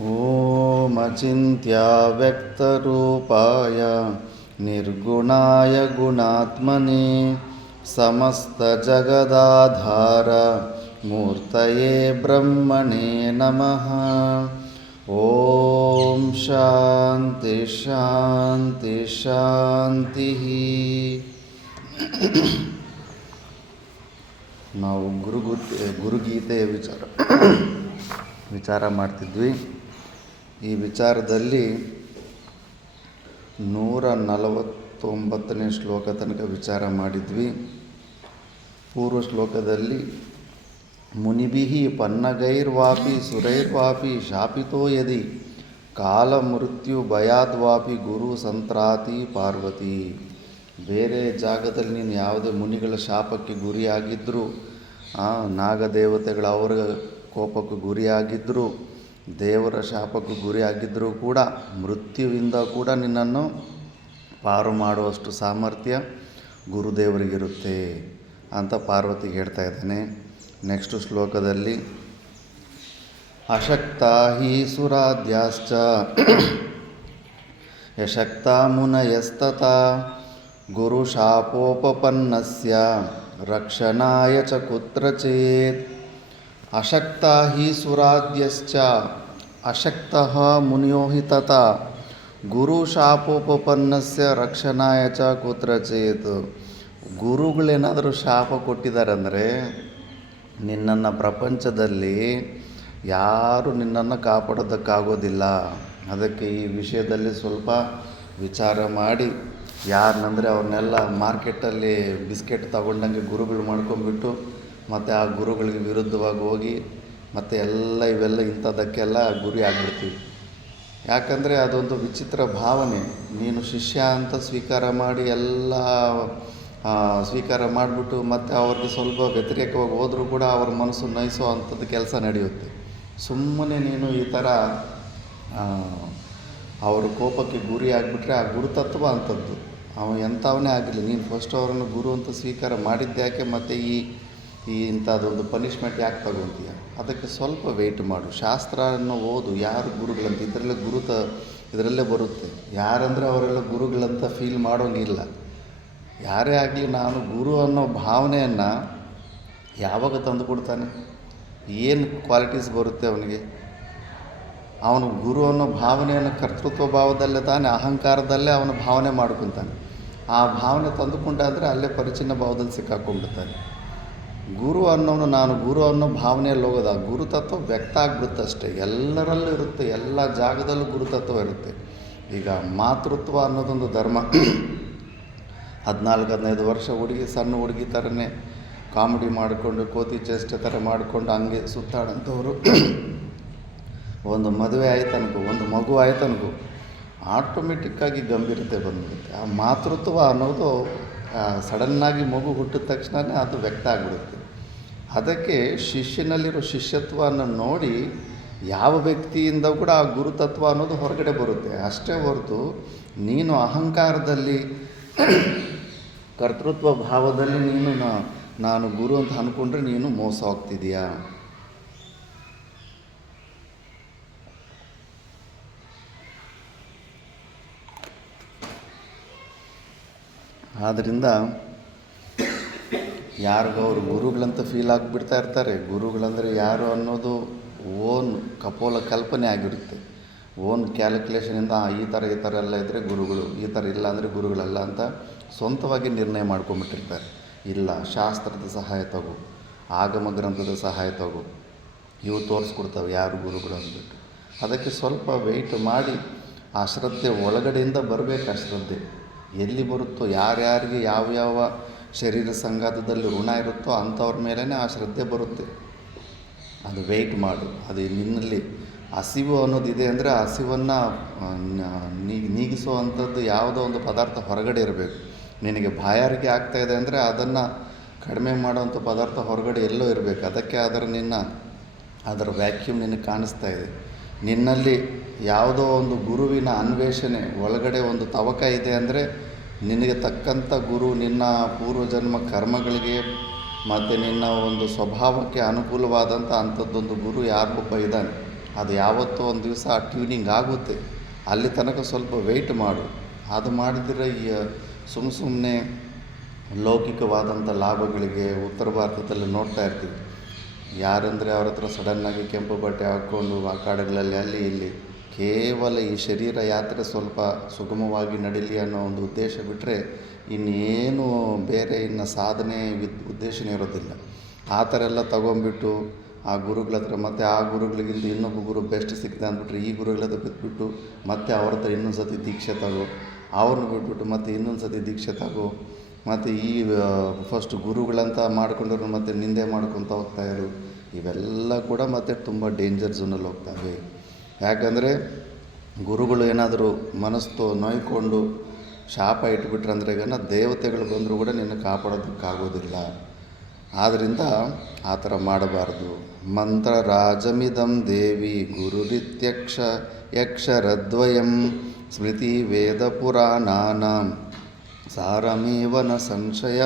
ಓಂ ಅಚಿಂತ್ಯ ವ್ಯಕ್ತರೂಪಾಯ ನಿರ್ಗುಣಾಯ ಗುಣಾತ್ಮನೇ ಸಮಸ್ತ ಜಗದಾಧಾರ ಮೂರ್ತಯೇ ಬ್ರಹ್ಮಣೇ ನಮಃ. ಓಂ ಶಾಂತಿ ಶಾಂತಿ ಶಾಂತಿ. ನಾವು ಗುರುಗೀತೆಯ ವಿಚಾರ ಮಾಡ್ತಿದ್ವಿ. ಈ ವಿಚಾರದಲ್ಲಿ 149ನೇ ಶ್ಲೋಕ ತನಕ ವಿಚಾರ ಮಾಡಿದ್ವಿ. ಪೂರ್ವ ಶ್ಲೋಕದಲ್ಲಿ ಮುನಿಭಿಃ ಪನ್ನಗೈರ್ವಾಪಿ ಸುರೈರ್ವಾಪಿ ಶಾಪಿತೋ ಯದಿ ಕಾಲ ಮೃತ್ಯು ಭಯಾದ್ವಾಪಿ ಗುರು ಸಂತ್ರಾತಿ ಪಾರ್ವತಿ. ಬೇರೆ ಜಾಗದಲ್ಲಿ ನೀನು ಯಾವುದೇ ಮುನಿಗಳ ಶಾಪಕ್ಕೆ ಗುರಿಯಾಗಿದ್ದರೂ, ನಾಗದೇವತೆಗಳ ಅವರ ಕೋಪಕ್ಕೆ ಗುರಿಯಾಗಿದ್ದರೂ, ದೇವರ ಶಾಪಕ್ಕೆ ಗುರಿಯಾಗಿದ್ದರೂ ಕೂಡ ಮೃತ್ಯುವಿಂದ ಕೂಡ ನಿನ್ನನ್ನು ಪಾರು ಮಾಡುವಷ್ಟು ಸಾಮರ್ಥ್ಯ ಗುರುದೇವರಿಗಿರುತ್ತೆ ಅಂತ ಪಾರ್ವತಿಗೆ ಹೇಳ್ತಾ ಇದ್ದಾನೆ. ನೆಕ್ಸ್ಟ್ ಶ್ಲೋಕದಲ್ಲಿ ಅಶಕ್ತ ಹಿ ಸುರಾದ್ಯಾಶ್ಚ ಯಶಕ್ತ ಮುನಯಸ್ತತಾ ಗುರುಶಾಪೋಪಪನ್ನಸ್ಯ ರಕ್ಷಣಾಯ ಚ ಕುತ್ರಚೇತ್. ಅಶಕ್ತ ಹಿ ಸುರಾದ್ಯಶ್ಚ ಅಶಕ್ತಃ ಮುನಿಯೋ ಹಿ ತಥಾ ಗುರುಶಾಪೋಪಪನ್ನಸ್ಯ ರಕ್ಷಣಾಯ ಚ ಕುತ್ರಚೇತ್. ಗುರುಗಳೇನಾದರೂ ಶಾಪ ಕೊಟ್ಟಿದ್ದಾರಂದರೆ ನಿನ್ನನ್ನು ಪ್ರಪಂಚದಲ್ಲಿ ಯಾರು ನಿನ್ನನ್ನು ಕಾಪಾಡೋದಕ್ಕಾಗೋದಿಲ್ಲ. ಅದಕ್ಕೆ ಈ ವಿಷಯದಲ್ಲಿ ಸ್ವಲ್ಪ ವಿಚಾರ ಮಾಡಿ, ಯಾರನ್ನಂದರೆ ಅವ್ರನ್ನೆಲ್ಲ ಮಾರ್ಕೆಟಲ್ಲಿ ಬಿಸ್ಕೆಟ್ ತಗೊಂಡಂಗೆ ಗುರುಗಳು ಮಾಡ್ಕೊಂಡ್ಬಿಟ್ಟು ಮತ್ತು ಆ ಗುರುಗಳಿಗೆ ವಿರುದ್ಧವಾಗಿ ಹೋಗಿ ಮತ್ತು ಇವೆಲ್ಲ ಇಂಥದ್ದಕ್ಕೆಲ್ಲ ಗುರಿ ಆಗಿಬಿಡ್ತೀವಿ. ಯಾಕಂದರೆ ಅದೊಂದು ವಿಚಿತ್ರ ಭಾವನೆ. ನೀನು ಶಿಷ್ಯ ಅಂತ ಸ್ವೀಕಾರ ಮಾಡಿ ಎಲ್ಲ ಸ್ವೀಕಾರ ಮಾಡಿಬಿಟ್ಟು ಮತ್ತು ಅವ್ರಿಗೆ ಸ್ವಲ್ಪ ವ್ಯತಿರೇಕವಾಗಿ ಹೋದರೂ ಕೂಡ ಅವ್ರ ಮನಸ್ಸು ನಯಿಸೋ ಅಂಥದ್ದು ಕೆಲಸ ನಡೆಯುತ್ತೆ. ಸುಮ್ಮನೆ ನೀನು ಈ ಥರ ಅವ್ರ ಕೋಪಕ್ಕೆ ಗುರಿ ಆಗಿಬಿಟ್ರೆ ಆ ಗುರುತತ್ವ ಅಂಥದ್ದು. ಎಂಥವನೇ ಆಗಿರಲಿ, ನೀನು ಫಸ್ಟ್ ಅವರನ್ನು ಗುರು ಅಂತ ಸ್ವೀಕಾರ ಮಾಡಿದ್ದ್ಯಾಕೆ ಮತ್ತು ಇಂಥದ್ದೊಂದು ಪನಿಷ್ಮೆಂಟ್ ಯಾಕೆ ತಗೊತೀಯ? ಅದಕ್ಕೆ ಸ್ವಲ್ಪ ವೆಯ್ಟ್ ಮಾಡು, ಶಾಸ್ತ್ರವನ್ನು ಓದು. ಯಾರು ಗುರುಗಳಂತ ಇದರಲ್ಲೇ ಬರುತ್ತೆ. ಯಾರಂದರೆ ಅವರೆಲ್ಲ ಗುರುಗಳಂತ ಫೀಲ್ ಮಾಡೋಂಗಿಲ್ಲ. ಯಾರೇ ಆಗಲಿ ನಾನು ಗುರು ಅನ್ನೋ ಭಾವನೆಯನ್ನು ಯಾವಾಗ ತಂದು ಕೊಡ್ತಾನೆ? ಏನು ಕ್ವಾಲಿಟೀಸ್ ಬರುತ್ತೆ ಅವನಿಗೆ? ಅವನು ಗುರು ಅನ್ನೋ ಭಾವನೆಯನ್ನು ಕರ್ತೃತ್ವ ಭಾವದಲ್ಲೇ ತಾನೇ, ಅಹಂಕಾರದಲ್ಲೇ ಅವನ ಭಾವನೆ ಮಾಡ್ಕೊತಾನೆ. ಆ ಭಾವನೆ ತಂದುಕೊಂಡಾದರೆ ಅಲ್ಲೇ ಪರಿಚಿನ್ನ ಭಾವದಲ್ಲಿ ಸಿಕ್ಕಾಕೊಂಡ್ಬಿಡ್ತಾನೆ. ಗುರು ಅನ್ನೋನು ನಾನು ಗುರು ಅನ್ನೋ ಭಾವನೆಯಲ್ಲಿ ಹೋಗೋದು, ಆ ಗುರುತತ್ವ ವ್ಯಕ್ತ ಆಗಿಬಿಡುತ್ತಷ್ಟೇ. ಎಲ್ಲರಲ್ಲೂ ಇರುತ್ತೆ, ಎಲ್ಲ ಜಾಗದಲ್ಲೂ ಗುರುತತ್ವ ಇರುತ್ತೆ. ಈಗ ಮಾತೃತ್ವ ಅನ್ನೋದೊಂದು ಧರ್ಮ. 14-15 ವರ್ಷ ಸಣ್ಣ ಹುಡುಗಿ ಥರನೇ ಕಾಮಿಡಿ ಮಾಡಿಕೊಂಡು ಕೋತಿ ಚೇಷ್ಟೆ ಥರ ಮಾಡಿಕೊಂಡು ಹಂಗೆ ಸುತ್ತಾಡೋಂಥವ್ರು ಒಂದು ಮದುವೆ ಆಯ್ತು ಅನ್ಕೋ, ಒಂದು ಮಗು ಆಯ್ತು ಅನ್ಕೋ, ಆಟೋಮೆಟಿಕ್ಕಾಗಿ ಗಂಭೀರತೆ ಬಂದ್ಬಿಡುತ್ತೆ. ಆ ಮಾತೃತ್ವ ಅನ್ನೋದು ಸಡನ್ನಾಗಿ ಮಗು ಹುಟ್ಟಿದ ತಕ್ಷಣವೇ ಅದು ವ್ಯಕ್ತ ಆಗಿಬಿಡುತ್ತೆ. ಅದಕ್ಕೆ ಶಿಷ್ಯನಲ್ಲಿರೋ ಶಿಷ್ಯತ್ವವನ್ನು ನೋಡಿ ಯಾವ ವ್ಯಕ್ತಿಯಿಂದ ಕೂಡ ಆ ಗುರುತತ್ವ ಅನ್ನೋದು ಹೊರಗಡೆ ಬರುತ್ತೆ. ಅಷ್ಟೇ ಹೊರತು ನೀನು ಅಹಂಕಾರದಲ್ಲಿ ಕರ್ತೃತ್ವ ಭಾವದಲ್ಲಿ ನೀನು ನಾನು ಗುರು ಅಂತ ಅಂದ್ಕೊಂಡ್ರೆ ನೀನು ಮೋಸ ಹೋಗ್ತಿದೀಯಾ. ಆದ್ದರಿಂದ ಯಾರಿಗವ್ರು ಗುರುಗಳಂತ ಫೀಲ್ ಆಗಿಬಿಡ್ತಾ ಇರ್ತಾರೆ. ಗುರುಗಳಂದರೆ ಯಾರು ಅನ್ನೋದು ಓನ್ ಕಪೋಲ ಕಲ್ಪನೆ ಆಗಿರುತ್ತೆ. ಓನ್ ಕ್ಯಾಲ್ಕುಲೇಷನಿಂದ ಈ ಥರ ಎಲ್ಲ ಇದ್ದರೆ ಗುರುಗಳು, ಈ ಥರ ಇಲ್ಲ ಅಂದರೆ ಗುರುಗಳಲ್ಲ ಅಂತ ಸ್ವಂತವಾಗಿ ನಿರ್ಣಯ ಮಾಡ್ಕೊಂಬಿಟ್ಟಿರ್ತಾರೆ. ಇಲ್ಲ, ಶಾಸ್ತ್ರದ ಸಹಾಯ ತಗೋ, ಆಗಮ ಗ್ರಂಥದ ಸಹಾಯ ತಗೋ, ಇವು ತೋರಿಸ್ಕೊಡ್ತಾವೆ ಯಾರು ಗುರುಗಳು ಅಂದ್ಬಿಟ್ಟು. ಅದಕ್ಕೆ ಸ್ವಲ್ಪ ವೆಯ್ಟ್ ಮಾಡಿ ಆ ಶ್ರದ್ಧೆ ಒಳಗಡೆಯಿಂದ ಬರಬೇಕು. ಆ ಶ್ರದ್ಧೆ ಎಲ್ಲಿ ಬರುತ್ತೋ, ಯಾರ್ಯಾರಿಗೆ ಯಾವ ಶರೀರ ಸಂಘಾತದಲ್ಲಿ ಋಣ ಇರುತ್ತೋ ಅಂಥವ್ರ ಮೇಲೇ ಆ ಶ್ರದ್ಧೆ ಬರುತ್ತೆ. ಅದು ವೆಯ್ಟ್ ಮಾಡು. ಅದು ನಿನ್ನಲ್ಲಿ ಹಸಿವು ಅನ್ನೋದಿದೆ ಅಂದರೆ ಆ ಹಸಿವನ್ನು ನೀಗಿಸೋ ಅಂಥದ್ದು ಯಾವುದೋ ಒಂದು ಪದಾರ್ಥ ಹೊರಗಡೆ ಇರಬೇಕು. ನಿನಗೆ ಬಾಯಾರಿಕೆ ಆಗ್ತಾಯಿದೆ ಅಂದರೆ ಅದನ್ನು ಕಡಿಮೆ ಮಾಡೋವಂಥ ಪದಾರ್ಥ ಹೊರಗಡೆ ಎಲ್ಲೋ ಇರಬೇಕು. ಅದಕ್ಕೆ ಅದರ ವ್ಯಾಕ್ಯೂಮ್ ನಿನಗೆ ಕಾಣಿಸ್ತಾ ಇದೆ. ನಿನ್ನಲ್ಲಿ ಯಾವುದೋ ಒಂದು ಗುರುವಿನ ಅನ್ವೇಷಣೆ ಒಳಗಡೆ ಒಂದು ತವಕ ಇದೆ ಅಂದರೆ ನಿನಗೆ ತಕ್ಕಂಥ ಗುರು ನಿನ್ನ ಪೂರ್ವಜನ್ಮ ಕರ್ಮಗಳಿಗೆ ಮತ್ತು ನಿನ್ನ ಒಂದು ಸ್ವಭಾವಕ್ಕೆ ಅನುಕೂಲವಾದಂಥ ಅಂಥದ್ದೊಂದು ಗುರು ಯಾರೊಬ್ಬ ಇದ್ದಾನೆ. ಅದು ಯಾವತ್ತೋ ಒಂದು ದಿವಸ ಆ ಟ್ಯೂನಿಂಗ್ ಆಗುತ್ತೆ. ಅಲ್ಲಿ ತನಕ ಸ್ವಲ್ಪ ವೆಯ್ಟ್ ಮಾಡು. ಅದು ಮಾಡಿದರೆ ಈ ಸುಮ್ಮನೆ ಲೌಕಿಕವಾದಂಥ ಲಾಭಗಳಿಗೆ ಉತ್ತರ ಭಾರತದಲ್ಲಿ ನೋಡ್ತಾ ಇರ್ತೀವಿ. ಯಾರಂದರೆ ಅವ್ರ ಹತ್ರ ಸಡನ್ನಾಗಿ ಕೆಂಪು ಬಟ್ಟೆ ಹಾಕ್ಕೊಂಡು ಆ ಕಾಡುಗಳಲ್ಲಿ ಅಲ್ಲಿ ಇಲ್ಲಿ ಕೇವಲ ಈ ಶರೀರ ಯಾತ್ರೆ ಸ್ವಲ್ಪ ಸುಗಮವಾಗಿ ನಡೀಲಿ ಅನ್ನೋ ಒಂದು ಉದ್ದೇಶ ಬಿಟ್ಟರೆ ಇನ್ನೇನು ಬೇರೆ ಇನ್ನು ಸಾಧನೆ ಉದ್ದೇಶನೇ ಇರೋದಿಲ್ಲ. ಆ ಥರ ಎಲ್ಲ ತೊಗೊಂಬಿಟ್ಟು ಆ ಗುರುಗಳ ಹತ್ರ ಮತ್ತು ಆ ಗುರುಗಳಿಗಿಂತ ಇನ್ನೊಬ್ಬ ಗುರು ಬೆಸ್ಟ್ ಸಿಗ್ತಾ ಅಂದ್ಬಿಟ್ರೆ ಈ ಗುರುಗಳ ಹತ್ರ ಬಿಟ್ಬಿಟ್ಟು ಮತ್ತೆ ಅವ್ರ ಹತ್ರ ಇನ್ನೊಂದು ಸತಿ ದೀಕ್ಷೆ ತಗೋ, ಅವ್ರನ್ನ ಬಿಟ್ಬಿಟ್ಟು ಮತ್ತೆ ಇನ್ನೊಂದು ಸತಿ ದೀಕ್ಷೆ ತಗೋ, ಮತ್ತು ಈ ಫಸ್ಟ್ ಗುರುಗಳಂತ ಮಾಡ್ಕೊಂಡ್ರು ಮತ್ತೆ ನಿಂದೆ ಮಾಡ್ಕೊತ ಹೋಗ್ತಾಯಿರು. ಇವೆಲ್ಲ ಕೂಡ ಮತ್ತೆ ತುಂಬ ಡೇಂಜರ್ ಝೋನಲ್ಲಿ ಹೋಗ್ತವೆ. ಯಾಕಂದರೆ ಗುರುಗಳು ಏನಾದರೂ ಮನಸ್ಸು ನೋಯ್ಕೊಂಡು ಶಾಪ ಇಟ್ಬಿಟ್ರಂದ್ರೆ ದೇವತೆಗಳು ಬಂದರೂ ಕೂಡ ನಿನ್ನ ಕಾಪಾಡೋದಕ್ಕಾಗೋದಿಲ್ಲ. ಆದ್ದರಿಂದ ಆ ಥರ ಮಾಡಬಾರ್ದು. ಮಂತ್ರ ರಾಜಮಿದಂ ದೇವಿ ಗುರುರಿತ್ಯಕ್ಷ ಯಕ್ಷರದ್ವಯಂ ಸ್ಮೃತಿ ವೇದ ಪುರಾಣಾನಾಂ ಸಾರಮೇವ ನ ಸಂಶಯ.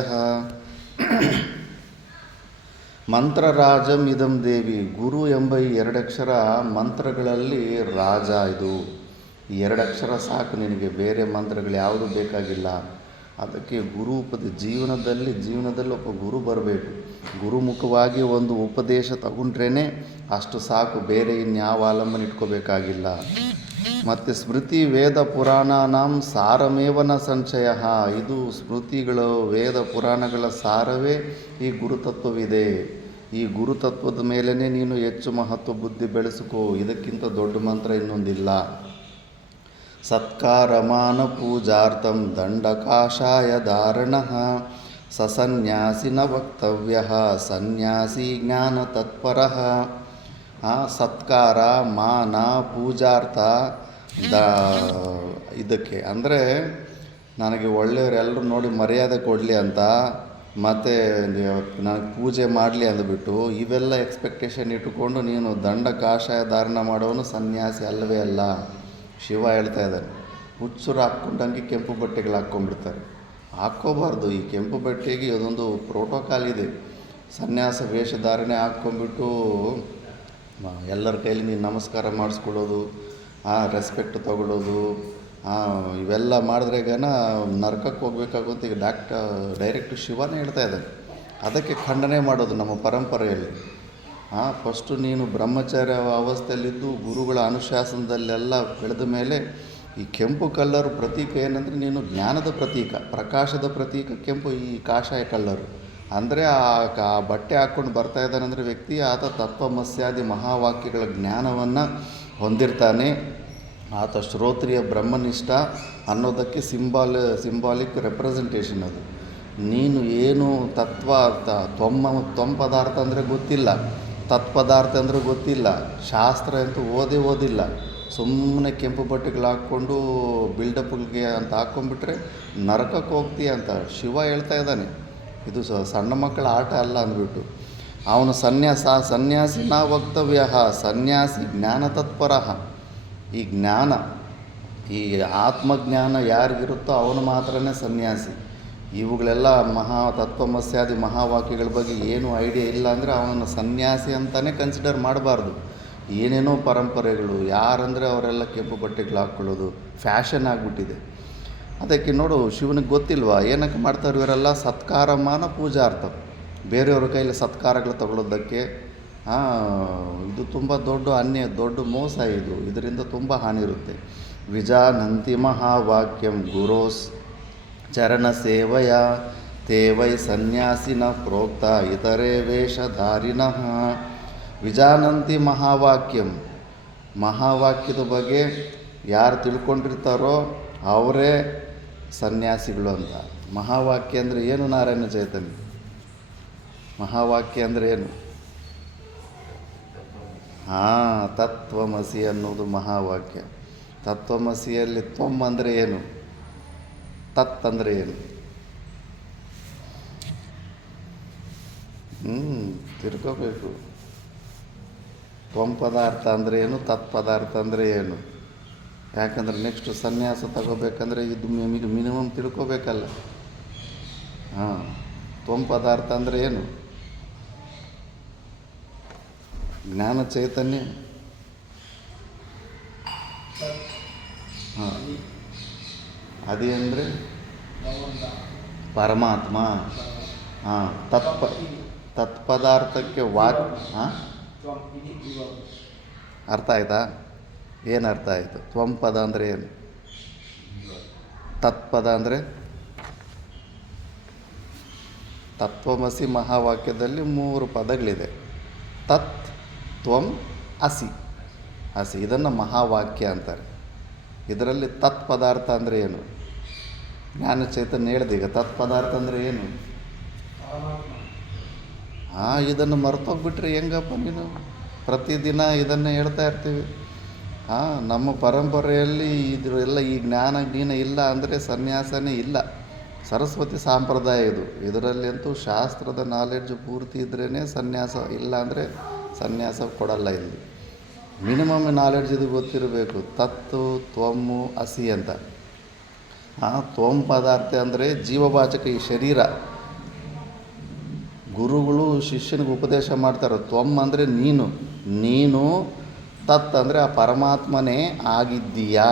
ಮಂತ್ರರಾಜಂ ಇದಂ ದೇವಿ, ಗುರು ಎಂಬ ಈ ಎರಡಕ್ಷರ ಮಂತ್ರಗಳಲ್ಲಿ ರಾಜ. ಇದು ಈ ಎರಡಕ್ಷರ ಸಾಕು ನಿನಗೆ, ಬೇರೆ ಮಂತ್ರಗಳು ಯಾವುದೂ ಬೇಕಾಗಿಲ್ಲ. ಅದಕ್ಕೆ ಜೀವನದಲ್ಲಿ ಒಬ್ಬ ಗುರು ಬರಬೇಕು. ಗುರುಮುಖವಾಗಿ ಒಂದು ಉಪದೇಶ ತಗೊಂಡ್ರೇ ಅಷ್ಟು ಸಾಕು, ಬೇರೆ ಇನ್ಯಾವ ಅವಲಂಬನೆ ಇಟ್ಕೋಬೇಕಾಗಿಲ್ಲ. ಮತ್ತು ಸ್ಮೃತಿ ವೇದ ಪುರಾಣಾನಾಂ ಸಾರಮೇವನ ಸಂಶಯ. ಇದು ಸ್ಮೃತಿಗಳು ವೇದ ಪುರಾಣಗಳ ಸಾರವೇ ಈ ಗುರುತತ್ವವಿದೆ. ಈ ಗುರುತತ್ವದ ಮೇಲೇ ನೀನು ಹೆಚ್ಚು ಮಹತ್ವ ಬುದ್ಧಿ ಬೆಳೆಸಿಕೋ. ಇದಕ್ಕಿಂತ ದೊಡ್ಡ ಮಂತ್ರ ಇನ್ನೊಂದಿಲ್ಲ. ಸತ್ಕಾರಮಾನ ಪೂಜಾರ್ಥಂ ದಂಡಕಾಷಾಯ ಧಾರಣಃ ಸಸನ್ಯಾಸಿನ ವಕ್ತವ್ಯ ಸನ್ಯಾಸಿ ಜ್ಞಾನ ತತ್ಪರಃ. ಸತ್ಕಾರ ಮಾನ ಪೂಜಾರ್ಥ ಇದಕ್ಕೆ ಅಂದರೆ ನನಗೆ ಒಳ್ಳೆಯವರೆಲ್ಲರೂ ನೋಡಿ ಮರ್ಯಾದೆ ಕೊಡಲಿ ಅಂತ, ಮತ್ತು ನನಗೆ ಪೂಜೆ ಮಾಡಲಿ ಅಂದ್ಬಿಟ್ಟು ಇವೆಲ್ಲ ಎಕ್ಸ್ಪೆಕ್ಟೇಷನ್ ಇಟ್ಟುಕೊಂಡು ನೀನು ದಂಡ ಕಾಷಾಯ ಧಾರಣ ಮಾಡೋನು ಸನ್ಯಾಸಿ ಅಲ್ಲವೇ ಅಲ್ಲ. ಶಿವ ಹೇಳ್ತಾ ಇದ್ದಾನೆ. ಹುಚ್ಚರು ಹಾಕ್ಕೊಂಡಂಗೆ ಕೆಂಪು ಬಟ್ಟೆಗಳು ಹಾಕ್ಕೊಂಡ್ಬಿಡ್ತಾರೆ. ಹಾಕ್ಕೋಬಾರ್ದು. ಈ ಕೆಂಪು ಬಟ್ಟೆಗೆ ಅದೊಂದು ಪ್ರೋಟೋಕಾಲ್ ಇದೆ. ಸನ್ಯಾಸ ವೇಷಧಾರಣೆ ಹಾಕ್ಕೊಂಡ್ಬಿಟ್ಟು ಎಲ್ಲರ ಕೈಲಿ ನೀನು ನಮಸ್ಕಾರ ಮಾಡಿಸ್ಕೊಳ್ಳೋದು, ರೆಸ್ಪೆಕ್ಟ್ ತೊಗೊಳ್ಳೋದು, ಇವೆಲ್ಲ ಮಾಡಿದ್ರೆ ನರಕಕ್ಕೆ ಹೋಗ್ಬೇಕಾಗುತ್ತೆ. ಈಗ ಡೈರೆಕ್ಟ್ ಶಿವನೇ ಹೇಳ್ತಾ ಇದ್ದಾನೆ. ಅದಕ್ಕೆ ಖಂಡನೆ ಮಾಡೋದು ನಮ್ಮ ಪರಂಪರೆಯಲ್ಲಿ. ಫಸ್ಟು ನೀನು ಬ್ರಹ್ಮಚಾರ್ಯ ಅವಸ್ಥೆಯಲ್ಲಿದ್ದು ಗುರುಗಳ ಅನುಶಾಸನದಲ್ಲೆಲ್ಲ ಬೆಳೆದ ಮೇಲೆ ಈ ಕೆಂಪು ಕಲ್ಲರು ಪ್ರತೀಕ ಏನಂದರೆ ನೀನು ಜ್ಞಾನದ ಪ್ರತೀಕ, ಪ್ರಕಾಶದ ಪ್ರತೀಕ ಕೆಂಪು ಈ ಕಾಷಾಯ ಕಲ್ಲರು. ಅಂದರೆ ಆ ಬಟ್ಟೆ ಹಾಕ್ಕೊಂಡು ಬರ್ತಾ ಇದ್ದಾನಂದರೆ ವ್ಯಕ್ತಿ ಆತ ತತ್ವಮಸ್ಯಾದಿ ಮಹಾವಾಕ್ಯಗಳ ಜ್ಞಾನವನ್ನು ಹೊಂದಿರ್ತಾನೆ. ಆತ ಶ್ರೋತ್ರಿಯ ಬ್ರಹ್ಮನಿಷ್ಠ ಅನ್ನೋದಕ್ಕೆ ಸಿಂಬಾಲಿಕ್ ರೆಪ್ರೆಸೆಂಟೇಷನ್ ಅದು. ನೀನು ಏನು ತ್ವಂ ಪದಾರ್ಥ ಅಂದರೆ ಗೊತ್ತಿಲ್ಲ, ತತ್ಪದಾರ್ಥ ಅಂದರೆ ಗೊತ್ತಿಲ್ಲ, ಶಾಸ್ತ್ರ ಅಂತೂ ಓದಿಲ್ಲ, ಸುಮ್ಮನೆ ಕೆಂಪು ಬಟ್ಟೆಗಳು ಹಾಕ್ಕೊಂಡು ಬಿಲ್ಡಪ್ಗೆ ಅಂತ ಹಾಕ್ಕೊಂಡ್ಬಿಟ್ರೆ ನರಕಕ್ಕೆ ಹೋಗ್ತೀಯ ಅಂತ ಶಿವ ಹೇಳ್ತಾ ಇದ್ದಾನೆ. ಇದು ಸಣ್ಣ ಮಕ್ಕಳ ಆಟ ಅಲ್ಲ ಅಂದ್ಬಿಟ್ಟು ಅವನು ಸನ್ಯಾಸಿ ನಾ ವಕ್ತವ್ಯ, ಸನ್ಯಾಸಿ ಜ್ಞಾನ ತತ್ಪರ. ಈ ಜ್ಞಾನ, ಈ ಆತ್ಮಜ್ಞಾನ ಯಾರಿಗಿರುತ್ತೋ ಅವನು ಮಾತ್ರನೇ ಸನ್ಯಾಸಿ. ಇವುಗಳೆಲ್ಲ ತತ್ವಮಸ್ಯಾದಿ ಮಹಾವಾಕ್ಯಗಳ ಬಗ್ಗೆ ಏನೂ ಐಡಿಯಾ ಇಲ್ಲ ಅಂದರೆ ಅವನನ್ನು ಸನ್ಯಾಸಿ ಅಂತಲೇ ಕನ್ಸಿಡರ್ ಮಾಡಬಾರ್ದು. ಏನೇನೋ ಪರಂಪರೆಗಳು, ಯಾರಂದರೆ ಅವರೆಲ್ಲ ಕೆಂಪು ಬಟ್ಟೆಗಳು ಹಾಕ್ಕೊಳ್ಳೋದು ಫ್ಯಾಷನ್ ಆಗಿಬಿಟ್ಟಿದೆ. ಅದಕ್ಕೆ ನೋಡು, ಶಿವನಿಗೆ ಗೊತ್ತಿಲ್ವಾ ಏನಕ್ಕೆ ಮಾಡ್ತಾರೆ ಇವರೆಲ್ಲ? ಸತ್ಕಾರಮಾನ ಪೂಜಾರ್ಥ, ಬೇರೆಯವ್ರ ಕೈಲಿ ಸತ್ಕಾರಗಳು ತಗೊಳ್ಳೋದಕ್ಕೆ. ಇದು ತುಂಬ ದೊಡ್ಡ ಮೋಸ. ಇದರಿಂದ ತುಂಬ ಹಾನಿ ಇರುತ್ತೆ. ವಿಜಾನಂತಿ ಮಹಾವಾಕ್ಯಂ ಗುರೋಸ್ ಚರಣ ಸೇವಯ ತೇ ವೈ ಸನ್ಯಾಸಿನ ಪ್ರೋಕ್ತ ಇತರೇ ವೇಷಧಾರಿನಃ. ವಿಜಾನಂತಿ ಮಹಾವಾಕ್ಯದ ಬಗ್ಗೆ ಯಾರು ತಿಳ್ಕೊಂಡಿರ್ತಾರೋ ಅವರೇ ಸನ್ಯಾಸಿಗಳು ಅಂತ. ಮಹಾವಾಕ್ಯ ಅಂದರೆ ಏನು ನಾರಾಯಣ ಚೈತನ್ಯ? ಮಹಾವಾಕ್ಯ ಅಂದರೆ ಏನು? ತತ್ವಮಸಿ ಅನ್ನೋದು ಮಹಾವಾಕ್ಯ. ತತ್ವಮಸಿಯಲ್ಲಿ ತ್ವಂ ಅಂದರೆ ಏನು? ತತ್ ಅಂದರೆ ಏನು? ತಿಳ್ಕೋಬೇಕು. ತ್ವಂ ಪದಾರ್ಥ ಅಂದರೆ ಏನು, ತತ್ಪದಾರ್ಥ ಅಂದರೆ ಏನು? ಯಾಕಂದರೆ ನೆಕ್ಸ್ಟ್ ಸನ್ಯಾಸ ತಗೋಬೇಕಂದ್ರೆ ಇದು ಮಿನಿಮಮ್ ತಿಳ್ಕೋಬೇಕಲ್ಲ. ತ್ವಂ ಪದಾರ್ಥ ಅಂದರೆ ಏನು? ಜ್ಞಾನ ಚೈತನ್ಯ. ಹಾಂ, ಅದೇ ಅಂದರೆ ಪರಮಾತ್ಮ. ಹಾಂ, ತತ್ಪದಾರ್ಥಕ್ಕೆ ಹಾಂ, ಅರ್ಥ ಆಯ್ತಾ? ಏನು ಅರ್ಥ ಆಯಿತು? ತ್ವಂ ಪದ ಅಂದರೆ ಏನು? ತತ್ಪದ ಅಂದರೆ ತತ್ವಮಸಿ ಮಹಾವಾಕ್ಯದಲ್ಲಿ 3 ಪದಗಳಿದೆ. ತತ್, ತ್ವಂ, ಅಸಿ. ಇದನ್ನು ಮಹಾವಾಕ್ಯ ಅಂತಾರೆ. ಇದರಲ್ಲಿ ತತ್ ಪದಾರ್ಥ ಅಂದರೆ ಏನು? ಜ್ಞಾನ ಚೈತನ್ಯ ಹೇಳಿದೀಗ ತತ್ ಪದಾರ್ಥ ಅಂದರೆ ಏನು? ಇದನ್ನು ಮರ್ತೋಗ್ಬಿಟ್ರೆ ಹೆಂಗಪ್ಪ ನೀನು? ಪ್ರತಿದಿನ ಇದನ್ನೇ ಹೇಳ್ತಾ ಇರ್ತೀವಿ. ನಮ್ಮ ಪರಂಪರೆಯಲ್ಲಿ ಇದರೆಲ್ಲ ಈ ಜ್ಞಾನ ಇಲ್ಲ ಅಂದರೆ ಸನ್ಯಾಸನೇ ಇಲ್ಲ. ಸರಸ್ವತಿ ಸಂಪ್ರದಾಯ ಇದರಲ್ಲಿ ಅಂತೂ ಶಾಸ್ತ್ರದ ನಾಲೆಡ್ಜ್ ಪೂರ್ತಿ ಇದ್ರೇ ಸನ್ಯಾಸ, ಇಲ್ಲ ಅಂದರೆ ಸನ್ಯಾಸ ಕೊಡಲ್ಲ. ಇಲ್ಲಿ ಮಿನಿಮಮ್ ನಾಲೆಡ್ಜ್ ಇದು ಗೊತ್ತಿರಬೇಕು. ತತ್ತು, ತ್ವಮ್ಮು, ಅಸಿ ಅಂತ. ತ್ವಂ ಪದಾರ್ಥ ಅಂದರೆ ಜೀವವಾಚಕ, ಈ ಶರೀರ. ಗುರುಗಳು ಶಿಷ್ಯನಿಗೆ ಉಪದೇಶ ಮಾಡ್ತಾರೆ. ತ್ವಂ ಅಂದರೆ ನೀನು, ತತ್ ಅಂದರೆ ಆ ಪರಮಾತ್ಮನೇ ಆಗಿದ್ದೀಯಾ.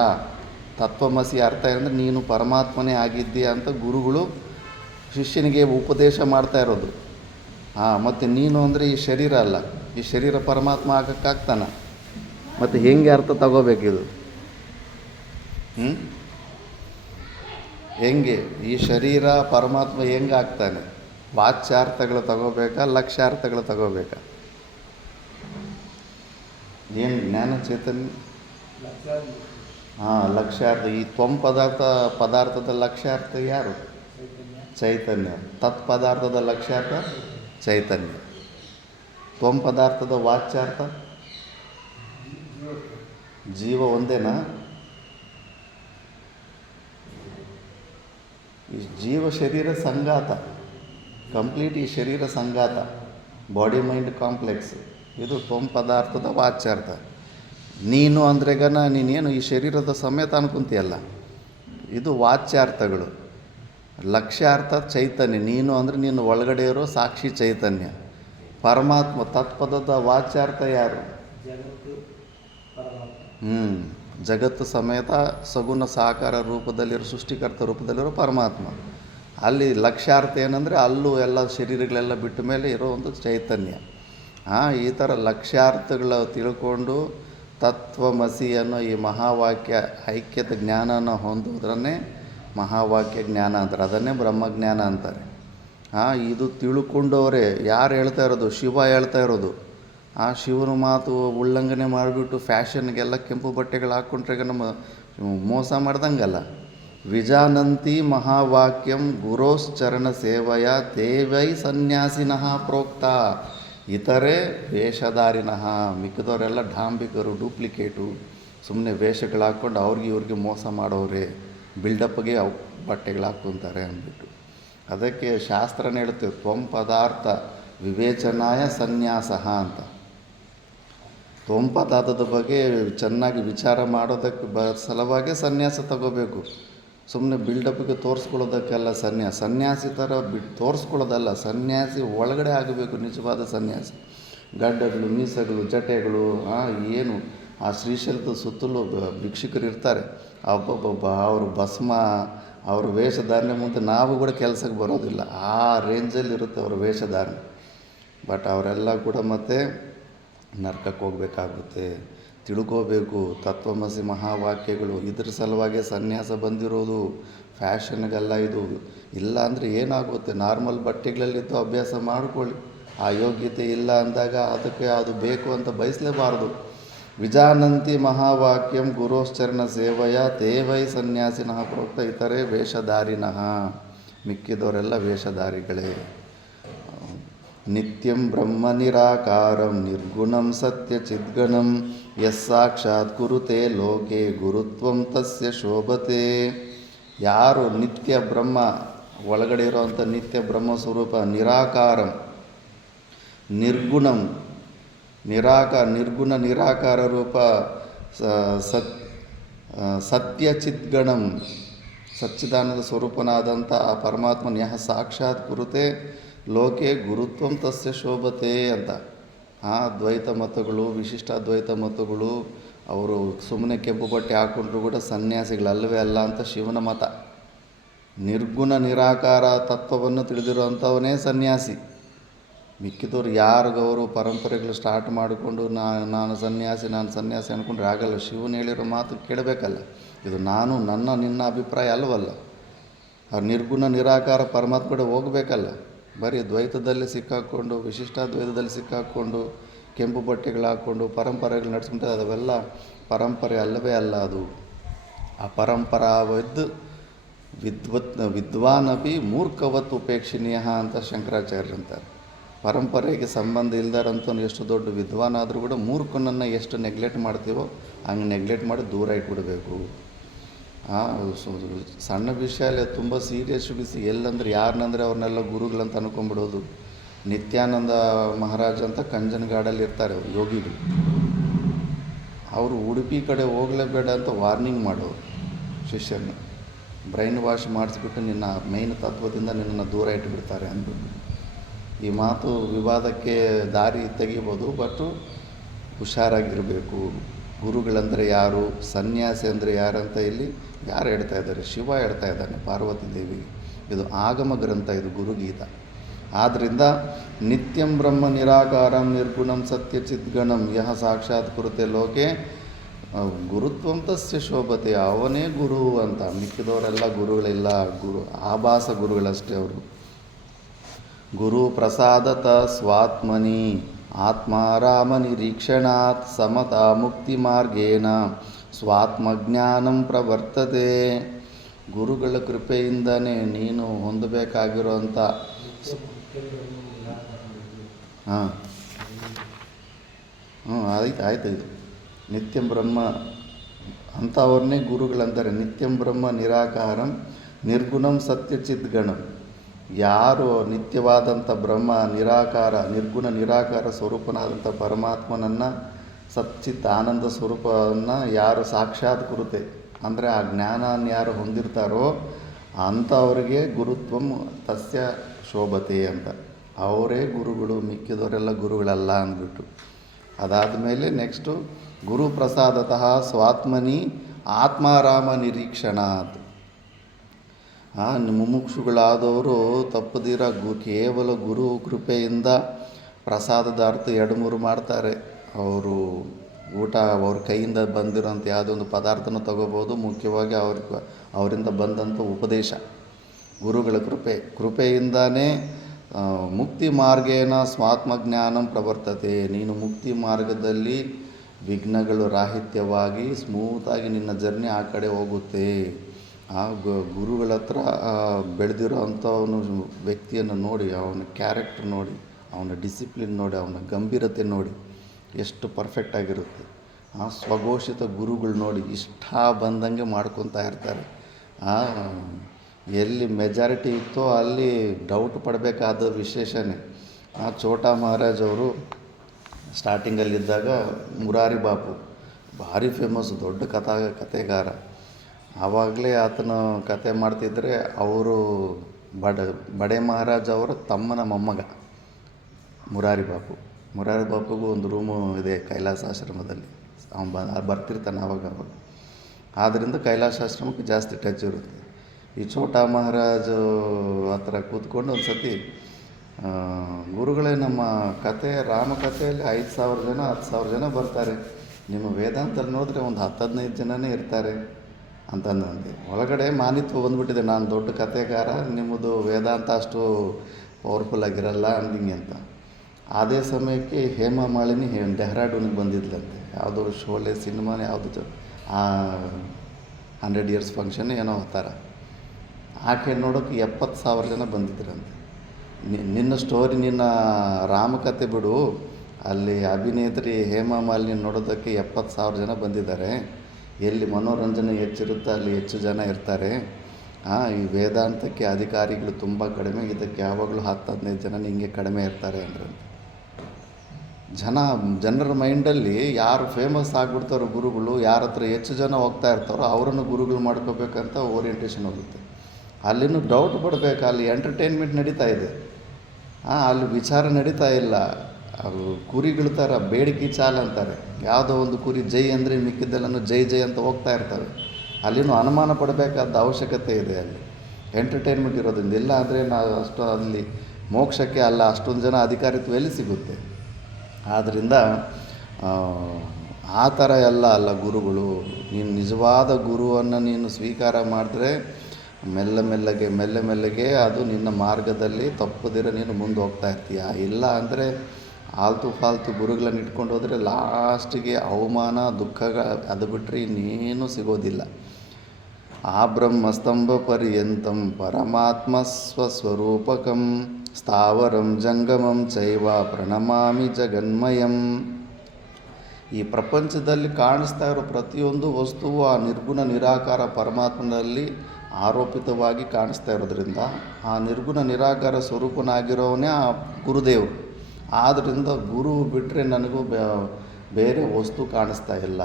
ತತ್ವಮಸಿ ಅರ್ಥ ಏನಂದರೆ ನೀನು ಪರಮಾತ್ಮನೇ ಆಗಿದ್ದೀಯಾ ಅಂತ ಗುರುಗಳು ಶಿಷ್ಯನಿಗೆ ಉಪದೇಶ ಮಾಡ್ತಾ ಇರೋದು. ಮತ್ತು ನೀನು ಅಂದರೆ ಈ ಶರೀರ ಅಲ್ಲ. ಈ ಶರೀರ ಪರಮಾತ್ಮ ಆಗಕ್ಕಾಗ್ತಾನ? ಮತ್ತು ಹೆಂಗೆ ಅರ್ಥ ತಗೋಬೇಕಿದು? ಹೆಂಗೆ ಈ ಶರೀರ ಪರಮಾತ್ಮ ಹೆಂಗೆ ಆಗ್ತಾನೆ? ವಾಚ್ಯಾರ್ಥಗಳು ತಗೋಬೇಕಾ, ಲಕ್ಷ್ಯಾರ್ಥಗಳು ತಗೋಬೇಕಾ? ಏನು ಜ್ಞಾನ ಚೈತನ್ಯ? ಲಕ್ಷ್ಯಾರ್ಥ. ಈ ತ್ವಂ ಪದಾರ್ಥದ ಲಕ್ಷ್ಯಾರ್ಥ ಯಾರು? ಚೈತನ್ಯ. ತತ್ ಪದಾರ್ಥದ ಲಕ್ಷ್ಯಾರ್ಥ ಚೈತನ್ಯ. ತ್ವಂ ಪದಾರ್ಥದ ವಾಚ್ಯಾರ್ಥ ಜೀವ ಒಂದೇನಾ? ಈ ಜೀವ ಶರೀರ ಸಂಘಾತ, ಕಂಪ್ಲೀಟ್ ಈ ಶರೀರ ಸಂಘಾತ, ಬಾಡಿ ಮೈಂಡ್ ಕಾಂಪ್ಲೆಕ್ಸ್. ಇದು ತ್ವಂ ಪದಾರ್ಥದ ವಾಚ್ಯಾರ್ಥ. ನೀನು ಅಂದ್ರೆಗನ ನೀನೇನು ಈ ಶರೀರದ ಸಮೇತ ಅನ್ಕೊಂತೀಯಲ್ಲ, ಇದು ವಾಚ್ಯಾರ್ಥಗಳು. ಲಕ್ಷ್ಯಾರ್ಥ ಚೈತನ್ಯ. ನೀನು ಅಂದರೆ ನೀನು ಒಳಗಡೆ ಇರೋ ಸಾಕ್ಷಿ ಚೈತನ್ಯ. ಪರಮಾತ್ಮ ತತ್ಪದದ ವಾಚ್ಯಾರ್ಥ ಯಾರು? ಜಗತ್ತು ಸಮೇತ ಸಗುಣ ಸಾಕಾರ ರೂಪದಲ್ಲಿರೋ, ಸೃಷ್ಟಿಕರ್ತ ರೂಪದಲ್ಲಿರೋ ಪರಮಾತ್ಮ. ಅಲ್ಲಿ ಲಕ್ಷ್ಯಾರ್ಥ ಏನಂದರೆ ಅಲ್ಲೂ ಎಲ್ಲ ಶರೀರಗಳೆಲ್ಲ ಬಿಟ್ಟ ಮೇಲೆ ಇರೋ ಒಂದು ಚೈತನ್ಯ. ಈ ಥರ ಲಕ್ಷ್ಯಾರ್ಥಗಳು ತಿಳ್ಕೊಂಡು ತತ್ವಮಸಿ ಅನ್ನೋ ಈ ಮಹಾವಾಕ್ಯ ಐಕ್ಯದ ಜ್ಞಾನನ ಹೊಂದೋದ್ರನ್ನೇ ಮಹಾವಾಕ್ಯ ಜ್ಞಾನ ಅಂತಾರೆ. ಅದನ್ನೇ ಬ್ರಹ್ಮಜ್ಞಾನ ಅಂತಾರೆ. ಇದು ತಿಳ್ಕೊಂಡವರೇ. ಯಾರು ಹೇಳ್ತಾ ಇರೋದು? ಶಿವ ಹೇಳ್ತಾ ಇರೋದು. ಶಿವನ ಮಾತು ಉಲ್ಲಂಘನೆ ಮಾಡಿಬಿಟ್ಟು ಫ್ಯಾಷನ್ಗೆಲ್ಲ ಕೆಂಪು ಬಟ್ಟೆಗಳು ಹಾಕ್ಕೊಂಡ್ರೆ ನಮ್ಮ ಮೋಸ ಮಾಡ್ದಂಗಲ್ಲ. ವಿಜಾನಂತಿ ಮಹಾವಾಕ್ಯಂ ಗುರೋಶ್ಚರಣ ಸೇವಯ ದೇವೈ ಸನ್ಯಾಸಿನಃ ಪ್ರೋಕ್ತ ಇತರೆ ವೇಷಧಾರಿನಃ. ಮಿಕ್ಕಿದವರೆಲ್ಲ ಡಾಂಬಿಕರು, ಡೂಪ್ಲಿಕೇಟು, ಸುಮ್ಮನೆ ವೇಷಗಳು ಹಾಕ್ಕೊಂಡು ಇವ್ರಿಗೆ ಮೋಸ ಮಾಡೋರೆ, ಬಿಲ್ಡಪ್ಗೆ ಬಟ್ಟೆಗಳು ಹಾಕ್ಕೊತಾರೆ ಅಂದ್ಬಿಟ್ಟು. ಅದಕ್ಕೆ ಶಾಸ್ತ್ರನೇ ಹೇಳುತ್ತೆ ತ್ವಂ ಪದಾರ್ಥ ವಿವೇಚನಾಯ ಸನ್ಯಾಸ ಅಂತ. ತ್ವಂ ಪದಾರ್ಥದ ಬಗ್ಗೆ ಚೆನ್ನಾಗಿ ವಿಚಾರ ಮಾಡೋದಕ್ಕೆ ಸಲುವಾಗಿ ಸನ್ಯಾಸ ತಗೋಬೇಕು. ಸುಮ್ಮನೆ ಬಿಲ್ಡಪ್ಗೆ ತೋರಿಸ್ಕೊಳ್ಳೋದಕ್ಕೆಲ್ಲ ಸನ್ಯಾಸಿ ಥರ ತೋರಿಸ್ಕೊಳ್ಳೋದಲ್ಲ. ಸನ್ಯಾಸಿ ಒಳಗಡೆ ಆಗಬೇಕು ನಿಜವಾದ ಸನ್ಯಾಸಿ. ಗಡ್ಡಗಳು, ಮೀಸಗಳು, ಜಟೆಗಳು, ಏನು ಆ ಶ್ರೀಶೈಲದ ಸುತ್ತಲೂ ಭಿಕ್ಷುಕರು ಇರ್ತಾರೆ. ಅವರು ಭಸ್ಮ, ಅವ್ರ ವೇಷಧಾರಣೆ ಮುಂದೆ ನಾವು ಕೂಡ ಕೆಲಸಕ್ಕೆ ಬರೋದಿಲ್ಲ. ಆ ರೇಂಜಲ್ಲಿ ಇರುತ್ತೆ ಅವ್ರ ವೇಷಧಾರಣೆ. ಬಟ್ ಅವರೆಲ್ಲ ಕೂಡ ಮತ್ತೆ ನರಕಕ್ಕೆ ಹೋಗಬೇಕಾಗುತ್ತೆ. ತಿಳ್ಕೋಬೇಕು ತತ್ವಮಸಿ ಮಹಾವಾಕ್ಯಗಳು. ಇದ್ರ ಸಲುವಾಗಿ ಸನ್ಯಾಸ ಬಂದಿರೋದು. ಫ್ಯಾಷನ್ಗೆಲ್ಲ ಇದು ಇಲ್ಲ ಅಂದರೆ ಏನಾಗುತ್ತೆ? ನಾರ್ಮಲ್ ಬಟ್ಟೆಗಳಲ್ಲಿದ್ದು ಅಭ್ಯಾಸ ಮಾಡ್ಕೊಳ್ಳಿ. ಆ ಯೋಗ್ಯತೆ ಇಲ್ಲ ಅಂದಾಗ ಅದಕ್ಕೆ ಅದು ಬೇಕು ಅಂತ ಬಯಸಲೇಬಾರದು. ವಿಜಾನಂತಿ ಮಹಾವಾಕ್ಯಂ ಗುರೋಶ್ಚರಣ ಸೇವಯ ತೇವೈ ಸನ್ಯಾಸಿನಃ ಪ್ರೋಕ್ತ ಇತರೆ ವೇಷಧಾರಿನಃ. ಮಿಕ್ಕಿದವರೆಲ್ಲ ವೇಷಧಾರಿಗಳೇ. ನಿತ್ಯಂ ಬ್ರಹ್ಮ ನಿರಾಕಾರಂ ನಿರ್ಗುಣಂ ಸತ್ಯ ಚಿದ್ಗಣಂ ಯಸ್ಸಾಕ್ಷಾತ್ ಕುರುತೆ ಲೋಕೆ ಗುರುತ್ವಂ ತಸ್ಯ ಶೋಭತೆ. ಯಾರು ನಿತ್ಯ ಬ್ರಹ್ಮ ಒಳಗಡೆ ಇರೋವಂಥ ನಿತ್ಯ ಬ್ರಹ್ಮ ಸ್ವರೂಪ, ನಿರಾಕಾರಂ, ನಿರ್ಗುಣಂ, ನಿರ್ಗುಣ ನಿರಾಕಾರ ರೂಪ, ಸತ್ಯ ಚಿದ್ಗಣಂ, ಸಚ್ಚಿದಾನಂದ ಸ್ವರೂಪನಾದಂಥ ಆ ಪರಮಾತ್ಮನ ಯಹ ಸಾಕ್ಷಾತ್ ಕುರುತೆ ಲೋಕೆ ಗುರುತ್ವಂ ತಸ್ಯ ಶೋಭತೆ ಅಂತ. ದ್ವೈತ ಮತಗಳು, ವಿಶಿಷ್ಟಾದ್ವೈತ ಮತಗಳು ಅವರು ಸುಮ್ಮನೆ ಕೆಂಪು ಬಟ್ಟೆ ಹಾಕ್ಕೊಂಡ್ರು ಕೂಡ ಸನ್ಯಾಸಿಗಳಲ್ಲವೇ ಅಲ್ಲ ಅಂತ ಶಿವನ ಮತ. ನಿರ್ಗುಣ ನಿರಾಕಾರ ತತ್ವವನ್ನು ತಿಳಿದಿರುವಂಥವನೇ ಸನ್ಯಾಸಿ. ಮಿಕ್ಕಿದವರು ಯಾರಿಗವರು ಪರಂಪರೆಗಳು ಸ್ಟಾರ್ಟ್ ಮಾಡಿಕೊಂಡು ನಾನು ಸನ್ಯಾಸಿ ಅಂದ್ಕೊಂಡ್ರೆ ಆಗಲ್ಲ. ಶಿವನು ಹೇಳಿರೋ ಮಾತು ಕೇಳಬೇಕಲ್ಲ. ಇದು ನಾನು ನಿನ್ನ ಅಭಿಪ್ರಾಯ ಅಲ್ಲವಲ್ಲ. ಆ ನಿರ್ಗುಣ ನಿರಾಕಾರ ಪರಮಾತ್ಮ ಕಡೆ ಹೋಗಬೇಕಲ್ಲ. ಬರೀ ದ್ವೈತದಲ್ಲಿ ಸಿಕ್ಕಾಕ್ಕೊಂಡು, ವಿಶಿಷ್ಟಾದ್ವೈತದಲ್ಲಿ ಸಿಕ್ಕಾಕ್ಕೊಂಡು, ಕೆಂಪು ಬಟ್ಟೆಗಳು ಹಾಕ್ಕೊಂಡು ಪರಂಪರೆಗಳು ನಡೆಸ್ಕೊಂಡ್ರೆ ಅವೆಲ್ಲ ಪರಂಪರೆ ಅಲ್ಲವೇ ಅಲ್ಲ. ಅದು ಅಪರಂಪರಾವದ್ ವಿದ್ವಾನಪಿ ಮೂರ್ಖವತ್ ಉಪೇಕ್ಷಣೀಯ ಅಂತ ಶಂಕರಾಚಾರ್ಯರು ಅಂತಾರೆ. ಪರಂಪರೆಗೆ ಸಂಬಂಧ ಇಲ್ದಾರಂತ ಎಷ್ಟು ದೊಡ್ಡ ವಿದ್ವಾನ ಆದರೂ ಕೂಡ ಮೂರ್ಖನನ್ನು ಎಷ್ಟು ನೆಗ್ಲೆಕ್ಟ್ ಮಾಡ್ತೀವೋ ಹಂಗೆ ನೆಗ್ಲೆಕ್ಟ್ ಮಾಡಿ ದೂರ ಇಟ್ಬಿಡಬೇಕು. ಸಣ್ಣ ವಿಷಯ ಅಲ್ಲೇ ತುಂಬ ಸೀರಿಯಸ್ ಬಿಸಿ. ಎಲ್ಲಂದ್ರೆ ಯಾರನ್ನಂದರೆ ಅವ್ರನ್ನೆಲ್ಲ ಗುರುಗಳಂತ ಅನ್ಕೊಂಡ್ಬಿಡೋದು. ನಿತ್ಯಾನಂದ ಮಹಾರಾಜ್ ಅಂತ ಕಂಜನಗಾಡಲ್ಲಿ ಇರ್ತಾರೆ ಯೋಗಿಗಳು. ಅವರು ಉಡುಪಿ ಕಡೆ ಹೋಗಲೇಬೇಡ ಅಂತ ವಾರ್ನಿಂಗ್ ಮಾಡೋರು ಶಿಷ್ಯರನ್ನ. ಬ್ರೈನ್ ವಾಶ್ ಮಾಡಿಸ್ಬಿಟ್ಟು ನಿನ್ನ ಮೈನ್ ತತ್ವದಿಂದ ನಿನ್ನನ್ನು ದೂರ ಇಟ್ಟುಬಿಡ್ತಾರೆ ಅಂದ್ಬಿಟ್ಟು. ಈ ಮಾತು ವಿವಾದಕ್ಕೆ ದಾರಿ ತೆಗಿಬೋದು, ಬಟ್ಟು ಹುಷಾರಾಗಿರಬೇಕು. ಗುರುಗಳಂದರೆ ಯಾರು, ಸನ್ಯಾಸಿ ಅಂದರೆ ಯಾರಂತ ಇಲ್ಲಿ ಯಾರು ಹೇಳ್ತಾ ಇದ್ದಾರೆ? ಶಿವ ಹೇಳ್ತಾ ಇದ್ದಾನೆ ಪಾರ್ವತಿ ದೇವಿಗೆ. ಇದು ಆಗಮ ಗ್ರಂಥ, ಇದು ಗುರುಗೀತ. ಆದ್ದರಿಂದ ನಿತ್ಯಂ ಬ್ರಹ್ಮ ನಿರಾಕಾರಂ ನಿರ್ಗುಣಂ ಸತ್ಯಚಿದ್ಗಣಂ ಯಹ ಸಾಕ್ಷಾತ್ ಕುರುತೆ ಲೋಕೆ ಗುರುತ್ವಂ ತಸ್ಯ ಶೋಭತೆ. ಅವನೇ ಗುರು ಅಂತ. ಮಿಕ್ಕಿದವರೆಲ್ಲ ಗುರುಗಳಿಲ್ಲ, ಆಭಾಸ ಗುರುಗಳಷ್ಟೇ ಅವರು. ಗುರು ಪ್ರಸಾದತ ಸ್ವಾತ್ಮನಿ ಆತ್ಮಾರಾಮ ನಿರೀಕ್ಷಣಾತ್ ಸಮತಾ ಮುಕ್ತಿ ಮಾರ್ಗೇನ ಸ್ವಾತ್ಮಜ್ಞಾನಂ ಪ್ರವರ್ತತೆ. ಗುರುಗಳ ಕೃಪೆಯಿಂದನೇ ನೀನು ಹೊಂದಬೇಕಾಗಿರೋಂಥ ಆಯ್ತು ಇದು ನಿತ್ಯಂ ಬ್ರಹ್ಮ ಅಂಥವ್ರನ್ನೇ ಗುರುಗಳಂತಾರೆ. ನಿತ್ಯಂ ಬ್ರಹ್ಮ ನಿರಾಕಾರಂ ನಿರ್ಗುಣಂ ಸತ್ಯಚಿದ್ಗಣಂ. ಯಾರು ನಿತ್ಯವಾದಂಥ ಬ್ರಹ್ಮ ನಿರಾಕಾರ ನಿರ್ಗುಣ ನಿರಾಕಾರ ಸ್ವರೂಪನಾದಂಥ ಪರಮಾತ್ಮನನ್ನು ಸಚ್ಚಿತ್ ಆನಂದ ಸ್ವರೂಪವನ್ನು ಯಾರು ಸಾಕ್ಷಾತ್ ಕುರುತೆ ಅಂದರೆ ಆ ಜ್ಞಾನವನ್ನು ಯಾರು ಹೊಂದಿರ್ತಾರೋ ಅಂಥವ್ರಿಗೆ ಗುರುತ್ವಂ ತಸ್ಯ ಶೋಭತೆ ಅಂತ. ಅವರೇ ಗುರುಗಳು, ಮಿಕ್ಕಿದವರೆಲ್ಲ ಗುರುಗಳಲ್ಲ ಅಂದ್ಬಿಟ್ಟು. ಅದಾದಮೇಲೆ ನೆಕ್ಸ್ಟು ಗುರು ಪ್ರಸಾದತಃ ಸ್ವಾತ್ಮನಿ ಆತ್ಮಾರಾಮ ನಿರೀಕ್ಷಣಾತ್. ಮುಮುಕ್ಷುಗಳಾದವರು ತಪ್ಪದಿರ ಕೇವಲ ಗುರು ಕೃಪೆಯಿಂದ ಪ್ರಸಾದದ ಅರ್ಥ 2-3 ಮಾಡ್ತಾರೆ. ಅವರು ಊಟ ಅವ್ರ ಕೈಯಿಂದ ಬಂದಿರೋಂಥ ಯಾವುದೋ ಒಂದು ಪದಾರ್ಥನ ತಗೋಬೋದು. ಮುಖ್ಯವಾಗಿ ಅವರಿಂದ ಬಂದಂಥ ಉಪದೇಶ ಗುರುಗಳ ಕೃಪೆಯಿಂದನೇ ಮುಕ್ತಿ ಮಾರ್ಗೇನ ಸ್ವಾತ್ಮಜ್ಞಾನಂ ಪ್ರವರ್ತತೆ. ನೀನು ಮುಕ್ತಿ ಮಾರ್ಗದಲ್ಲಿ ವಿಘ್ನಗಳು ರಾಹಿತ್ಯವಾಗಿ ಸ್ಮೂತಾಗಿ ನಿನ್ನ ಜರ್ನಿ ಆ ಕಡೆ ಹೋಗುತ್ತೆ. ಆ ಗುರುಗಳ ಹತ್ರ ಬೆಳೆದಿರೋ ಅಂಥವನು ವ್ಯಕ್ತಿಯನ್ನು ನೋಡಿ, ಅವನ ಕ್ಯಾರೆಕ್ಟರ್ ನೋಡಿ, ಅವನ ಡಿಸಿಪ್ಲಿನ್ ನೋಡಿ, ಅವನ ಗಂಭೀರತೆ ನೋಡಿ ಎಷ್ಟು ಪರ್ಫೆಕ್ಟಾಗಿರುತ್ತೆ. ಸ್ವಘೋಷಿತ ಗುರುಗಳು ನೋಡಿ ಇಷ್ಟ ಬಂದಂಗೆ ಮಾಡ್ಕೊತಾ ಇರ್ತಾರೆ. ಎಲ್ಲಿ ಮೆಜಾರಿಟಿ ಇತ್ತೋ ಅಲ್ಲಿ ಡೌಟ್ ಪಡಬೇಕಾದ ವಿಶೇಷನೇ. ಛೋಟಾ ಮಹಾರಾಜ್ ಅವರು ಸ್ಟಾರ್ಟಿಂಗಲ್ಲಿದ್ದಾಗ ಮುರಾರಿ ಬಾಪು ಭಾರಿ ಫೇಮಸ್, ದೊಡ್ಡ ಕಥೆಗಾರ. ಆವಾಗಲೇ ಆತನ ಕತೆ ಮಾಡ್ತಿದ್ದರೆ ಅವರು ಬಡೆ ಮಹಾರಾಜ್ ಅವರ ತಮ್ಮನ ಮೊಮ್ಮಗ ಮುರಾರಿ ಬಾಪುಗೂ ಒಂದು ರೂಮು ಇದೆ ಕೈಲಾಸಾಶ್ರಮದಲ್ಲಿ. ಅವನು ಬರ್ತಿರ್ತಾನೆ ಆವಾಗ. ಆದ್ದರಿಂದ ಕೈಲಾಸಾಶ್ರಮಕ್ಕೆ ಜಾಸ್ತಿ ಟಚ್ ಇರುತ್ತೆ. ಈ ಛೋಟಾ ಮಹಾರಾಜ್ ಹತ್ರ ಕೂತ್ಕೊಂಡು ಒಂದು ಸತಿ ಗುರುಗಳೇ, ನಮ್ಮ ಕತೆ ರಾಮಕಥೆಯಲ್ಲಿ 5,000 ಜನ 10,000 ಜನ ಬರ್ತಾರೆ, ನಿಮ್ಮ ವೇದಾಂತಲ್ಲಿ ನೋಡಿದ್ರೆ ಒಂದು 10-15 ಜನನೇ ಇರ್ತಾರೆ ಅಂತಂದಂತೆ. ಒಳಗಡೆ ಮಾನಿತ್ವ ಬಂದುಬಿಟ್ಟಿದೆ, ನಾನು ದೊಡ್ಡ ಕಥೆಗಾರ, ನಿಮ್ಮದು ವೇದಾಂತ ಅಷ್ಟು ಪವರ್ಫುಲ್ ಆಗಿರಲ್ಲ ಅಂದಿಂಗೆ ಅಂತ. ಅದೇ ಸಮಯಕ್ಕೆ ಹೇಮಾ ಮಾಲಿನಿ ಡೆಹ್ರಾಡೂನಿಗೆ ಬಂದಿದ್ಲಂತೆ. ಯಾವುದೋ ಶೋಲೆ ಸಿನಿಮಾನ ಯಾವುದು 100 ಇಯರ್ಸ್ ಫಂಕ್ಷನ್ ಏನೋ ಹೋಗ್ತಾರೆ. ಆಕೆ ನೋಡೋಕ್ಕೆ 70,000 ಜನ ಬಂದಿದ್ರಂತೆ. ನಿನ್ನ ಸ್ಟೋರಿ, ನಿನ್ನ ರಾಮಕಥೆ ಬಿಡು, ಅಲ್ಲಿ ಅಭಿನೇತ್ರಿ ಹೇಮಾ ಮಾಲಿನಿ ನೋಡೋದಕ್ಕೆ 70,000 ಜನ ಬಂದಿದ್ದಾರೆ. ಎಲ್ಲಿ ಮನೋರಂಜನೆ ಹೆಚ್ಚಿರುತ್ತೆ ಅಲ್ಲಿ ಹೆಚ್ಚು ಜನ ಇರ್ತಾರೆ. ಈ ವೇದಾಂತಕ್ಕೆ ಅಧಿಕಾರಿಗಳು ತುಂಬ ಕಡಿಮೆ, ಇದಕ್ಕೆ ಯಾವಾಗಲೂ 10-15 ಜನ ಹಿಂಗೆ ಕಡಿಮೆ ಇರ್ತಾರೆ ಅಂದ್ರಂತೆ. ಜನರ ಮೈಂಡಲ್ಲಿ ಯಾರು ಫೇಮಸ್ ಆಗಿಬಿಡ್ತಾರೋ ಗುರುಗಳು, ಯಾರ ಹತ್ರ ಹೆಚ್ಚು ಜನ ಹೋಗ್ತಾ ಇರ್ತಾರೋ ಅವರನ್ನು ಗುರುಗಳು ಮಾಡ್ಕೋಬೇಕಂತ ಓರಿಯೆಂಟೇಷನ್ ಹೋಗುತ್ತೆ. ಅಲ್ಲಿನೂ ಡೌಟ್ ಪಡಬೇಕು, ಅಲ್ಲಿ ಎಂಟರ್ಟೈನ್ಮೆಂಟ್ ನಡೀತಾ ಇದೆ, ಅಲ್ಲಿ ವಿಚಾರ ನಡೀತಾ ಇಲ್ಲ. ಅವು ಕುರಿಗಳ ಥರ ಬೇಡಿಕೆ ಚಾಲ್ ಅಂತಾರೆ. ಯಾವುದೋ ಒಂದು ಕುರಿ ಜೈ ಅಂದರೆ ಮಿಕ್ಕಿದ್ದೆಲ್ಲನೂ ಜೈ ಜೈ ಅಂತ ಹೋಗ್ತಾ ಇರ್ತವೆ. ಅಲ್ಲಿನೂ ಅನುಮಾನ ಪಡಬೇಕಾದ ಅವಶ್ಯಕತೆ ಇದೆ. ಅಲ್ಲಿ ಎಂಟರ್ಟೈನ್ಮೆಂಟ್ ಇರೋದ್ರಿಂದ. ಇಲ್ಲ ಅಂದರೆ ನಾವು ಅಷ್ಟು ಅಲ್ಲಿ ಮೋಕ್ಷಕ್ಕೆ ಅಲ್ಲ ಅಷ್ಟೊಂದು ಜನ ಅಧಿಕಾರಿತ್ವ ಎಲ್ಲಿ ಸಿಗುತ್ತೆ. ಆದ್ದರಿಂದ ಆ ಥರ ಎಲ್ಲ ಅಲ್ಲ ಗುರುಗಳು. ನೀನು ನಿಜವಾದ ಗುರುವನ್ನು ನೀನು ಸ್ವೀಕಾರ ಮಾಡಿದ್ರೆ ಮೆಲ್ಲ ಮೆಲ್ಲಗೆ ಅದು ನಿನ್ನ ಮಾರ್ಗದಲ್ಲಿ ತಪ್ಪದಿರ ನೀನು ಮುಂದೆ ಹೋಗ್ತಾ ಇರ್ತೀಯ. ಇಲ್ಲ ಅಂದರೆ ಆಲ್ತು ಫಾಲ್ತು ಗುರುಗಳನ್ನು ಇಟ್ಕೊಂಡು ಹೋದರೆ ಲಾಸ್ಟಿಗೆ ಅವಮಾನ ದುಃಖ ಅದು ಬಿಟ್ಟರೆ ಇನ್ನೇನು ಸಿಗೋದಿಲ್ಲ. ಆ ಬ್ರಹ್ಮಸ್ತಂಭ ಪರ್ಯಂತಂ ಪರಮಾತ್ಮ ಸ್ವಸ್ವರೂಪಕಂ ಸ್ಥಾವರಂ ಜಂಗಮಂ ಚೈವ ಪ್ರಣಮಾಮಿ ಜಗನ್ಮಯಂ. ಈ ಪ್ರಪಂಚದಲ್ಲಿ ಕಾಣಿಸ್ತಾ ಇರೋ ಪ್ರತಿಯೊಂದು ವಸ್ತುವು ಆ ನಿರ್ಗುಣ ನಿರಾಕಾರ ಪರಮಾತ್ಮನಲ್ಲಿ ಆರೋಪಿತವಾಗಿ ಕಾಣಿಸ್ತಾ ಇರೋದ್ರಿಂದ ಆ ನಿರ್ಗುಣ ನಿರಾಕಾರ ಸ್ವರೂಪನಾಗಿರೋವನೇ ಆ ಗುರುದೇವರು. ಆದ್ದರಿಂದ ಗುರು ಬಿಟ್ಟರೆ ನನಗೂ ಬೇರೆ ವಸ್ತು ಕಾಣಿಸ್ತಾ ಇಲ್ಲ.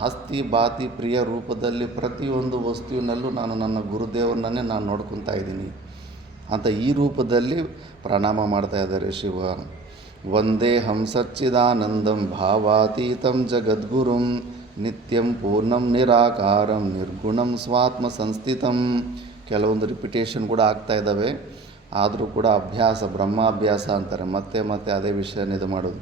ಹಸ್ತಿ ಬಾತಿ ಪ್ರಿಯ ರೂಪದಲ್ಲಿ ಪ್ರತಿಯೊಂದು ವಸ್ತುವಿನಲ್ಲೂ ನಾನು ನನ್ನ ಗುರುದೇವರನ್ನೇ ನಾನು ನೋಡ್ಕೊತಾ ಇದ್ದೀನಿ ಅಂತ ಈ ರೂಪದಲ್ಲಿ ಪ್ರಣಾಮ ಮಾಡ್ತಾ ಇದ್ದಾರೆ ಶಿವ. ವಂದೇಹಂ ಸಚ್ಚಿದಾನಂದಂ ಭಾವಾತೀತಂ ಜಗದ್ಗುರುಂ ನಿತ್ಯಂ ಪೂರ್ಣಂ ನಿರಾಕಾರಂ ನಿರ್ಗುಣಂ ಸ್ವಾತ್ಮ ಸಂಸ್ಥಿತಂ. ಕೆಲವೊಂದು ರಿಪಿಟೇಷನ್ ಕೂಡ ಆಗ್ತಾ ಇದ್ದಾವೆ. ಆದರೂ ಕೂಡ ಅಭ್ಯಾಸ ಬ್ರಹ್ಮಾಭ್ಯಾಸ ಅಂತಾರೆ. ಮತ್ತೆ ಅದೇ ವಿಷಯನ ಇದು ಮಾಡೋದು.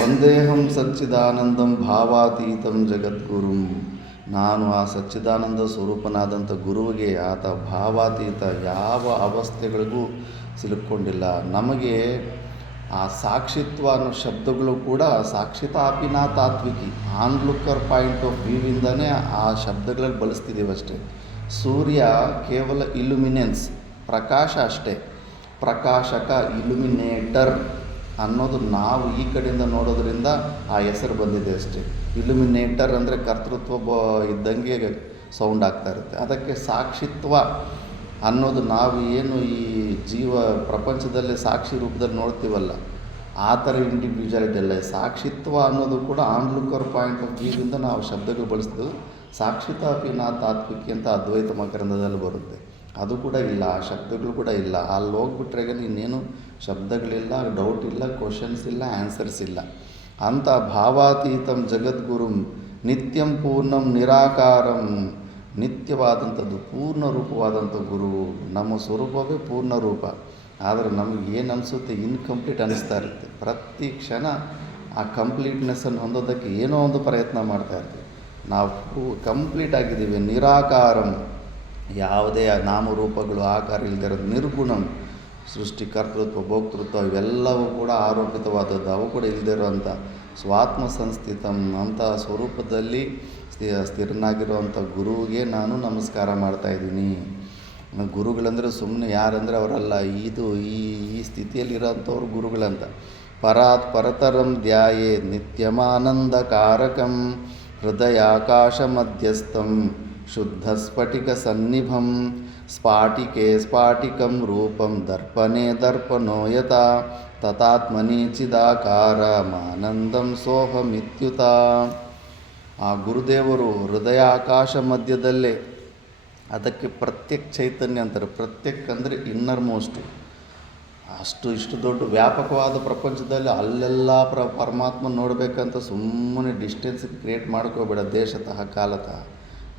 ವಂದೇಹಂ ಸಚ್ಚಿದಾನಂದಂ ಭಾವಾತೀತಂ ಜಗದ್ಗುರುಂ. ನಾನು ಆ ಸಚ್ಚಿದಾನಂದ ಸ್ವರೂಪನಾದಂಥ ಗುರುವಿಗೆ ಆತ ಭಾವಾತೀತ ಯಾವ ಅವಸ್ಥೆಗಳಿಗೂ ಸಿಲುಕೊಂಡಿಲ್ಲ. ನಮಗೆ ಆ ಸಾಕ್ಷಿತ್ವ ಅನ್ನೋ ಶಬ್ದಗಳು ಕೂಡ ಸಾಕ್ಷಿತಾಪಿನಾ ತಾತ್ವಿಕಿ ಆನ್ಲುಕ್ಕರ್ ಪಾಯಿಂಟ್ ಆಫ್ ವ್ಯೂವಿಂದನೇ ಆ ಶಬ್ದಗಳಲ್ಲಿ ಬಳಸ್ತಿದ್ದೀವಿ ಅಷ್ಟೇ. ಸೂರ್ಯ ಕೇವಲ ಇಲ್ಯುಮಿನೆನ್ಸ್ ಪ್ರಕಾಶ ಅಷ್ಟೇ. ಪ್ರಕಾಶಕ ಇಲ್ಯುಮಿನೇಟರ್ ಅನ್ನೋದು ನಾವು ಈ ಕಡೆಯಿಂದ ನೋಡೋದ್ರಿಂದ ಆ ಹೆಸರು ಬಂದಿದೆ ಅಷ್ಟೇ. ಇಲ್ಯುಮಿನೇಟರ್ ಅಂದರೆ ಕರ್ತೃತ್ವ ಇದ್ದಂಗೆ ಸೌಂಡ್ ಆಗ್ತಾ ಇರುತ್ತೆ. ಅದಕ್ಕೆ ಸಾಕ್ಷಿತ್ವ ಅನ್ನೋದು ನಾವು ಏನು ಈ ಜೀವ ಪ್ರಪಂಚದಲ್ಲಿ ಸಾಕ್ಷಿ ರೂಪದಲ್ಲಿ ನೋಡ್ತೀವಲ್ಲ ಆ ಥರ ಇಂಡಿವಿಜುವಾಲಿಟಿ ಅಲ್ಲ. ಸಾಕ್ಷಿತ್ವ ಅನ್ನೋದು ಕೂಡ ಆನ್ಲುಕ್ಕರ್ ಪಾಯಿಂಟ್ ಆಫ್ ವ್ಯೂವಿಂದ ನಾವು ಶಬ್ದಗಳು ಬಳಸ್ತೀವಿ. ಸಾಕ್ಷಿತಾಪಿನಾ ತಾತ್ವಿಕಿ ಅಂತ ಅದ್ವೈತ ಮಕರಂದದಲ್ಲಿ ಬರುತ್ತೆ. ಅದು ಕೂಡ ಇಲ್ಲ, ಆ ಶಬ್ದಗಳು ಕೂಡ ಇಲ್ಲ. ಅಲ್ಲಿ ಹೋಗ್ಬಿಟ್ರೆ ಇನ್ನೇನು ಶಬ್ದಗಳಿಲ್ಲ, ಡೌಟ್ ಇಲ್ಲ, ಕ್ವಶನ್ಸ್ ಇಲ್ಲ, ಆನ್ಸರ್ಸ್ ಇಲ್ಲ. ಅಂಥ ಭಾವಾತೀತಂ ಜಗದ್ಗುರುಂ ನಿತ್ಯಂ ಪೂರ್ಣಂ ನಿರಾಕಾರಂ. ನಿತ್ಯವಾದಂಥದ್ದು ಪೂರ್ಣ ರೂಪವಾದಂಥ ಗುರು. ನಮ್ಮ ಸ್ವರೂಪವೇ ಪೂರ್ಣ ರೂಪ. ಆದರೆ ನಮಗೆ ಏನು ಅನಿಸುತ್ತೆ ಇನ್ಕಂಪ್ಲೀಟ್ ಅನ್ನಿಸ್ತಾ ಇರುತ್ತೆ. ಪ್ರತಿ ಕ್ಷಣ ಆ ಕಂಪ್ಲೀಟ್ನೆಸ್ಸನ್ನು ಹೊಂದೋದಕ್ಕೆ ಏನೋ ಒಂದು ಪ್ರಯತ್ನ ಮಾಡ್ತಾ ಇರ್ತೀವಿ. ನಾವು ಕಂಪ್ಲೀಟ್ ಆಗಿದ್ದೀವಿ. ನಿರಾಕಾರಂ, ಯಾವುದೇ ನಾಮರೂಪಗಳು ಆಕಾರ ಇಲ್ಲದಿರೋದು. ನಿರ್ಗುಣಂ, ಸೃಷ್ಟಿ ಕರ್ತೃತ್ವ ಭೋಕ್ತೃತ್ವ ಇವೆಲ್ಲವೂ ಕೂಡ ಆರೋಪಿತವಾದದ್ದು, ಅವು ಕೂಡ ಇಲ್ಲದೇ ಇರೋವಂಥ ಸ್ವಾತ್ಮ ಸಂಸ್ಥಿತಂ ಅಂತ ಸ್ವರೂಪದಲ್ಲಿ ಸ್ಥಿರನಾಗಿರುವಂಥ ಗುರುವಿಗೆ ನಾನು ನಮಸ್ಕಾರ ಮಾಡ್ತಾಯಿದ್ದೀನಿ. ಗುರುಗಳಂದರೆ ಸುಮ್ಮನೆ ಯಾರಂದರೆ ಅವರಲ್ಲ, ಈ ಸ್ಥಿತಿಯಲ್ಲಿರೋಂಥವ್ರು ಗುರುಗಳಂತ. ಪರಾತ್ ಪರತರಂ ಧ್ಯಾಯೇ ನಿತ್ಯಮಾನಂದಕಾರಕಂ ಹೃದಯಾಕಾಶ ಮಧ್ಯಸ್ಥಂ ಶುದ್ಧ ಸ್ಫಟಿಕ ಸನ್ನಿಭಂ ಸ್ಫಾಟಿಕೆ ಸ್ಫಾಟಿಕಂ ರೂಪಂ ದರ್ಪಣೆ ದರ್ಪಣೋ ಯಥಾ ತಥಾತ್ಮನಿ ಚಿದಾಕಾರ ಮಾನಂದಂ ಸೋಹಮಿತ್ಯುತ. ಆ ಗುರುದೇವರು ಹೃದಯಾಕಾಶ ಮಧ್ಯದಲ್ಲೇ, ಅದಕ್ಕೆ ಪ್ರತ್ಯಕ್ ಚೈತನ್ಯ ಅಂತಾರೆ. ಪ್ರತ್ಯಕ್ ಅಂದರೆ ಇನ್ನರ್ ಮೋಸ್ಟು. ಇಷ್ಟು ದೊಡ್ಡ ವ್ಯಾಪಕವಾದ ಪ್ರಪಂಚದಲ್ಲಿ ಅಲ್ಲೆಲ್ಲ ಪರಮಾತ್ಮ ನೋಡಬೇಕಂತ ಸುಮ್ಮನೆ ಡಿಸ್ಟೆನ್ಸ್ ಕ್ರಿಯೇಟ್ ಮಾಡ್ಕೋಬೇಡ. ದೇಶತಃ ಕಾಲತಃ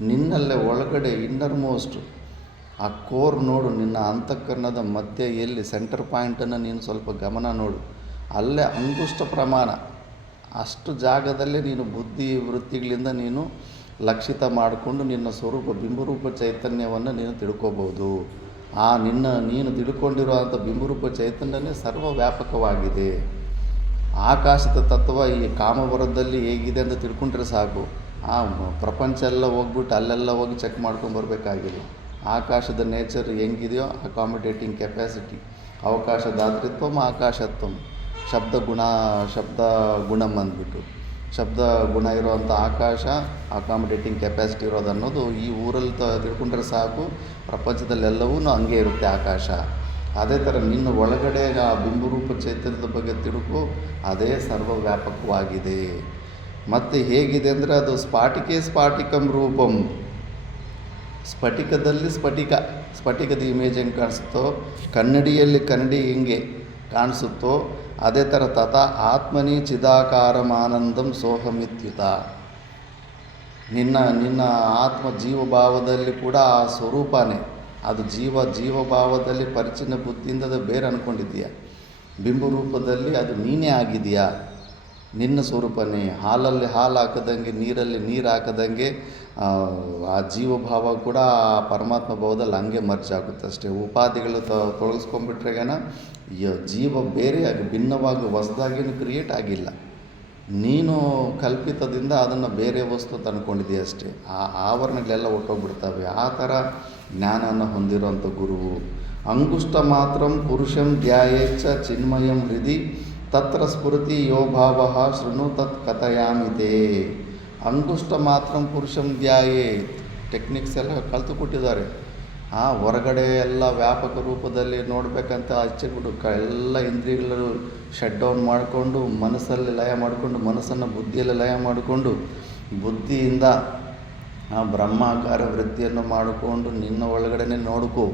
ನಿನ್ನಲ್ಲೇ ಒಳಗಡೆ ಇನ್ನರ್ ಮೋಸ್ಟು ಆ ಕೋರ್ ನೋಡು. ನಿನ್ನ ಅಂತಃಕರಣದ ಮಧ್ಯೆ ಎಲ್ಲಿ ಸೆಂಟರ್ ಪಾಯಿಂಟನ್ನು ನೀನು ಸ್ವಲ್ಪ ಗಮನ ನೋಡು. ಅಲ್ಲೇ ಅಂಗುಷ್ಟ ಪ್ರಮಾಣ ಅಷ್ಟು ಜಾಗದಲ್ಲೇ ನೀನು ಬುದ್ಧಿ ವೃತ್ತಿಗಳಿಂದ ನೀನು ಲಕ್ಷಿತ ಮಾಡಿಕೊಂಡು ನಿನ್ನ ಸ್ವರೂಪ ಬಿಂಬರೂಪ ಚೈತನ್ಯವನ್ನು ನೀನು ತಿಳ್ಕೊಬೋದು. ನೀನು ತಿಳ್ಕೊಂಡಿರುವಂಥ ಬಿಂಬರೂಪ ಚೈತನ್ಯನೇ ಸರ್ವವ್ಯಾಪಕವಾಗಿದೆ. ಆಕಾಶದ ತತ್ವ ಈ ಕಾಮವರದಲ್ಲಿ ಹೇಗಿದೆ ಅಂತ ತಿಳ್ಕೊಂಡ್ರೆ ಸಾಕು. ಆ ಪ್ರಪಂಚ ಎಲ್ಲ ಹೋಗ್ಬಿಟ್ಟು ಅಲ್ಲೆಲ್ಲ ಹೋಗಿ ಚೆಕ್ ಮಾಡ್ಕೊಂಬರ್ಬೇಕಾಗಿಲ್ಲ. ಆಕಾಶದ ನೇಚರ್ ಹೆಂಗಿದೆಯೋ ಅಕಾಮಿಡೇಟಿಂಗ್ ಕೆಪಾಸಿಟಿ, ಅವಕಾಶದಾತೃತ್ವ ಆಕಾಶತ್ವ, ಶಬ್ದ ಗುಣಂ ಅಂದ್ಬಿಟ್ಟು ಶಬ್ದ ಗುಣ ಇರೋವಂಥ ಆಕಾಶ ಅಕಾಮಿಡೇಟಿಂಗ್ ಕೆಪಾಸಿಟಿ ಇರೋದು ಅನ್ನೋದು ಈ ಊರಲ್ಲಿ ತಿಳ್ಕೊಂಡ್ರೆ ಸಾಕು. ಪ್ರಪಂಚದಲ್ಲೆಲ್ಲವೂ ಹಂಗೆ ಇರುತ್ತೆ ಆಕಾಶ. ಅದೇ ಥರ ನಿನ್ನ ಒಳಗಡೆ ಆ ಬಿಂಬರೂಪ ಚೈತನ್ಯದ ಬಗ್ಗೆ ತಿಳ್ಕೊ. ಅದೇ ಸರ್ವವ್ಯಾಪಕವಾಗಿದೆ. ಮತ್ತು ಹೇಗಿದೆ ಅಂದರೆ ಅದು ಸ್ಫಾಟಿಕೆ ಸ್ಫಾಟಿಕಂ ರೂಪಂ. ಸ್ಫಟಿಕದಲ್ಲಿ ಸ್ಫಟಿಕದ ಇಮೇಜ್ ಹೆಂಗೆ ಕಾಣಿಸುತ್ತೋ, ಕನ್ನಡಿಯಲ್ಲಿ ಕನ್ನಡಿ ಹೆಂಗೆ ಕಾಣಿಸುತ್ತೋ ಅದೇ ಥರ ತಥಾ ಆತ್ಮನಿ ಚಿದಾಕಾರಮಾನಂದಂ ಸೋಹಮಿತ್ಯುತ. ನಿನ್ನ ಆತ್ಮ ಜೀವಭಾವದಲ್ಲಿ ಕೂಡ ಆ ಸ್ವರೂಪನೇ. ಅದು ಜೀವಭಾವದಲ್ಲಿ ಪರಿಚಿನ್ನ ಬುದ್ಧಿಯಿಂದ ಅದು ಬೇರೆ ಅಂದ್ಕೊಂಡಿದ್ದೀಯ. ಬಿಂಬರೂಪದಲ್ಲಿ ಅದು ನೀನೇ ಆಗಿದೆಯಾ, ನಿನ್ನ ಸ್ವರೂಪನೇ. ಹಾಲಲ್ಲಿ ಹಾಲು ಹಾಕದಂಗೆ, ನೀರಲ್ಲಿ ನೀರು ಹಾಕದಂಗೆ ಆ ಜೀವಭಾವ ಕೂಡ ಆ ಪರಮಾತ್ಮ ಭಾವದಲ್ಲಿ ಹಂಗೆ ಮರ್ಜ್ ಆಗುತ್ತೆ ಅಷ್ಟೇ. ಉಪಾಧಿಗಳು ತೊಳಗಿಸ್ಕೊಂಡ್ಬಿಟ್ರೆಗೇನ ಜೀವ ಬೇರೆಯಾಗಿ ಭಿನ್ನವಾಗಿ ಹೊಸದಾಗೇನು ಕ್ರಿಯೇಟ್ ಆಗಿಲ್ಲ. ನೀನು ಕಲ್ಪಿತದಿಂದ ಅದನ್ನು ಬೇರೆ ವಸ್ತು ಅಂತ ಅಂದ್ಕೊಂಡಿದ್ದೀಯ ಅಷ್ಟೇ. ಆ ಆವರಣಗಳೆಲ್ಲ ಹೊಟ್ಟೋಗ್ಬಿಡ್ತವೆ. ಆ ಥರ ಜ್ಞಾನವನ್ನು ಹೊಂದಿರುವಂಥ ಗುರುವು. ಅಂಗುಷ್ಟ ಮಾತ್ರಂ ಪುರುಷಂ ಧ್ಯಾಯೇಚ್ಛ ಚಿನ್ಮಯಂ ಹೃದಿ ತತ್ರ ಸ್ಫುರತಿ ಯೋ ಭಾವ ಶೃಣು ತತ್ ಕಥಯಾಮಿತೆ. ಅಂಗುಷ್ಟ ಮಾತ್ರಂ ಪುರುಷಂ ಧ್ಯಾಯೇ ಟೆಕ್ನಿಕ್ಸ್ ಎಲ್ಲ ಕಲಿತುಕೊಟ್ಟಿದ್ದಾರೆ. ಹೊರಗಡೆ ಎಲ್ಲ ವ್ಯಾಪಕ ರೂಪದಲ್ಲಿ ನೋಡಬೇಕಂತ ಅಚ್ಚೆಬಿಡು ಎಲ್ಲ ಇಂದ್ರಿಯಗಳು ಶಟ್ ಡೌನ್ ಮಾಡಿಕೊಂಡು ಮನಸ್ಸಲ್ಲಿ ಲಯ ಮಾಡಿಕೊಂಡು, ಮನಸ್ಸನ್ನು ಬುದ್ಧಿಯಲ್ಲಿ ಲಯ ಮಾಡಿಕೊಂಡು, ಬುದ್ಧಿಯಿಂದ ಆ ಬ್ರಹ್ಮಾಕಾರ ವೃತ್ತಿಯನ್ನು ಮಾಡಿಕೊಂಡು ನಿನ್ನ ಒಳಗಡೆನೆ ನೋಡ್ಕೋ.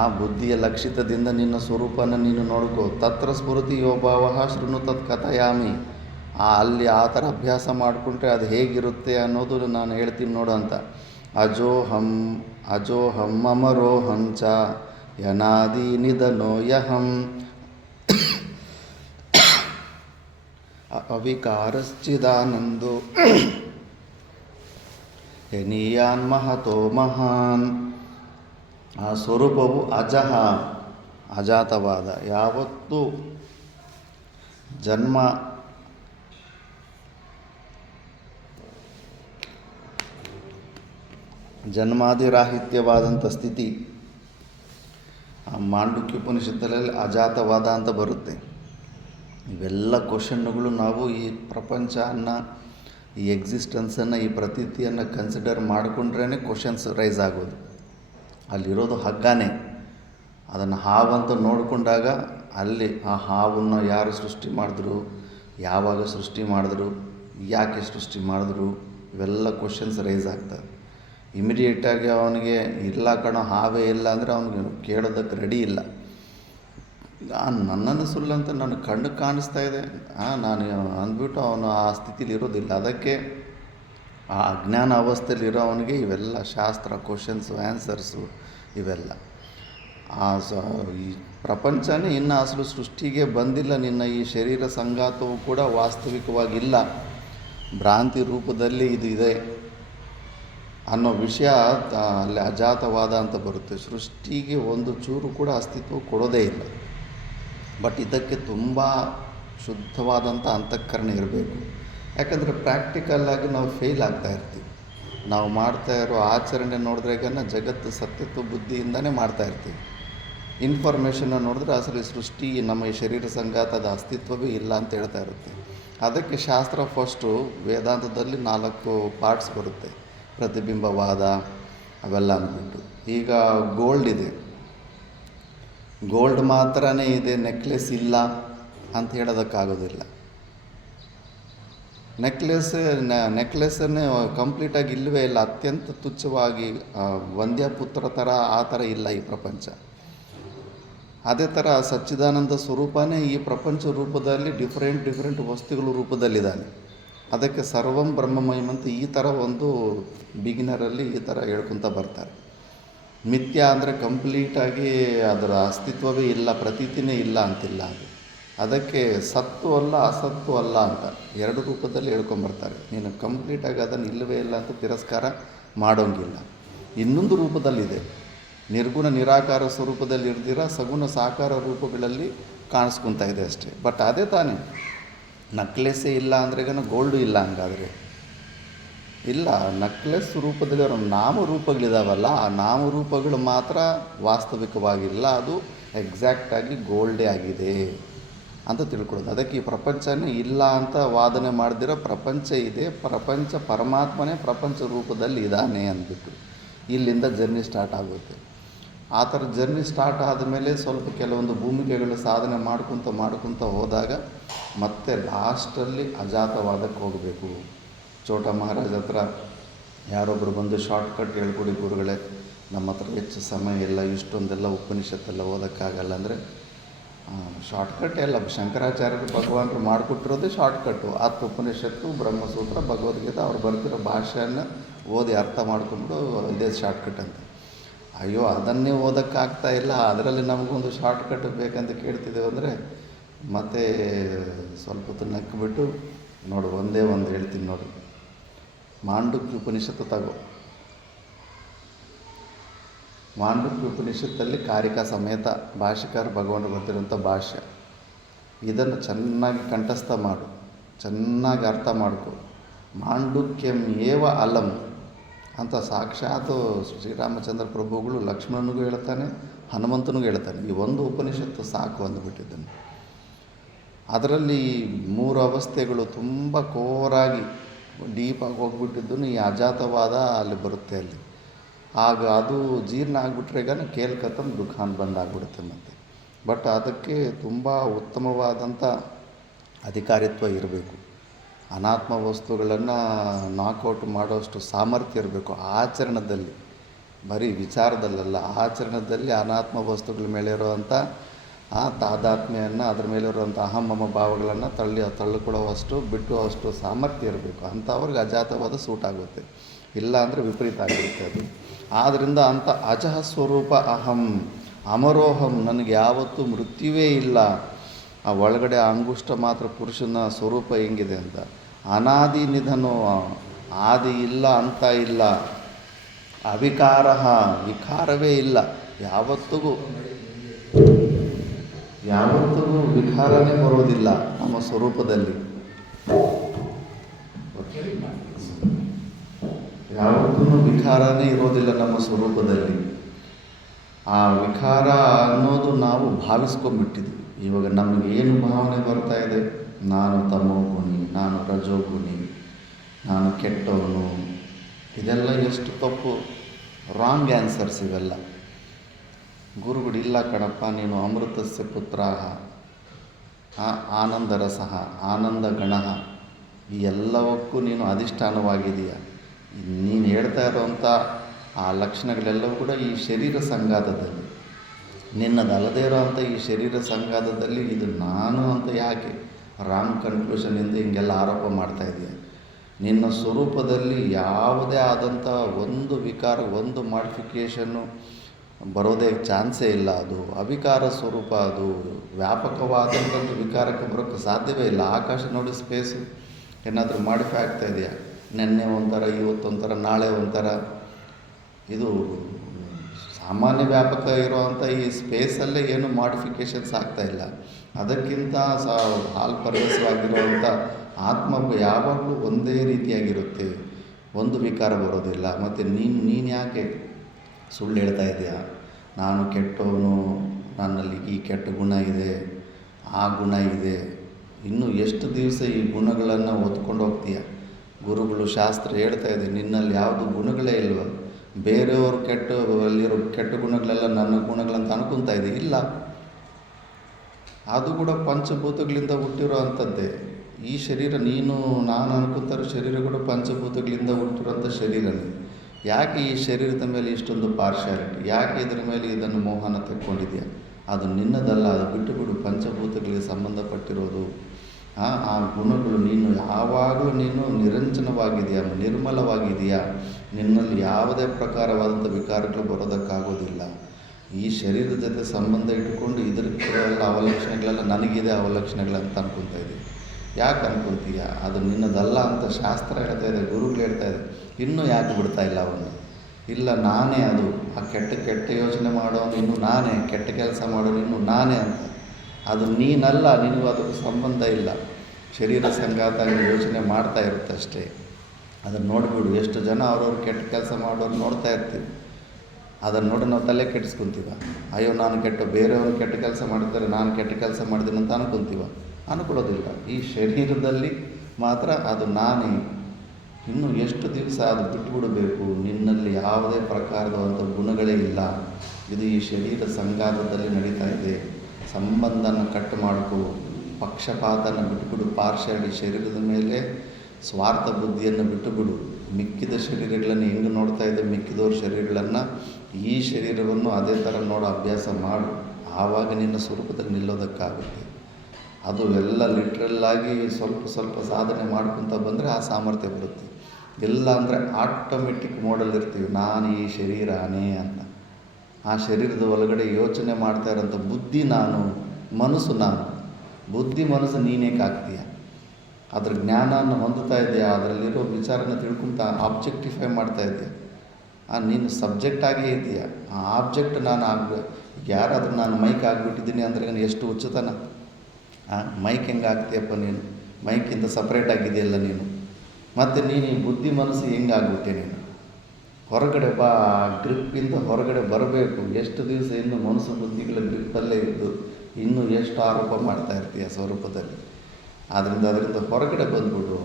ಆ ಬುದ್ಧಿಯ ಲಕ್ಷಿತದಿಂದ ನಿನ್ನ ಸ್ವರೂಪನ ನೀನು ನೋಡ್ಕೋ. ತತ್ರ ಸ್ಫುರತಿ ಯೋಭಾವ ಶೃಣು ತತ್ ಕಥಯಾಮಿ. ಅಲ್ಲಿ ಆ ಥರ ಅಭ್ಯಾಸ ಮಾಡಿಕೊಂಡ್ರೆ ಅದು ಹೇಗಿರುತ್ತೆ ಅನ್ನೋದು ನಾನು ಹೇಳ್ತೀನಿ ನೋಡು ಅಂತ. ಅಜೋಹಂ ಅಮರೋಹಂ ಚ ಯನಾದಿ ನಿಧನೋ ಯಹಂ ಅವಿಕಾರಶ್ಚಿದಾನಂದೋ ಯನೀಯಾನ್ ಮಹತೋ ಮಹಾನ್. ಆ ಸ್ವರೂಪವು ಅಜಾತವಾದ. ಯಾವತ್ತೂ ಜನ್ಮಾದಿರಾಹಿತ್ಯವಾದಂಥ ಸ್ಥಿತಿ. ಆ ಮಾಂಡುಕ್ಯೋಪನಿಷತ್ತಲ್ಲಿ ಅಜಾತವಾದ ಅಂತ ಬರುತ್ತೆ. ಇವೆಲ್ಲ ಕ್ವಶನ್ನುಗಳು ನಾವು ಈ ಪ್ರಪಂಚವನ್ನು, ಈ ಎಕ್ಸಿಸ್ಟೆನ್ಸನ್ನು, ಈ ಪ್ರತೀತಿಯನ್ನು ಕನ್ಸಿಡರ್ ಮಾಡಿಕೊಂಡ್ರೇ ಕ್ವಶನ್ಸ್ ರೈಸ್ ಆಗೋದು. ಅಲ್ಲಿರೋದು ಹಗ್ಗನೇ. ಅದನ್ನು ಹಾವಂತ ನೋಡಿಕೊಂಡಾಗ ಅಲ್ಲಿ ಆ ಹಾವನ್ನು ಯಾರು ಸೃಷ್ಟಿ ಮಾಡಿದ್ರು, ಯಾವಾಗ ಸೃಷ್ಟಿ ಮಾಡಿದ್ರು, ಯಾಕೆ ಸೃಷ್ಟಿ ಮಾಡಿದ್ರು, ಇವೆಲ್ಲ ಕ್ವಶನ್ಸ್ ರೈಸ್ ಆಗ್ತವೆ. ಇಮಿಡಿಯೇಟಾಗಿ ಅವನಿಗೆ ಇಲ್ಲ ಕಣೋ ಹಾವೇ ಇಲ್ಲ ಅಂದರೆ ಅವನಿಗೆ ಕೇಳೋದಕ್ಕೆ ರೆಡಿ ಇಲ್ಲ. ನನ್ನನ್ನು ಸುಳ್ಳಂತ ನನ್ನ ಕಣ್ಣು ಕಾಣಿಸ್ತಾ ಇದೆ ನಾನು ಅಂದ್ಬಿಟ್ಟು ಅವನು ಆ ಸ್ಥಿತಿಲಿ ಇರೋದಿಲ್ಲ. ಅದಕ್ಕೆ ಆ ಅಜ್ಞಾನ ಅವಸ್ಥೆಯಲ್ಲಿರೋ ಅವನಿಗೆ ಇವೆಲ್ಲ ಶಾಸ್ತ್ರ ಕ್ವಶನ್ಸು ಆನ್ಸರ್ಸು ಇವೆಲ್ಲ. ಈ ಪ್ರಪಂಚನೇ ಇನ್ನು ಅಸಲು ಸೃಷ್ಟಿಗೆ ಬಂದಿಲ್ಲ. ನಿನ್ನ ಈ ಶರೀರ ಸಂಘಾತವು ಕೂಡ ವಾಸ್ತವಿಕವಾಗಿಲ್ಲ, ಭ್ರಾಂತಿ ರೂಪದಲ್ಲಿ ಇದು ಇದೆ ಅನ್ನೋ ವಿಷಯ ಅಲ್ಲಿ ಅಜಾತವಾದ ಅಂತ ಬರುತ್ತೆ. ಸೃಷ್ಟಿಗೆ ಒಂದು ಚೂರು ಕೂಡ ಅಸ್ತಿತ್ವ ಕೊಡೋದೇ ಇಲ್ಲ. ಬಟ್ ಇದಕ್ಕೆ ತುಂಬ ಶುದ್ಧವಾದಂಥ ಅಂತಃಕರಣ ಇರಬೇಕು. ಯಾಕಂದರೆ ಪ್ರಾಕ್ಟಿಕಲ್ಲಾಗಿ ನಾವು ಫೇಲ್ ಆಗ್ತಾ ಇರ್ತೀವಿ. ನಾವು ಮಾಡ್ತಾ ಇರೋ ಆಚರಣೆ ನೋಡಿದ್ರೆಗನ್ನ ಜಗತ್ತು ಸತ್ಯತ್ವ ಬುದ್ಧಿಯಿಂದನೇ ಮಾಡ್ತಾ ಇರ್ತೀವಿ. ಇನ್ಫಾರ್ಮೇಷನ್ನ ನೋಡಿದ್ರೆ ಅಸಲು ಸೃಷ್ಟಿ ನಮ್ಮ ಈ ಶರೀರ ಸಂಘಾತದ ಅಸ್ತಿತ್ವವೇ ಇಲ್ಲ ಅಂತ ಹೇಳ್ತಾ ಇರುತ್ತೆ. ಅದಕ್ಕೆ ಶಾಸ್ತ್ರ ಫಸ್ಟು ವೇದಾಂತದಲ್ಲಿ 4 ಪಾರ್ಟ್ಸ್ ಬರುತ್ತೆ. ಪ್ರತಿಬಿಂಬವಾದ ಅವೆಲ್ಲ ಅಂದ್ಬಿಟ್ಟು. ಈಗ ಗೋಲ್ಡ್ ಇದೆ, ಗೋಲ್ಡ್ ಮಾತ್ರನೇ ಇದೆ, ನೆಕ್ಲೆಸ್ ಇಲ್ಲ ಅಂತ ಹೇಳೋದಕ್ಕಾಗೋದಿಲ್ಲ. ನೆಕ್ಲೆಸ್ಸನ್ನೇ ಕಂಪ್ಲೀಟಾಗಿ ಇಲ್ಲವೇ ಇಲ್ಲ. ಅತ್ಯಂತ ತುಚ್ಛವಾಗಿ ವಂದ್ಯಪುತ್ರ ಥರ ಆ ಥರ ಇಲ್ಲ ಈ ಪ್ರಪಂಚ. ಅದೇ ಥರ ಸಚ್ಚಿದಾನಂದ ಸ್ವರೂಪನೇ ಈ ಪ್ರಪಂಚ ರೂಪದಲ್ಲಿ ಡಿಫ್ರೆಂಟ್ ವಸ್ತುಗಳ ರೂಪದಲ್ಲಿದ್ದಾನೆ. ಅದಕ್ಕೆ ಸರ್ವಂ ಬ್ರಹ್ಮಮಯಂ ಅಂತ ಈ ಥರ ಒಂದು ಬಿಗಿನರಲ್ಲಿ ಈ ಥರ ಹೇಳ್ಕೊತ ಬರ್ತಾರೆ. ಮಿಥ್ಯ ಅಂದರೆ ಕಂಪ್ಲೀಟಾಗಿ ಅದರ ಅಸ್ತಿತ್ವವೇ ಇಲ್ಲ, ಪ್ರತೀತಿನೇ ಇಲ್ಲ ಅಂತಿಲ್ಲ. ಅದಕ್ಕೆ ಸತ್ತು ಅಲ್ಲ ಅಸತ್ತು ಅಲ್ಲ ಅಂತ 2 ರೂಪದಲ್ಲಿ ಹೇಳ್ಕೊಂಬರ್ತಾರೆ. ನೀನು ಕಂಪ್ಲೀಟಾಗಿ ಅದನ್ನು ಇಲ್ಲವೇ ಇಲ್ಲ ಅಂತ ತಿರಸ್ಕಾರ ಮಾಡೋಂಗಿಲ್ಲ. ಇನ್ನೊಂದು ರೂಪದಲ್ಲಿದೆ, ನಿರ್ಗುಣ ನಿರಾಕಾರ ಸ್ವರೂಪದಲ್ಲಿ ಇರ್ದಿರ ಸಗುಣ ಸಾಕಾರ ರೂಪಗಳಲ್ಲಿ ಕಾಣಿಸ್ಕೊತಾ ಇದೆ ಅಷ್ಟೇ. ಬಟ್ ಅದೇ ತಾನೇ ನಕ್ಲೆಸ್ಸೇ ಇಲ್ಲ ಅಂದ್ರೆಗನ ಗೋಲ್ಡು ಇಲ್ಲ ಹಂಗಾದರೆ ಇಲ್ಲ. ನಕ್ಲೆಸ್ ರೂಪದಲ್ಲಿರೋ ನಾಮರೂಪಗಳಿದಾವಲ್ಲ, ಆ ನಾಮರೂಪಗಳು ಮಾತ್ರ ವಾಸ್ತವಿಕವಾಗಿಲ್ಲ, ಅದು ಎಕ್ಸಾಕ್ಟಾಗಿ ಗೋಲ್ಡೇ ಆಗಿದೆ ಅಂತ ತಿಳ್ಕೊಳ್ಳೋದು. ಅದಕ್ಕೆ ಈ ಪ್ರಪಂಚನೇ ಇಲ್ಲ ಅಂತ ವಾದನೆ ಮಾಡಿದಿರೋ ಪ್ರಪಂಚ ಇದೆ, ಪ್ರಪಂಚ ಪರಮಾತ್ಮನೇ ಪ್ರಪಂಚ ರೂಪದಲ್ಲಿ ಇದ್ದಾನೆ ಅಂದ್ಬಿಟ್ಟು ಇಲ್ಲಿಂದ ಜರ್ನಿ ಸ್ಟಾರ್ಟ್ ಆಗುತ್ತೆ. ಆ ಥರ ಜರ್ನಿ ಸ್ಟಾರ್ಟ್ ಆದಮೇಲೆ ಸ್ವಲ್ಪ ಕೆಲವೊಂದು ಭೂಮಿಕೆಗಳು ಸಾಧನೆ ಮಾಡ್ಕೊತ ಹೋದಾಗ ಮತ್ತೆ ಲಾಸ್ಟಲ್ಲಿ ಅಜಾತವಾದಕ್ಕೆ ಹೋಗಬೇಕು. ಚೋಟ ಮಹಾರಾಜ್ ಹತ್ರ ಯಾರೊಬ್ಬರು ಬಂದು ಶಾರ್ಟ್ಕಟ್ ಹೇಳ್ಕೊಡಿ ಗುರುಗಳೇ, ನಮ್ಮ ಹತ್ರ ಹೆಚ್ಚು ಸಮಯ ಇಲ್ಲ, ಇಷ್ಟೊಂದೆಲ್ಲ ಉಪನಿಷತ್ತೆಲ್ಲ ಓದೋಕ್ಕಾಗಲ್ಲ ಅಂದರೆ, ಶಾರ್ಟ್ಕಟ್ ಎಲ್ಲ ಶಂಕರಾಚಾರ್ಯರು ಭಗವಾನರು ಮಾಡಿಕೊಟ್ಟಿರೋದೇ ಶಾರ್ಟ್ಕಟ್ಟು. 10 ಉಪನಿಷತ್ತು, ಬ್ರಹ್ಮಸೂತ್ರ, ಭಗವದ್ಗೀತೆ ಅವ್ರು ಬರ್ತಿರೋ ಭಾಷೆಯನ್ನು ಓದಿ ಅರ್ಥ ಮಾಡ್ಕೊಂಬಿಡು, ಇದೇ ಶಾರ್ಟ್ಕಟ್ ಅಂತ. ಅಯ್ಯೋ, ಅದನ್ನೇ ಓದೋಕ್ಕಾಗ್ತಾ ಇಲ್ಲ, ಅದರಲ್ಲಿ ನಮಗೊಂದು ಶಾರ್ಟ್ಕಟ್ ಬೇಕಂತ ಕೇಳ್ತಿದ್ದೇವೆ ಅಂದರೆ ಮತ್ತೆ ಸ್ವಲ್ಪ ಹೊತ್ತು ನಕ್ಕಿಬಿಟ್ಟು ನೋಡು, ಒಂದೇ ಒಂದು ಹೇಳ್ತೀನಿ ನೋಡಿ. ಮಾಂಡುಕ್ಯ ಉಪನಿಷತ್ತು ತಗೋ. ಮಾಂಡುಕ್ಯ ಉಪನಿಷತ್ತಲ್ಲಿ ಕಾರಿಕಾ ಸಮೇತ ಭಾಷಿಕಾರ ಭಗವಾನ್ ಬರ್ತಿರೋಂಥ ಭಾಷ್ಯ. ಇದನ್ನು ಚೆನ್ನಾಗಿ ಕಂಠಸ್ಥ ಮಾಡು, ಚೆನ್ನಾಗಿ ಅರ್ಥ ಮಾಡ್ಕೊ. ಮಾಂಡುಕ್ಯಂ ಏವ ಅಲಂ ಅಂತ ಸಾಕ್ಷಾತ್ ಶ್ರೀರಾಮಚಂದ್ರ ಪ್ರಭುಗಳು ಲಕ್ಷ್ಮಣನಿಗೂ ಹೇಳ್ತಾನೆ, ಹನುಮಂತನಿಗೂ ಹೇಳ್ತಾನೆ. ಈ ಒಂದು ಉಪನಿಷತ್ತು ಸಾಕು ಅಂದುಬಿಟ್ಟಿದ್ದಾನೆ. ಅದರಲ್ಲಿ 3 ಅವಸ್ಥೆಗಳು ತುಂಬ ಕೋರಾಗಿ ಡೀಪಾಗಿ ಹೋಗ್ಬಿಟ್ಟಿದ್ದನ್ನು ಈ ಅಜಾತವಾದ ಅಲ್ಲಿ ಬರುತ್ತೆ ಅಲ್ಲಿ. ಆಗ ಅದು ಜೀರ್ಣ ಆಗಿಬಿಟ್ರೆ ಈಗ ಕೇಲ್ಕತ್ತಂ ದುಃಖಾನ್ ಬಂದಾಗ್ಬಿಡುತ್ತೆ ಮತ್ತೆ. ಬಟ್ ಅದಕ್ಕೆ ತುಂಬ ಉತ್ತಮವಾದಂಥ ಅಧಿಕಾರಿತ್ವ ಇರಬೇಕು. ಅನಾತ್ಮ ವಸ್ತುಗಳನ್ನು ನಾಕೌಟ್ ಮಾಡೋಷ್ಟು ಸಾಮರ್ಥ್ಯ ಇರಬೇಕು ಆಚರಣದಲ್ಲಿ, ಬರೀ ವಿಚಾರದಲ್ಲಲ್ಲ, ಆಚರಣದಲ್ಲಿ ಅನಾತ್ಮ ವಸ್ತುಗಳ ಮೇಲೆ ಇರುವಂಥ ಆ ತಾದಾತ್ಮ್ಯವನ್ನು, ಅದ್ರ ಮೇಲೆ ಇರುವಂಥ ಅಹಮಮ ಭಾವಗಳನ್ನು ತಳ್ಳಿಕೊಳ್ಳುವಷ್ಟು ಬಿಟ್ಟುವಷ್ಟು ಸಾಮರ್ಥ್ಯ ಇರಬೇಕು. ಅಂಥವ್ರಿಗೆ ಅಜಾತವಾದ ಸೂಟ್ ಆಗುತ್ತೆ, ಇಲ್ಲ ಅಂದರೆ ವಿಪರೀತ ಆಗಿರುತ್ತೆ ಅದು. ಆದ್ದರಿಂದ ಅಂಥ ಅಜಃ ಸ್ವರೂಪ ಅಹಂ ಅಮರೋಹಂ, ನನಗೆ ಯಾವತ್ತೂ ಮೃತ್ಯುವೇ ಇಲ್ಲ. ಆ ಒಳಗಡೆ ಅಂಗುಷ್ಟ ಮಾತ್ರ ಪುರುಷನ ಸ್ವರೂಪ ಹೆಂಗಿದೆ ಅಂತ. ಅನಾದಿ ನಿಧನೋ, ಆದಿ ಇಲ್ಲ ಅಂತ ಇಲ್ಲ. ಅವಿಕಾರ, ವಿಕಾರವೇ ಇಲ್ಲ, ಯಾವತ್ತಿಗೂ ವಿಕಾರನೇ ಬರೋದಿಲ್ಲ ನಮ್ಮ ಸ್ವರೂಪದಲ್ಲಿ. ಯಾವತ್ತೂ ವಿಕಾರನೇ ಇರೋದಿಲ್ಲ ನಮ್ಮ ಸ್ವರೂಪದಲ್ಲಿ. ಆ ವಿಕಾರ ಅನ್ನೋದು ನಾವು ಭಾವಿಸ್ಕೊಂಡ್ಬಿಟ್ಟಿದ್ವಿ. ಇವಾಗ ನಮಗೆ ಏನು ಭಾವನೆ ಬರ್ತಾ ಇದೆ, ನಾನು ತಮೋಗುಣಿ, ನಾನು ರಜೋಗುಣಿ, ನಾನು ಕೆಟ್ಟವನು, ಇದೆಲ್ಲ ಎಷ್ಟು ತಪ್ಪು, ರಾಂಗ್ ಆನ್ಸರ್ಸ್ ಇವೆಲ್ಲ. ಗುರುಗಳು ಇಲ್ಲ ಕಣಪ್ಪ, ನೀನು ಅಮೃತಸ್ಯ ಪುತ್ರ, ಆನಂದರಸಃ, ಆನಂದ ಗಣ, ಈ ಎಲ್ಲವಕ್ಕೂ ನೀನು ಅಧಿಷ್ಠಾನವಾಗಿದೆಯ. ನೀನು ಹೇಳ್ತಾ ಇರೋವಂಥ ಆ ಲಕ್ಷಣಗಳೆಲ್ಲವೂ ಕೂಡ ಈ ಶರೀರ ಸಂಘಾತದಲ್ಲಿ, ನಿನ್ನದಲ್ಲದೇ ಇರೋವಂಥ ಈ ಶರೀರ ಸಂಘಾತದಲ್ಲಿ ಇದು ನಾನು ಅಂತ ಯಾಕೆ ರಾಂಗ್ ಕನ್ಕ್ಲೂಷನಿಂದ ಹಿಂಗೆಲ್ಲ ಆರೋಪ ಮಾಡ್ತಾ ಇದೆಯಾ? ನಿನ್ನ ಸ್ವರೂಪದಲ್ಲಿ ಯಾವುದೇ ಆದಂಥ ಒಂದು ವಿಕಾರ, ಒಂದು ಮಾಡಿಫಿಕೇಷನ್ನು ಬರೋದೇ ಚಾನ್ಸೇ ಇಲ್ಲ. ಅದು ಅವಿಕಾರ ಸ್ವರೂಪ, ಅದು ವ್ಯಾಪಕವಾದಂಥದ್ದು ವಿಕಾರಕ್ಕೆ ಬರೋಕ್ಕೆ ಸಾಧ್ಯವೇ ಇಲ್ಲ. ಆಕಾಶ ನೋಡಿ, ಸ್ಪೇಸು ಏನಾದರೂ ಮಾಡಿಫೈ ಆಗ್ತಾ ಇದೆಯಾ? ನೆನ್ನೆ ಒಂಥರ, ಇವತ್ತೊಂಥರ, ನಾಳೆ ಒಂಥರ. ಇದು ಸಾಮಾನ್ಯ ವ್ಯಾಪಕ ಇರುವಂಥ ಈ ಸ್ಪೇಸಲ್ಲೇ ಏನು ಮಾಡಿಫಿಕೇಷನ್ಸ್ ಆಗ್ತಾಯಿಲ್ಲ. ಅದಕ್ಕಿಂತ ಪರವಶವಾಗಿರುವಂಥ ಆತ್ಮ ಯಾವಾಗಲೂ ಒಂದೇ ರೀತಿಯಾಗಿರುತ್ತೆ, ಒಂದು ವಿಕಾರ ಬರೋದಿಲ್ಲ. ಮತ್ತು ನೀನು ಯಾಕೆ ಸುಳ್ಳು ಹೇಳ್ತಾ ಇದೆಯಾ? ನಾನು ಕೆಟ್ಟವನು, ನನ್ನಲ್ಲಿ ಈ ಕೆಟ್ಟ ಗುಣ ಇದೆ, ಆ ಗುಣ ಇದೆ, ಇನ್ನೂ ಎಷ್ಟು ದಿವಸ ಈ ಗುಣಗಳನ್ನು ಹೊತ್ಕೊಂಡು ಹೋಗ್ತೀಯ? ಗುರುಗಳು ಶಾಸ್ತ್ರ ಹೇಳ್ತಾ ಇದೆ, ನಿನ್ನಲ್ಲಿ ಯಾವುದು ಗುಣಗಳೇ ಇಲ್ವ? ಬೇರೆಯವರು ಅಲ್ಲಿರೋ ಕೆಟ್ಟ ಗುಣಗಳೆಲ್ಲ ನನ್ನ ಗುಣಗಳಂತ ಅನ್ಕೊತಾ ಇದೆ. ಇಲ್ಲ, ಅದು ಕೂಡ ಪಂಚಭೂತಗಳಿಂದ ಹುಟ್ಟಿರೋ ಅಂಥದ್ದೇ. ಈ ಶರೀರ ನೀನು ನಾನು ಅನ್ಕೊತಾರೋ ಶರೀರ ಕೂಡ ಪಂಚಭೂತಗಳಿಂದ ಹುಟ್ಟಿರೋಂಥ ಶರೀರನೇ. ಯಾಕೆ ಈ ಶರೀರದ ಮೇಲೆ ಇಷ್ಟೊಂದು ಪಾರ್ಶಾಲಿಟಿ? ಯಾಕೆ ಇದರ ಮೇಲೆ ಇದನ್ನು ಮೋಹನ ತೆಕ್ಕೊಂಡಿದೆಯಾ? ಅದು ನಿನ್ನದಲ್ಲ, ಅದು ಬಿಟ್ಟು ಪಂಚಭೂತಗಳಿಗೆ ಸಂಬಂಧಪಟ್ಟಿರೋದು. ಆ ಗುಣಗಳು, ನೀನು ಯಾವಾಗಲೂ ನೀನು ನಿರಂಜನವಾಗಿದೆಯಾ, ನಿರ್ಮಲವಾಗಿದೆಯಾ, ನಿನ್ನಲ್ಲಿ ಯಾವುದೇ ಪ್ರಕಾರವಾದಂಥ ವಿಕಾರಗಳು ಬರೋದಕ್ಕಾಗೋದಿಲ್ಲ. ಈ ಶರೀರದ ಜೊತೆ ಸಂಬಂಧ ಇಟ್ಟುಕೊಂಡು ಇದಕ್ಕೆಲ್ಲ ಅವಲಕ್ಷಣಗಳೆಲ್ಲ ನನಗಿದೆ ಅವಲಕ್ಷಣಗಳಂತ ಅನ್ಕೊತಾ ಇದ್ದೀವಿ. ಯಾಕೆ ಅನ್ಕೊತೀಯ? ಅದು ನಿನ್ನದಲ್ಲ ಅಂತ ಶಾಸ್ತ್ರ ಹೇಳ್ತಾ ಇದೆ, ಗುರುಗಳು ಹೇಳ್ತಾ ಇದೆ. ಇನ್ನೂ ಯಾಕೆ ಬಿಡ್ತಾ ಇಲ್ಲ ಅವನು? ಇಲ್ಲ, ನಾನೇ ಅದು. ಆ ಕೆಟ್ಟ ಯೋಚನೆ ಮಾಡೋನು ಇನ್ನೂ ನಾನೇ, ಕೆಟ್ಟ ಕೆಲಸ ಮಾಡೋನು ಇನ್ನೂ ನಾನೇ ಅಂತ. ಅದು ನೀನಲ್ಲ, ನಿನಗೂ ಅದಕ್ಕೆ ಸಂಬಂಧ ಇಲ್ಲ. ಶರೀರ ಸಂಘಾತ ಯೋಚನೆ ಮಾಡ್ತಾ ಇರುತ್ತೆ ಅಷ್ಟೇ. ಅದನ್ನು ನೋಡಿಬಿಡು. ಎಷ್ಟು ಜನ ಅವ್ರವ್ರು ಕೆಟ್ಟ ಕೆಲಸ ಮಾಡೋರು ನೋಡ್ತಾ ಇರ್ತೀವಿ. ಅದನ್ನು ನೋಡಿ ನಾವು ತಲೆ ಕೆಡಿಸ್ಕೊತೀವ. ಅಯ್ಯೋ ನಾನು ಬೇರೆಯವರು ಕೆಟ್ಟ ಕೆಲಸ ಮಾಡಿದ್ದಾರೆ, ನಾನು ಕೆಟ್ಟ ಕೆಲಸ ಮಾಡಿದ್ದೀನಿ ಅಂತ ಅನ್ಕೊಳ್ಳೋದಿಲ್ಲ. ಈ ಶರೀರದಲ್ಲಿ ಮಾತ್ರ ಅದು ನಾನೇ. ಇನ್ನು ಎಷ್ಟು ದಿವಸ ಅದು ಬಿಟ್ಟುಬಿಡಬೇಕು? ನಿನ್ನಲ್ಲಿ ಯಾವುದೇ ಪ್ರಕಾರದಂಥ ಗುಣಗಳೇ ಇಲ್ಲ. ಇದು ಈ ಶರೀರ ಸಂಘಾತದಲ್ಲಿ ನಡೀತಾ ಇದೆ. ಸಂಬಂಧನ ಕಟ್ ಮಾಡ್ಕೋ, ಪಕ್ಷಪಾತನ ಬಿಟ್ಟುಬಿಡು, ಪಾರ್ಶಾಲಿ ಶರೀರದ ಮೇಲೆ ಸ್ವಾರ್ಥ ಬುದ್ಧಿಯನ್ನು ಬಿಟ್ಟುಬಿಡು. ಮಿಕ್ಕಿದ ಶರೀರಗಳನ್ನು ಹೆಂಗೆ ನೋಡ್ತಾ ಇದೆ, ಮಿಕ್ಕಿದವ್ರ ಶರೀರಗಳನ್ನು, ಈ ಶರೀರವನ್ನು ಅದೇ ಥರ ನೋಡೋ ಅಭ್ಯಾಸ ಮಾಡು. ಆವಾಗ ನಿನ್ನ ಸ್ವರೂಪದಲ್ಲಿ ನಿಲ್ಲೋದಕ್ಕಾಗುತ್ತೆ. ಅದು ಎಲ್ಲ ಲಿಟ್ರಲ್ಲಾಗಿ ಸ್ವಲ್ಪ ಸ್ವಲ್ಪ ಸಾಧನೆ ಮಾಡ್ಕೊತ ಬಂದರೆ ಆ ಸಾಮರ್ಥ್ಯ ಬರುತ್ತೆ. ಇಲ್ಲ ಅಂದರೆ ಆಟೋಮೆಟಿಕ್ ಮೋಡಲ್ಲಿರ್ತೀವಿ, ನಾನು ಈ ಶರೀರನೇ ಅಂತ. ಆ ಶರೀರದ ಒಳಗಡೆ ಯೋಚನೆ ಮಾಡ್ತಾ ಇರೋಂಥ ಬುದ್ಧಿ ನಾನು, ಮನಸ್ಸು ನಾನು. ಬುದ್ಧಿ ಮನಸ್ಸು ನೀನೇಕಾಗ್ತೀಯ. ಅದ್ರ ಜ್ಞಾನನ ಹೊಂದುತ್ತಾ ಇದೆಯಾ, ಅದರಲ್ಲಿರೋ ವಿಚಾರನ ತಿಳ್ಕೊತಾ ಆಬ್ಜೆಕ್ಟಿಫೈ ಮಾಡ್ತಾ ಇದೆಯಾ. ನೀನು ಸಬ್ಜೆಕ್ಟ್ ಆಗೇ ಇದೆಯಾ. ಆ ಆಬ್ಜೆಕ್ಟ್ ನಾನು ಯಾರಾದರೂ ನಾನು ಮೈಕ್ ಆಗಿಬಿಟ್ಟಿದ್ದೀನಿ ಅಂದರೆ ಎಷ್ಟು ಹುಚ್ಚುತನ. ಮೈಕ್ ಹೆಂಗೆ ಆಗ್ತೀಯಪ್ಪ ನೀನು, ಮೈಕಿಂದ ಸಪ್ರೇಟ್ ಆಗಿದೆಯಲ್ಲ ನೀನು. ಮತ್ತು ನೀನು ಈ ಬುದ್ಧಿ ಮನಸ್ಸು ಹೆಂಗೆ ಆಗ್ಬಿಟ್ಟೆ ನೀನು. ಹೊರಗಡೆ ಬಾ, ಗ್ರಿಪ್ಪಿಂದ ಹೊರಗಡೆ ಬರಬೇಕು. ಎಷ್ಟು ದಿವಸ ಇನ್ನು ಮನಸ್ಸು ಬುದ್ಧಿಗಳ ಗ್ರಿಪ್ಪಲ್ಲೇ ಇದ್ದು ಇನ್ನೂ ಎಷ್ಟು ಆರೋಪ ಮಾಡ್ತಾ ಇರ್ತೀಯ ಸ್ವರೂಪದಲ್ಲಿ. ಅದರಿಂದ ಹೊರಗಡೆ ಬಂದ್ಬಿಟ್ಟು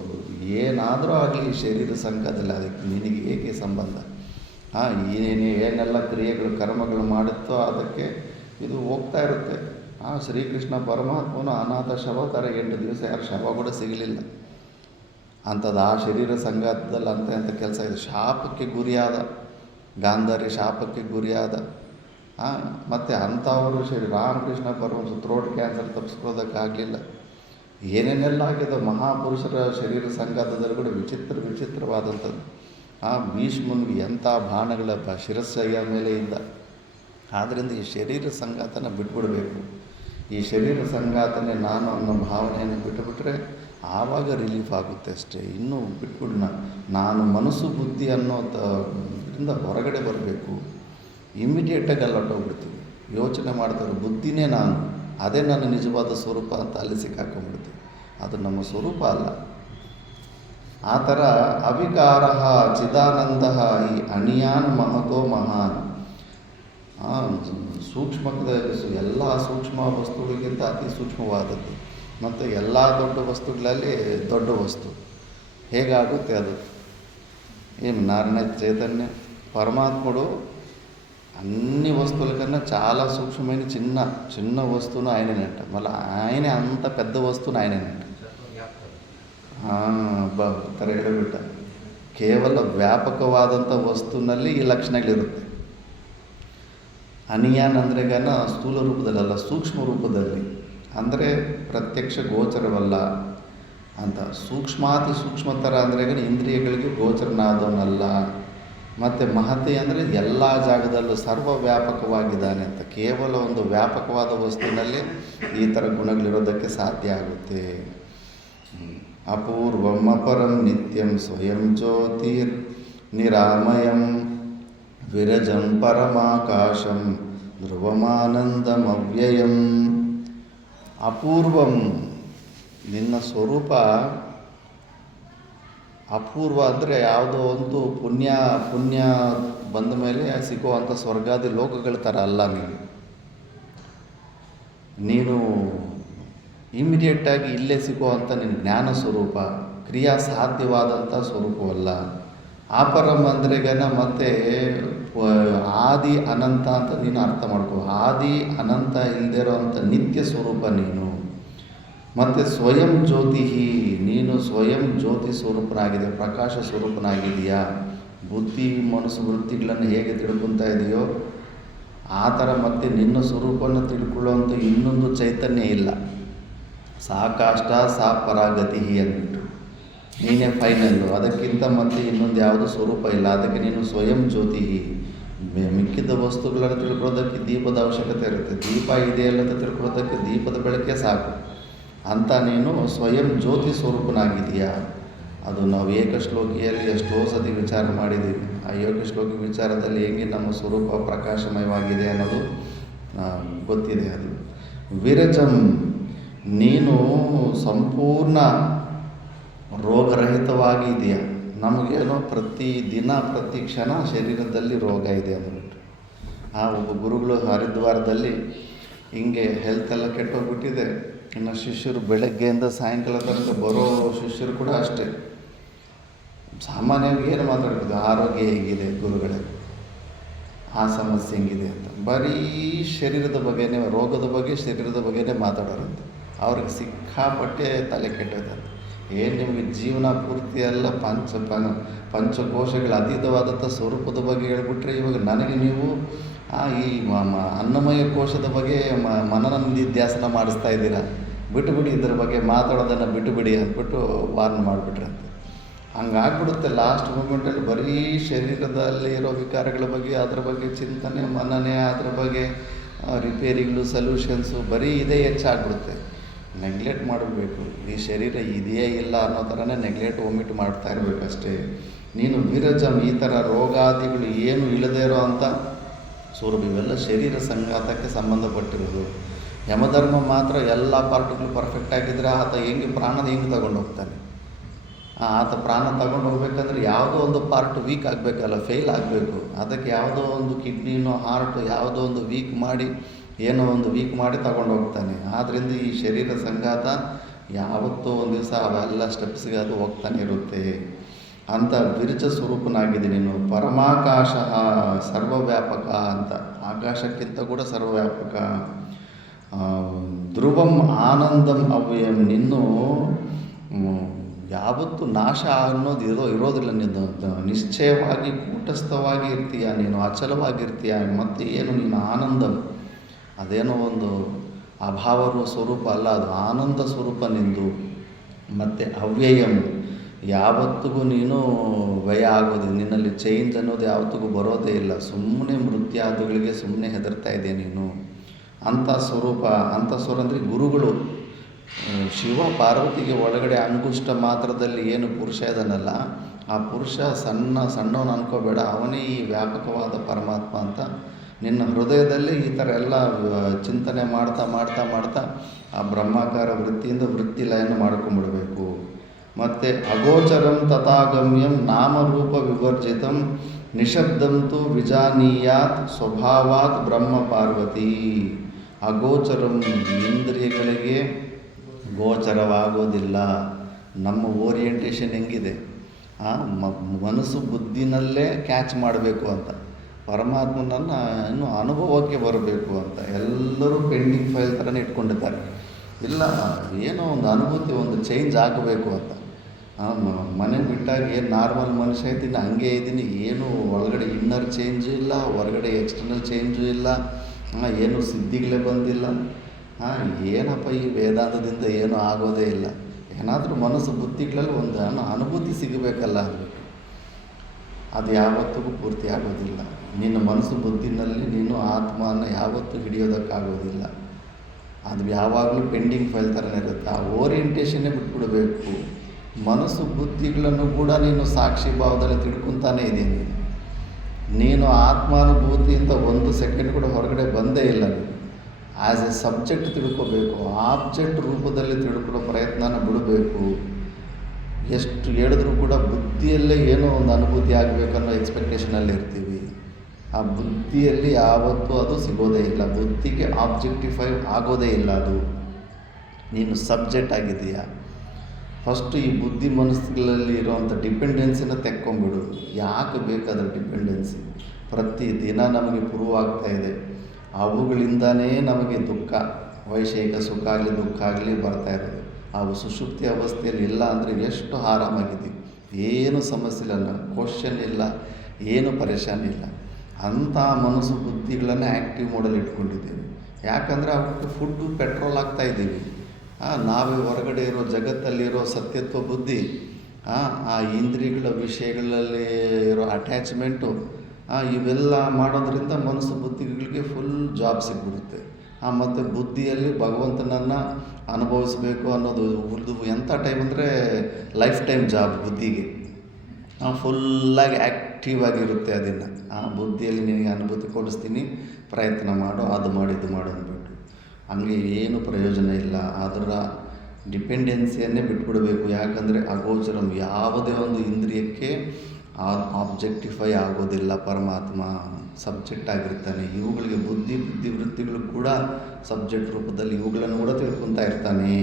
ಏನಾದರೂ ಆಗಲಿ ಶರೀರ ಸಂಘದಲ್ಲಿ ಅದಕ್ಕೆ ನಿನಗೆ ಏಕೆ ಸಂಬಂಧ. ಏನೆಲ್ಲ ಕ್ರಿಯೆಗಳು ಕರ್ಮಗಳು ಮಾಡುತ್ತೋ ಅದಕ್ಕೆ ಇದು ಹೋಗ್ತಾ ಇರುತ್ತೆ. ಶ್ರೀಕೃಷ್ಣ ಪರಮಾತ್ಮನು ಅನಾಥ ಶವ ಥರ 8 ದಿವಸ ಯಾರು ಶವ ಕೂಡ ಸಿಗಲಿಲ್ಲ ಅಂಥದ್ದು. ಆ ಶರೀರ ಸಂಘಾತದಲ್ಲಿ ಅಂಥ ಕೆಲಸ ಇದೆ. ಶಾಪಕ್ಕೆ ಗುರಿಯಾದ ಗಾಂಧಾರಿ, ಶಾಪಕ್ಕೆ ಗುರಿಯಾದ ಮತ್ತು ಅಂಥವರು ರಾಮಕೃಷ್ಣ ಪರಮಹಂಸ ಥ್ರೋಟ್ ಕ್ಯಾನ್ಸರ್ ತಪ್ಪಿಸ್ಕೊಳ್ಳೋದಕ್ಕಾಗಲಿಲ್ಲ. ಏನೇನೆಲ್ಲ ಆಗಿದೆ ಮಹಾಪುರುಷರ ಶರೀರ ಸಂಘಾತದಲ್ಲಿ ಕೂಡ ವಿಚಿತ್ರವಾದಂಥದ್ದು. ಭೀಷ್ಮನಿಗೆ ಎಂಥ ಬಾಣಗಳ ಶಿರಸ್ಸಯ್ಯ ಮೇಲೆ ಇಲ್ಲ. ಆದ್ದರಿಂದ ಈ ಶರೀರ ಸಂಘಾತನ ಬಿಟ್ಬಿಡಬೇಕು. ಈ ಶರೀರ ಸಂಘಾತನೆ ನಾನು ಅನ್ನೋ ಭಾವನೆಯನ್ನು ಬಿಟ್ಟುಬಿಟ್ರೆ ಆವಾಗ ರಿಲೀಫ್ ಆಗುತ್ತೆ ಅಷ್ಟೇ. ಇನ್ನೂ ಬಿಟ್ಬಿಡೋಣ. ನಾನು ಮನಸ್ಸು ಬುದ್ಧಿ ಇದರಿಂದ ಹೊರಗಡೆ ಬರಬೇಕು. ಇಮ್ಮಿಡಿಯೇಟಾಗಿ ಅಲ್ಲಿ ಹೊಟ್ಟೋಗ್ಬಿಡ್ತೀವಿ. ಯೋಚನೆ ಮಾಡ್ತಾರೆ ಬುದ್ಧಿನೇ ನಾನು, ಅದೇ ನನ್ನ ನಿಜವಾದ ಸ್ವರೂಪ ಅಂತ ಅಲ್ಲಿ ಸಿಕ್ಕಾಕೊಂಡ್ಬಿಡ್ತೀವಿ. ಅದು ನಮ್ಮ ಸ್ವರೂಪ ಅಲ್ಲ. ಆ ಥರ ಅವಿಕಾರ ಚಿದಾನಂದ ಈ ಅಣಿಯಾನ್ ಮಹತೋ ಮಹಾನ್. ಸೂಕ್ಷ್ಮದ ಎಲ್ಲ ಸೂಕ್ಷ್ಮ ವಸ್ತುಗಳಿಗಿಂತ ಅತಿ ಸೂಕ್ಷ್ಮವಾದದ್ದು ಮತ್ತು ಎಲ್ಲ ದೊಡ್ಡ ವಸ್ತುಗಳಲ್ಲಿ ದೊಡ್ಡ ವಸ್ತು ಹೇಗಾಗುತ್ತೆ ಅದು. ಏನು ನಾರಾಯಣ ಚೈತನ್ಯ పరమాత్ముడు అన్ని వస్తువుల కన్నా చాలా సూక్ష్మమైన చిన్న వస్తువును ఆయనేనంట. మళ్ళీ ఆయనే అంత పెద్ద వస్తువును ఆయనేనంట. ಥರ ಹೇಳಿಬಿಟ್ಟ. ಕೇವಲ ವ್ಯಾಪಕವಾದಂಥ ವಸ್ತುವಿನಲ್ಲಿ ಈ ಲಕ್ಷಣಗಳಿರುತ್ತೆ. ಅನಿಯಾನ್ ಅಂದರೆ ಸ್ಥೂಲ ರೂಪದಲ್ಲಲ್ಲ, ಸೂಕ್ಷ್ಮ ರೂಪದಲ್ಲಿ. ಅಂದರೆ ಪ್ರತ್ಯಕ್ಷ ಗೋಚರವಲ್ಲ ಅಂತ. ಸೂಕ್ಷ್ಮಾತಿ ಸೂಕ್ಷ್ಮತರ ಅಂದರೆ ಇಂದ್ರಿಯಗಳಿಗೆ ಗೋಚರನಾದವನಲ್ಲ. ಮತ್ತು ಮಹತಿ ಅಂದರೆ ಎಲ್ಲ ಜಾಗದಲ್ಲೂ ಸರ್ವವ್ಯಾಪಕವಾಗಿದ್ದಾನೆ ಅಂತ. ಕೇವಲ ಒಂದು ವ್ಯಾಪಕವಾದ ವಸ್ತುವಿನಲ್ಲಿ ಈ ಥರ ಗುಣಗಳಿರೋದಕ್ಕೆ ಸಾಧ್ಯ ಆಗುತ್ತೆ. ಅಪೂರ್ವಂ ಅಪರಂ ನಿತ್ಯಂ ಸ್ವಯಂ ಜ್ಯೋತಿರ್ ನಿರಾಮಯಂ ವಿರಜಂ ಪರಮಾಕಾಶಂ ಧ್ರುವಮಾನಂದಮವ್ಯಯಂ. ಅಪೂರ್ವಂ, ನಿನ್ನ ಸ್ವರೂಪ ಅಪೂರ್ವ ಅಂದರೆ ಯಾವುದೋ ಒಂದು ಪುಣ್ಯ ಬಂದ ಮೇಲೆ ಸಿಗುವಂಥ ಸ್ವರ್ಗಾದಿ ಲೋಕಗಳ ಥರ ಅಲ್ಲ. ನೀನು ಇಮಿಡಿಯೇಟಾಗಿ ಇಲ್ಲೇ ಸಿಗುವಂಥ ನಿನ್ನ ಜ್ಞಾನ ಸ್ವರೂಪ, ಕ್ರಿಯಾ ಸಾಧ್ಯವಾದಂಥ ಸ್ವರೂಪವಲ್ಲ. ಆಪರಂ ಅಂದ್ರೆಗನ ಮತ್ತೆ ಆದಿ ಅನಂತ ಅಂತ ನೀನು ಅರ್ಥ ಮಾಡ್ಕೋ. ಆದಿ ಅನಂತ ಇಲ್ಲದಿರೋ ಅಂಥ ನಿತ್ಯ ಸ್ವರೂಪ ನೀನು. ಮತ್ತು ಸ್ವಯಂ ಜ್ಯೋತಿ, ನೀನು ಸ್ವಯಂ ಜ್ಯೋತಿ ಸ್ವರೂಪನಾಗಿದೆ, ಪ್ರಕಾಶ ಸ್ವರೂಪನಾಗಿದೆಯಾ. ಬುದ್ಧಿ ಮನಸ್ಸು ವೃತ್ತಿಗಳನ್ನು ಹೇಗೆ ತಿಳ್ಕೊತಾ ಇದೆಯೋ ಆ ಥರ ಮತ್ತೆ ನಿನ್ನ ಸ್ವರೂಪವನ್ನು ತಿಳ್ಕೊಳ್ಳೋಂಥ ಇನ್ನೊಂದು ಚೈತನ್ಯ ಇಲ್ಲ. ಸಾ ಕಾಷ್ಟ ಸಾ ಪರಾಗತಿ ಅಂದ್ಬಿಟ್ಟು ನೀನೇ ಫೈನಲ್ಲು. ಅದಕ್ಕಿಂತ ಮತ್ತೆ ಇನ್ನೊಂದು ಯಾವುದು ಸ್ವರೂಪ ಇಲ್ಲ. ಅದಕ್ಕೆ ನೀನು ಸ್ವಯಂ ಜ್ಯೋತಿ. ಮಿಕ್ಕಿದ ವಸ್ತುಗಳನ್ನು ತಿಳ್ಕೊಳ್ಳೋದಕ್ಕೆ ದೀಪದ ಅವಶ್ಯಕತೆ ಇರುತ್ತೆ. ದೀಪ ಇದೆಯಲ್ಲ ಅಂತ ತಿಳ್ಕೊಳ್ಳೋದಕ್ಕೆ ದೀಪದ ಬೆಳಕೆ ಸಾಕು ಅಂತ. ನೀನು ಸ್ವಯಂ ಜ್ಯೋತಿ ಸ್ವರೂಪನಾಗಿದೆಯಾ. ಅದು ನಾವು ಏಕಶ್ಲೋಕಿಯಲ್ಲಿ ಎಷ್ಟೋ ಸತಿ ವಿಚಾರ ಮಾಡಿದ್ದೀವಿ. ಆ ಏಕಶ್ಲೋಕಿ ವಿಚಾರದಲ್ಲಿ ಹೇಗೆ ನಮ್ಮ ಸ್ವರೂಪ ಪ್ರಕಾಶಮಯವಾಗಿದೆ ಅನ್ನೋದು ಗೊತ್ತಿದೆ. ಅದು ವಿರಜಂ, ನೀನು ಸಂಪೂರ್ಣ ರೋಗರಹಿತವಾಗಿದೆಯಾ. ನಮಗೇನೋ ಪ್ರತಿದಿನ ಪ್ರತಿ ಕ್ಷಣ ಶರೀರದಲ್ಲಿ ರೋಗ ಇದೆ ಅಂದ್ಬಿಟ್ಟು. ಒಬ್ಬ ಗುರುಗಳು ಹರಿದ್ವಾರದಲ್ಲಿ ಹಿಂಗೆ ಹೆಲ್ತೆಲ್ಲ ಕೆಟ್ಟೋಗ್ಬಿಟ್ಟಿದೆ. ಇನ್ನು ಶಿಷ್ಯರು ಬೆಳಗ್ಗೆಯಿಂದ ಸಾಯಂಕಾಲ ತನಕ ಬರೋ ಶಿಷ್ಯರು ಕೂಡ ಅಷ್ಟೇ. ಸಾಮಾನ್ಯವಾಗಿ ಏನು ಮಾತಾಡ್ಬೋದು, ಆರೋಗ್ಯ ಹೇಗಿದೆ ಗುರುಗಳೇ, ಆ ಸಮಸ್ಯೆ ಹೆಂಗಿದೆ ಅಂತ. ಬರೀ ಶರೀರದ ಬಗ್ಗೆನೇ, ರೋಗದ ಬಗ್ಗೆ ಶರೀರದ ಬಗ್ಗೆನೇ ಮಾತಾಡೋರಂತೆ. ಅವ್ರಿಗೆ ಸಿಕ್ಕಾಪಟ್ಟೆ ತಲೆ ಕೆಟ್ಟೋದಂತೆ. ಏನು ನಿಮಗೆ ಜೀವನ ಪೂರ್ತಿ ಎಲ್ಲ ಪಂಚಕೋಶಗಳ ಅತೀತವಾದಂಥ ಸ್ವರೂಪದ ಬಗ್ಗೆ ಹೇಳ್ಬಿಟ್ರೆ, ಇವಾಗ ನನಗೆ ನೀವು ಈ ಅನ್ನಮಯ ಕೋಶದ ಬಗ್ಗೆ ಮನನ ನಿಧ್ಯಾಸನ ಮಾಡಿಸ್ತಾ ಇದ್ದೀರಾ, ಬಿಟ್ಟುಬಿಡಿ ಇದ್ರ ಬಗ್ಗೆ ಮಾತಾಡೋದನ್ನು ಬಿಟ್ಟುಬಿಡಿ ಅಂದ್ಬಿಟ್ಟು ವಾರ್ನ್ ಮಾಡಿಬಿಟ್ರಂತೆ. ಹಂಗಾಗ್ಬಿಡುತ್ತೆ ಲಾಸ್ಟ್ ಮೂಮೆಂಟಲ್ಲಿ ಬರೀ ಶರೀರದಲ್ಲಿ ಇರೋ ವಿಕಾರಗಳ ಬಗ್ಗೆ, ಅದ್ರ ಬಗ್ಗೆ ಚಿಂತನೆ ಮನನೆ, ಅದ್ರ ಬಗ್ಗೆ ರಿಪೇರಿಗಳು ಸೊಲ್ಯೂಷನ್ಸು ಬರೀ ಇದೇ ಹೆಚ್ಚಾಗ್ಬಿಡುತ್ತೆ. ನೆಗ್ಲೆಕ್ಟ್ ಮಾಡಬೇಕು. ಈ ಶರೀರ ಇದೆಯೇ ಇಲ್ಲ ಅನ್ನೋ ಥರನೇ ನೆಗ್ಲೆಕ್ಟ್ ಒಮಿಟ್ ಮಾಡ್ತಾ ಇರಬೇಕು ಅಷ್ಟೇ. ನೀನು ವಿರಜಂ ಈ ಥರ ರೋಗಾದಿಗಳು ಏನು ಇಲ್ಲದೇ ಇರೋ ಅಂಥ ಸ್ವರೂಪ, ಇವೆಲ್ಲ ಶರೀರ ಸಂಘಾತಕ್ಕೆ ಸಂಬಂಧಪಟ್ಟಿರೋದು. ಯಮಧರ್ಮ ಮಾತ್ರ ಎಲ್ಲ ಪಾರ್ಟ್ಗಳು ಪರ್ಫೆಕ್ಟ್ ಆಗಿದ್ದರೆ ಆತ ಪ್ರಾಣದ ಹೆಂಗೆ ತಗೊಂಡು ಹೋಗ್ತಾನೆ? ಆತ ಪ್ರಾಣ ತಗೊಂಡು ಹೋಗ್ಬೇಕಂದ್ರೆ ಯಾವುದೋ ಒಂದು ಪಾರ್ಟ್ ವೀಕ್ ಆಗಬೇಕಲ್ಲ, ಫೇಲ್ ಆಗಬೇಕು. ಅದಕ್ಕೆ ಯಾವುದೋ ಒಂದು ಕಿಡ್ನಿನೋ ಹಾರ್ಟು ಯಾವುದೋ ಒಂದು ವೀಕ್ ಮಾಡಿ ತಗೊಂಡು ಹೋಗ್ತಾನೆ. ಆದ್ದರಿಂದ ಈ ಶರೀರ ಸಂಘಾತ ಯಾವತ್ತೋ ಒಂದು ದಿವಸ ಅವೆಲ್ಲ ಸ್ಟೆಪ್ಸ್ಗೆ ಅದು ಹೋಗ್ತಾನೆ ಇರುತ್ತೆ. ಅಂತ ವಿರಜ ಸ್ವರೂಪನಾಗಿದೆ ನೀನು. ಪರಮಾಕಾಶ ಸರ್ವವ್ಯಾಪಕ ಅಂತ, ಆಕಾಶಕ್ಕಿಂತ ಕೂಡ ಸರ್ವವ್ಯಾಪಕ. ಧ್ರುವಂ ಆನಂದಂ ಅವ್ಯಯಂ, ನಿನ್ನೂ ಯಾವತ್ತೂ ನಾಶ ಅನ್ನೋದು ಇರೋದಿಲ್ಲ. ನೀನು ನಿಶ್ಚಯವಾಗಿ ಕೂಟಸ್ಥವಾಗಿ ಇರ್ತೀಯ, ನೀನು ಅಚಲವಾಗಿರ್ತೀಯ. ಮತ್ತು ಏನು ನೀನು ಆನಂದಂ, ಅದೇನೋ ಒಂದು ಅಭಾವ ಸ್ವರೂಪ ಅಲ್ಲ, ಅದು ಆನಂದ ಸ್ವರೂಪ ನಿಂದು. ಮತ್ತು ಅವ್ಯಯಂ, ಯಾವತ್ತಿಗೂ ನೀನು ವ್ಯಯ ಆಗೋದಿಲ್ಲ, ನಿನ್ನಲ್ಲಿ ಚೇಂಜ್ ಅನ್ನೋದು ಯಾವತ್ತಿಗೂ ಬರೋದೇ ಇಲ್ಲ. ಸುಮ್ಮನೆ ಮೃತ್ಯಾದಿಗಳಿಗೆ ಸುಮ್ಮನೆ ಹೆದರ್ತಾ ಇದೆಯಾ ನೀನು. ಅಂಥ ಸ್ವರೂಪ ಅಂದರೆ ಗುರುಗಳು. ಶಿವ ಪಾರ್ವತಿಗೆ ಒಳಗಡೆ ಅಂಗುಷ್ಟ ಮಾತ್ರದಲ್ಲಿ ಏನು ಪುರುಷ ಇದನ್ನಲ್ಲ, ಆ ಪುರುಷ ಸಣ್ಣವನು ಅನ್ಕೋಬೇಡ, ಅವನೇ ಈ ವ್ಯಾಪಕವಾದ ಪರಮಾತ್ಮ ಅಂತ ನಿನ್ನ ಹೃದಯದಲ್ಲಿ ಈ ಥರ ಎಲ್ಲ ಚಿಂತನೆ ಮಾಡ್ತಾ ಆ ಬ್ರಹ್ಮಾಕಾರ ವೃತ್ತಿಯಿಂದ ವೃತ್ತಿ ಲಯನ ಮಾಡ್ಕೊಂಬಿಡ್ಬೇಕು. ಮತ್ತು ಅಗೋಚರಂ ತಥಾಗಮ್ಯಂ ನಾಮರೂಪ ವಿವರ್ಜಿತಂ ನಿಶಬ್ದಂತು ವಿಜಾನೀಯಾತ್ ಸ್ವಭಾವಾತ್ ಬ್ರಹ್ಮ ಪಾರ್ವತಿ. ಅಗೋಚರಂ, ಇಂದ್ರಿಯಗಳಿಗೆ ಗೋಚರವಾಗೋದಿಲ್ಲ. ನಮ್ಮ ಓರಿಯೆಂಟೇಷನ್ ಹೆಂಗಿದೆ, ಮನಸ್ಸು ಬುದ್ಧಿನಲ್ಲೇ ಕ್ಯಾಚ್ ಮಾಡಬೇಕು ಅಂತ, ಪರಮಾತ್ಮನನ್ನು ಇನ್ನೂ ಅನುಭವಕ್ಕೆ ಬರಬೇಕು ಅಂತ ಎಲ್ಲರೂ ಪೆಂಡಿಂಗ್ ಫೈಲ್ ಥರನೇ ಇಟ್ಕೊಂಡಿದ್ದಾರೆ. ಇಲ್ಲ, ಏನೋ ಒಂದು ಅನುಭೂತಿ, ಒಂದು ಚೇಂಜ್ ಆಗಬೇಕು ಅಂತ. ಮನೆ ಬಿಟ್ಟಾಗ ಏನು ನಾರ್ಮಲ್ ಮನುಷ್ಯ ಇದ್ದೀನಿ ಹಂಗೆ ಇದ್ದೀನಿ, ಏನು ಒಳಗಡೆ ಇನ್ನರ್ ಚೇಂಜು ಇಲ್ಲ, ಹೊರಗಡೆ ಎಕ್ಸ್ಟರ್ನಲ್ ಚೇಂಜು ಇಲ್ಲ, ಏನು ಸಿದ್ಧಿಗಳೇ ಬಂದಿಲ್ಲ. ಏನಪ್ಪ ಈ ವೇದಾಂತದಿಂದ ಏನೂ ಆಗೋದೇ ಇಲ್ಲ. ಏನಾದರೂ ಮನಸ್ಸು ಬುದ್ಧಿಗಳಲ್ಲಿ ಒಂದು ಅನುಭೂತಿ ಸಿಗಬೇಕಲ್ಲ ಅಂದ್ಬಿಟ್ಟು ಅದು ಯಾವತ್ತಿಗೂ ಪೂರ್ತಿ ಆಗೋದಿಲ್ಲ. ನಿನ್ನ ಮನಸ್ಸು ಬುದ್ಧಿನಲ್ಲಿ ನೀನು ಆತ್ಮನ ಯಾವತ್ತೂ ಹಿಡಿಯೋದಕ್ಕಾಗೋದಿಲ್ಲ. ಅದು ಯಾವಾಗಲೂ ಪೆಂಡಿಂಗ್ ಫೈಲ್ ಥರನೇ ಇರುತ್ತೆ. ಆ ಓರಿಯೆಂಟೇಷನ್ನೇ ಬಿಟ್ಬಿಡಬೇಕು. ಮನಸ್ಸು ಬುದ್ಧಿಗಳನ್ನು ಕೂಡ ನೀನು ಸಾಕ್ಷಿ ಭಾವದಲ್ಲಿ ತಿಳ್ಕೊತಾನೇ ಇದ್ದೀನಿ. ನೀನು ಆತ್ಮಾನುಭೂತಿಯಿಂದ 1 ಸೆಕೆಂಡ್ ಕೂಡ ಹೊರಗಡೆ ಬಂದೇ ಇಲ್ಲ. ನೀನು ಆ್ಯಸ್ ಎ ಸಬ್ಜೆಕ್ಟ್ ತಿಳ್ಕೋಬೇಕು, ಆಬ್ಜೆಕ್ಟ್ ರೂಪದಲ್ಲಿ ತಿಳ್ಕೊಳ್ಳೋ ಪ್ರಯತ್ನನ ಬಿಡಬೇಕು. ಎಷ್ಟು ಹೇಳಿದ್ರೂ ಕೂಡ ಬುದ್ಧಿಯಲ್ಲೇ ಏನೋ ಒಂದು ಅನುಭೂತಿ ಆಗಬೇಕನ್ನೋ ಎಕ್ಸ್ಪೆಕ್ಟೇಷನಲ್ಲಿ ಇರ್ತೀವಿ. ಆ ಬುದ್ಧಿಯಲ್ಲಿ ಯಾವತ್ತೂ ಅದು ಸಿಗೋದೇ ಇಲ್ಲ. ಬುದ್ಧಿಗೆ ಆಬ್ಜೆಕ್ಟಿಫೈ ಆಗೋದೇ ಇಲ್ಲ. ಅದು ನೀನು ಸಬ್ಜೆಕ್ಟ್ ಆಗಿದೆಯಾ. ಫಸ್ಟು ಈ ಬುದ್ಧಿ ಮನಸ್ಸುಗಳಲ್ಲಿ ಇರೋವಂಥ ಡಿಪೆಂಡೆನ್ಸಿನ ತೆಕ್ಕೊಂಬಿಡು. ಯಾಕೆ ಬೇಕಾದ್ರೆ ಡಿಪೆಂಡೆನ್ಸಿ? ಪ್ರತಿದಿನ ನಮಗೆ ಪ್ರೂವ್ ಆಗ್ತಾಯಿದೆ. ಅವುಗಳಿಂದನೇ ನಮಗೆ ದುಃಖ, ವೈಷಯಿಕ ಸುಖ ಆಗಲಿ ದುಃಖ ಆಗಲಿ ಬರ್ತಾ ಇರೋದು. ಅವು ಸುಷುಪ್ತಿ ಅವಸ್ಥೆಯಲ್ಲಿ ಇಲ್ಲ ಅಂದರೆ ಎಷ್ಟು ಆರಾಮಾಗಿದ್ದೀವಿ, ಏನು ಸಮಸ್ಯೆ ಇಲ್ಲ, ಕ್ವಶನ್ ಇಲ್ಲ, ಏನು ಪರೇಶಾನಿ ಇಲ್ಲ. ಅಂಥ ಮನಸ್ಸು ಬುದ್ಧಿಗಳನ್ನು ಆ್ಯಕ್ಟಿವ್ ಮೋಡಲ್ಲಿ ಇಟ್ಕೊಂಡಿದ್ದೀವಿ. ಯಾಕಂದರೆ ಅವಕ್ಕೆ ಫುಡ್ಡು ಪೆಟ್ರೋಲ್ ಆಗ್ತಾಯಿದ್ದೀವಿ. ನಾವೇ ಹೊರಗಡೆ ಇರೋ ಜಗತ್ತಲ್ಲಿರೋ ಸತ್ಯತ್ವ ಬುದ್ಧಿ, ಆ ಇಂದ್ರಿಯಗಳ ವಿಷಯಗಳಲ್ಲಿ ಇರೋ ಅಟ್ಯಾಚ್ಮೆಂಟು, ಇವೆಲ್ಲ ಮಾಡೋದ್ರಿಂದ ಮನಸ್ಸು ಬುದ್ಧಿಗಳಿಗೆ ಫುಲ್ ಜಾಬ್ ಸಿಗ್ಬಿಡುತ್ತೆ. ಮತ್ತು ಬುದ್ಧಿಯಲ್ಲಿ ಭಗವಂತನನ್ನು ಅನುಭವಿಸಬೇಕು ಅನ್ನೋದು ಎಂಥ ಟೈಮ್ ಅಂದರೆ ಲೈಫ್ ಟೈಮ್ ಜಾಬ್ ಬುದ್ಧಿಗೆ. ಫುಲ್ಲಾಗಿ ಆ್ಯಕ್ಟಿವ್ ಆಗಿರುತ್ತೆ. ಅದನ್ನು ಆ ಬುದ್ಧಿಯಲ್ಲಿ ನಿನಗೆ ಅನುಭೂತಿ ಕೊಡಿಸ್ತೀನಿ, ಪ್ರಯತ್ನ ಮಾಡು, ಅದು ಮಾಡಿ ಇದು ಮಾಡು ಅಂದ್ಬಿಟ್ಟು. ಹಂಗೆ ಏನು ಪ್ರಯೋಜನ ಇಲ್ಲ. ಅದರ ಡಿಪೆಂಡೆನ್ಸಿಯನ್ನೇ ಬಿಟ್ಬಿಡಬೇಕು. ಯಾಕಂದರೆ ಅಗೋಚರಂ, ಯಾವುದೇ ಒಂದು ಇಂದ್ರಿಯಕ್ಕೆ ಆಬ್ಜೆಕ್ಟಿಫೈ ಆಗೋದಿಲ್ಲ. ಪರಮಾತ್ಮ ಸಬ್ಜೆಕ್ಟ್ ಆಗಿರ್ತಾನೆ. ಇವುಗಳಿಗೆ ಬುದ್ಧಿವೃತ್ತಿಗಳು ಕೂಡ ಸಬ್ಜೆಕ್ಟ್ ರೂಪದಲ್ಲಿ ಇವುಗಳನ್ನು ಕೂಡ ತಿಳ್ಕೊತಾ ಇರ್ತಾನೆ.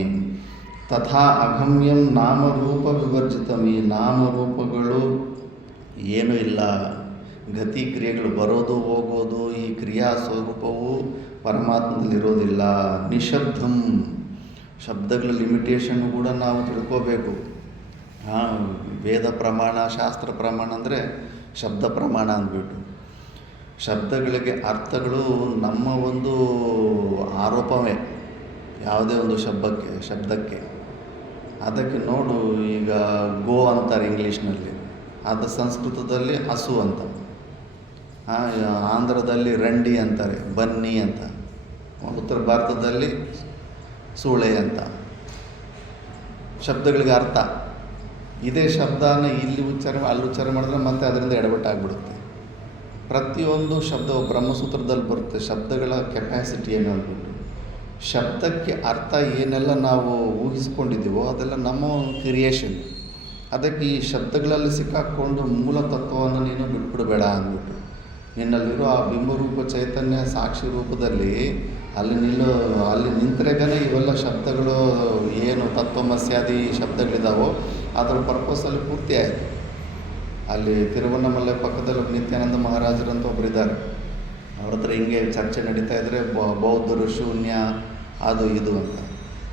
ತಥಾ ಅಗಮ್ಯಂ ನಾಮರೂಪ ವಿವರ್ಜಿತಂ, ಈ ನಾಮರೂಪಗಳು ಏನೂ ಇಲ್ಲ, ಗತಿ ಕ್ರಿಯೆಗಳು ಬರೋದು ಹೋಗೋದು, ಈ ಕ್ರಿಯಾ ಸ್ವರೂಪವು ಪರಮಾತ್ಮದಲ್ಲಿರೋದಿಲ್ಲ. ನಿಶಬ್ದಂ, ಶಬ್ದಗಳ ಲಿಮಿಟೇಷನ್ನು ಕೂಡ ನಾವು ತಿಳ್ಕೋಬೇಕು. ವೇದ ಪ್ರಮಾಣ, ಶಾಸ್ತ್ರ ಪ್ರಮಾಣ ಅಂದರೆ ಶಬ್ದ ಪ್ರಮಾಣ ಅಂದ್ಬಿಟ್ಟು. ಶಬ್ದಗಳಿಗೆ ಅರ್ಥಗಳು ನಮ್ಮ ಒಂದು ಆರೋಪವೇ ಯಾವುದೇ ಒಂದು ಶಬ್ದಕ್ಕೆ. ಅದಕ್ಕೆ ನೋಡು, ಈಗ ಗೋ ಅಂತಾರೆ ಇಂಗ್ಲೀಷ್ನಲ್ಲಿ, ಅದು ಸಂಸ್ಕೃತದಲ್ಲಿ ಹಸು ಅಂತ. ಆಂಧ್ರದಲ್ಲಿ ರಂಡಿ ಅಂತಾರೆ, ಬನ್ನಿ ಅಂತ. ಉತ್ತರ ಭಾರತದಲ್ಲಿ ಸೂಳೆ ಅಂತ. ಶಬ್ದಗಳಿಗೆ ಅರ್ಥ. ಇದೇ ಶಬ್ದನ ಇಲ್ಲಿ ಅಲ್ಲಿ ಉಚ್ಚಾರ ಮಾಡಿದ್ರೆ ಮತ್ತೆ ಅದರಿಂದ ಎಡವಟ್ಟಾಗ್ಬಿಡುತ್ತೆ. ಪ್ರತಿಯೊಂದು ಶಬ್ದವು ಬ್ರಹ್ಮಸೂತ್ರದಲ್ಲಿ ಬರುತ್ತೆ, ಶಬ್ದಗಳ ಕೆಪ್ಯಾಸಿಟಿ ಏನು ಅಂದ್ಬಿಟ್ಟು. ಶಬ್ದಕ್ಕೆ ಅರ್ಥ ಏನೆಲ್ಲ ನಾವು ಊಹಿಸ್ಕೊಂಡಿದ್ದೀವೋ ಅದೆಲ್ಲ ನಮ್ಮ ಕ್ರಿಯೇಷನ್. ಅದಕ್ಕೆ ಈ ಶಬ್ದಗಳಲ್ಲಿ ಸಿಕ್ಕಾಕ್ಕೊಂಡು ಮೂಲ ತತ್ವವನ್ನು ನೀನು ಬಿಟ್ಬಿಡಬೇಡ ಅಂದ್ಬಿಟ್ಟು, ನಿನ್ನಲ್ಲಿರೋ ಆ ಬಿಂಬರೂಪ ಚೈತನ್ಯ ಸಾಕ್ಷಿ ರೂಪದಲ್ಲಿ ಅಲ್ಲಿ ನಿಂತರೆಗನೇ ಇವೆಲ್ಲ ಶಬ್ದಗಳು ಏನು ತತ್ವಮಸ್ಯಾದಿ ಶಬ್ದಗಳಿದ್ದಾವೋ ಅದರ ಪರ್ಪಸಲ್ಲಿ ಪೂರ್ತಿ ಆಯಿತು. ಅಲ್ಲಿ ತಿರುವಣ್ಣಾಮಲೈ ಪಕ್ಕದಲ್ಲಿ ನಿತ್ಯಾನಂದ ಮಹಾರಾಜರಂತ ಒಬ್ಬರು ಇದ್ದಾರೆ. ಅವ್ರ ಹತ್ರ ಹಿಂಗೆ ಚರ್ಚೆ ನಡೀತಾ ಇದ್ದರೆ ಬೌದ್ಧರು ಶೂನ್ಯ ಅದು ಇದು ಅಂತ.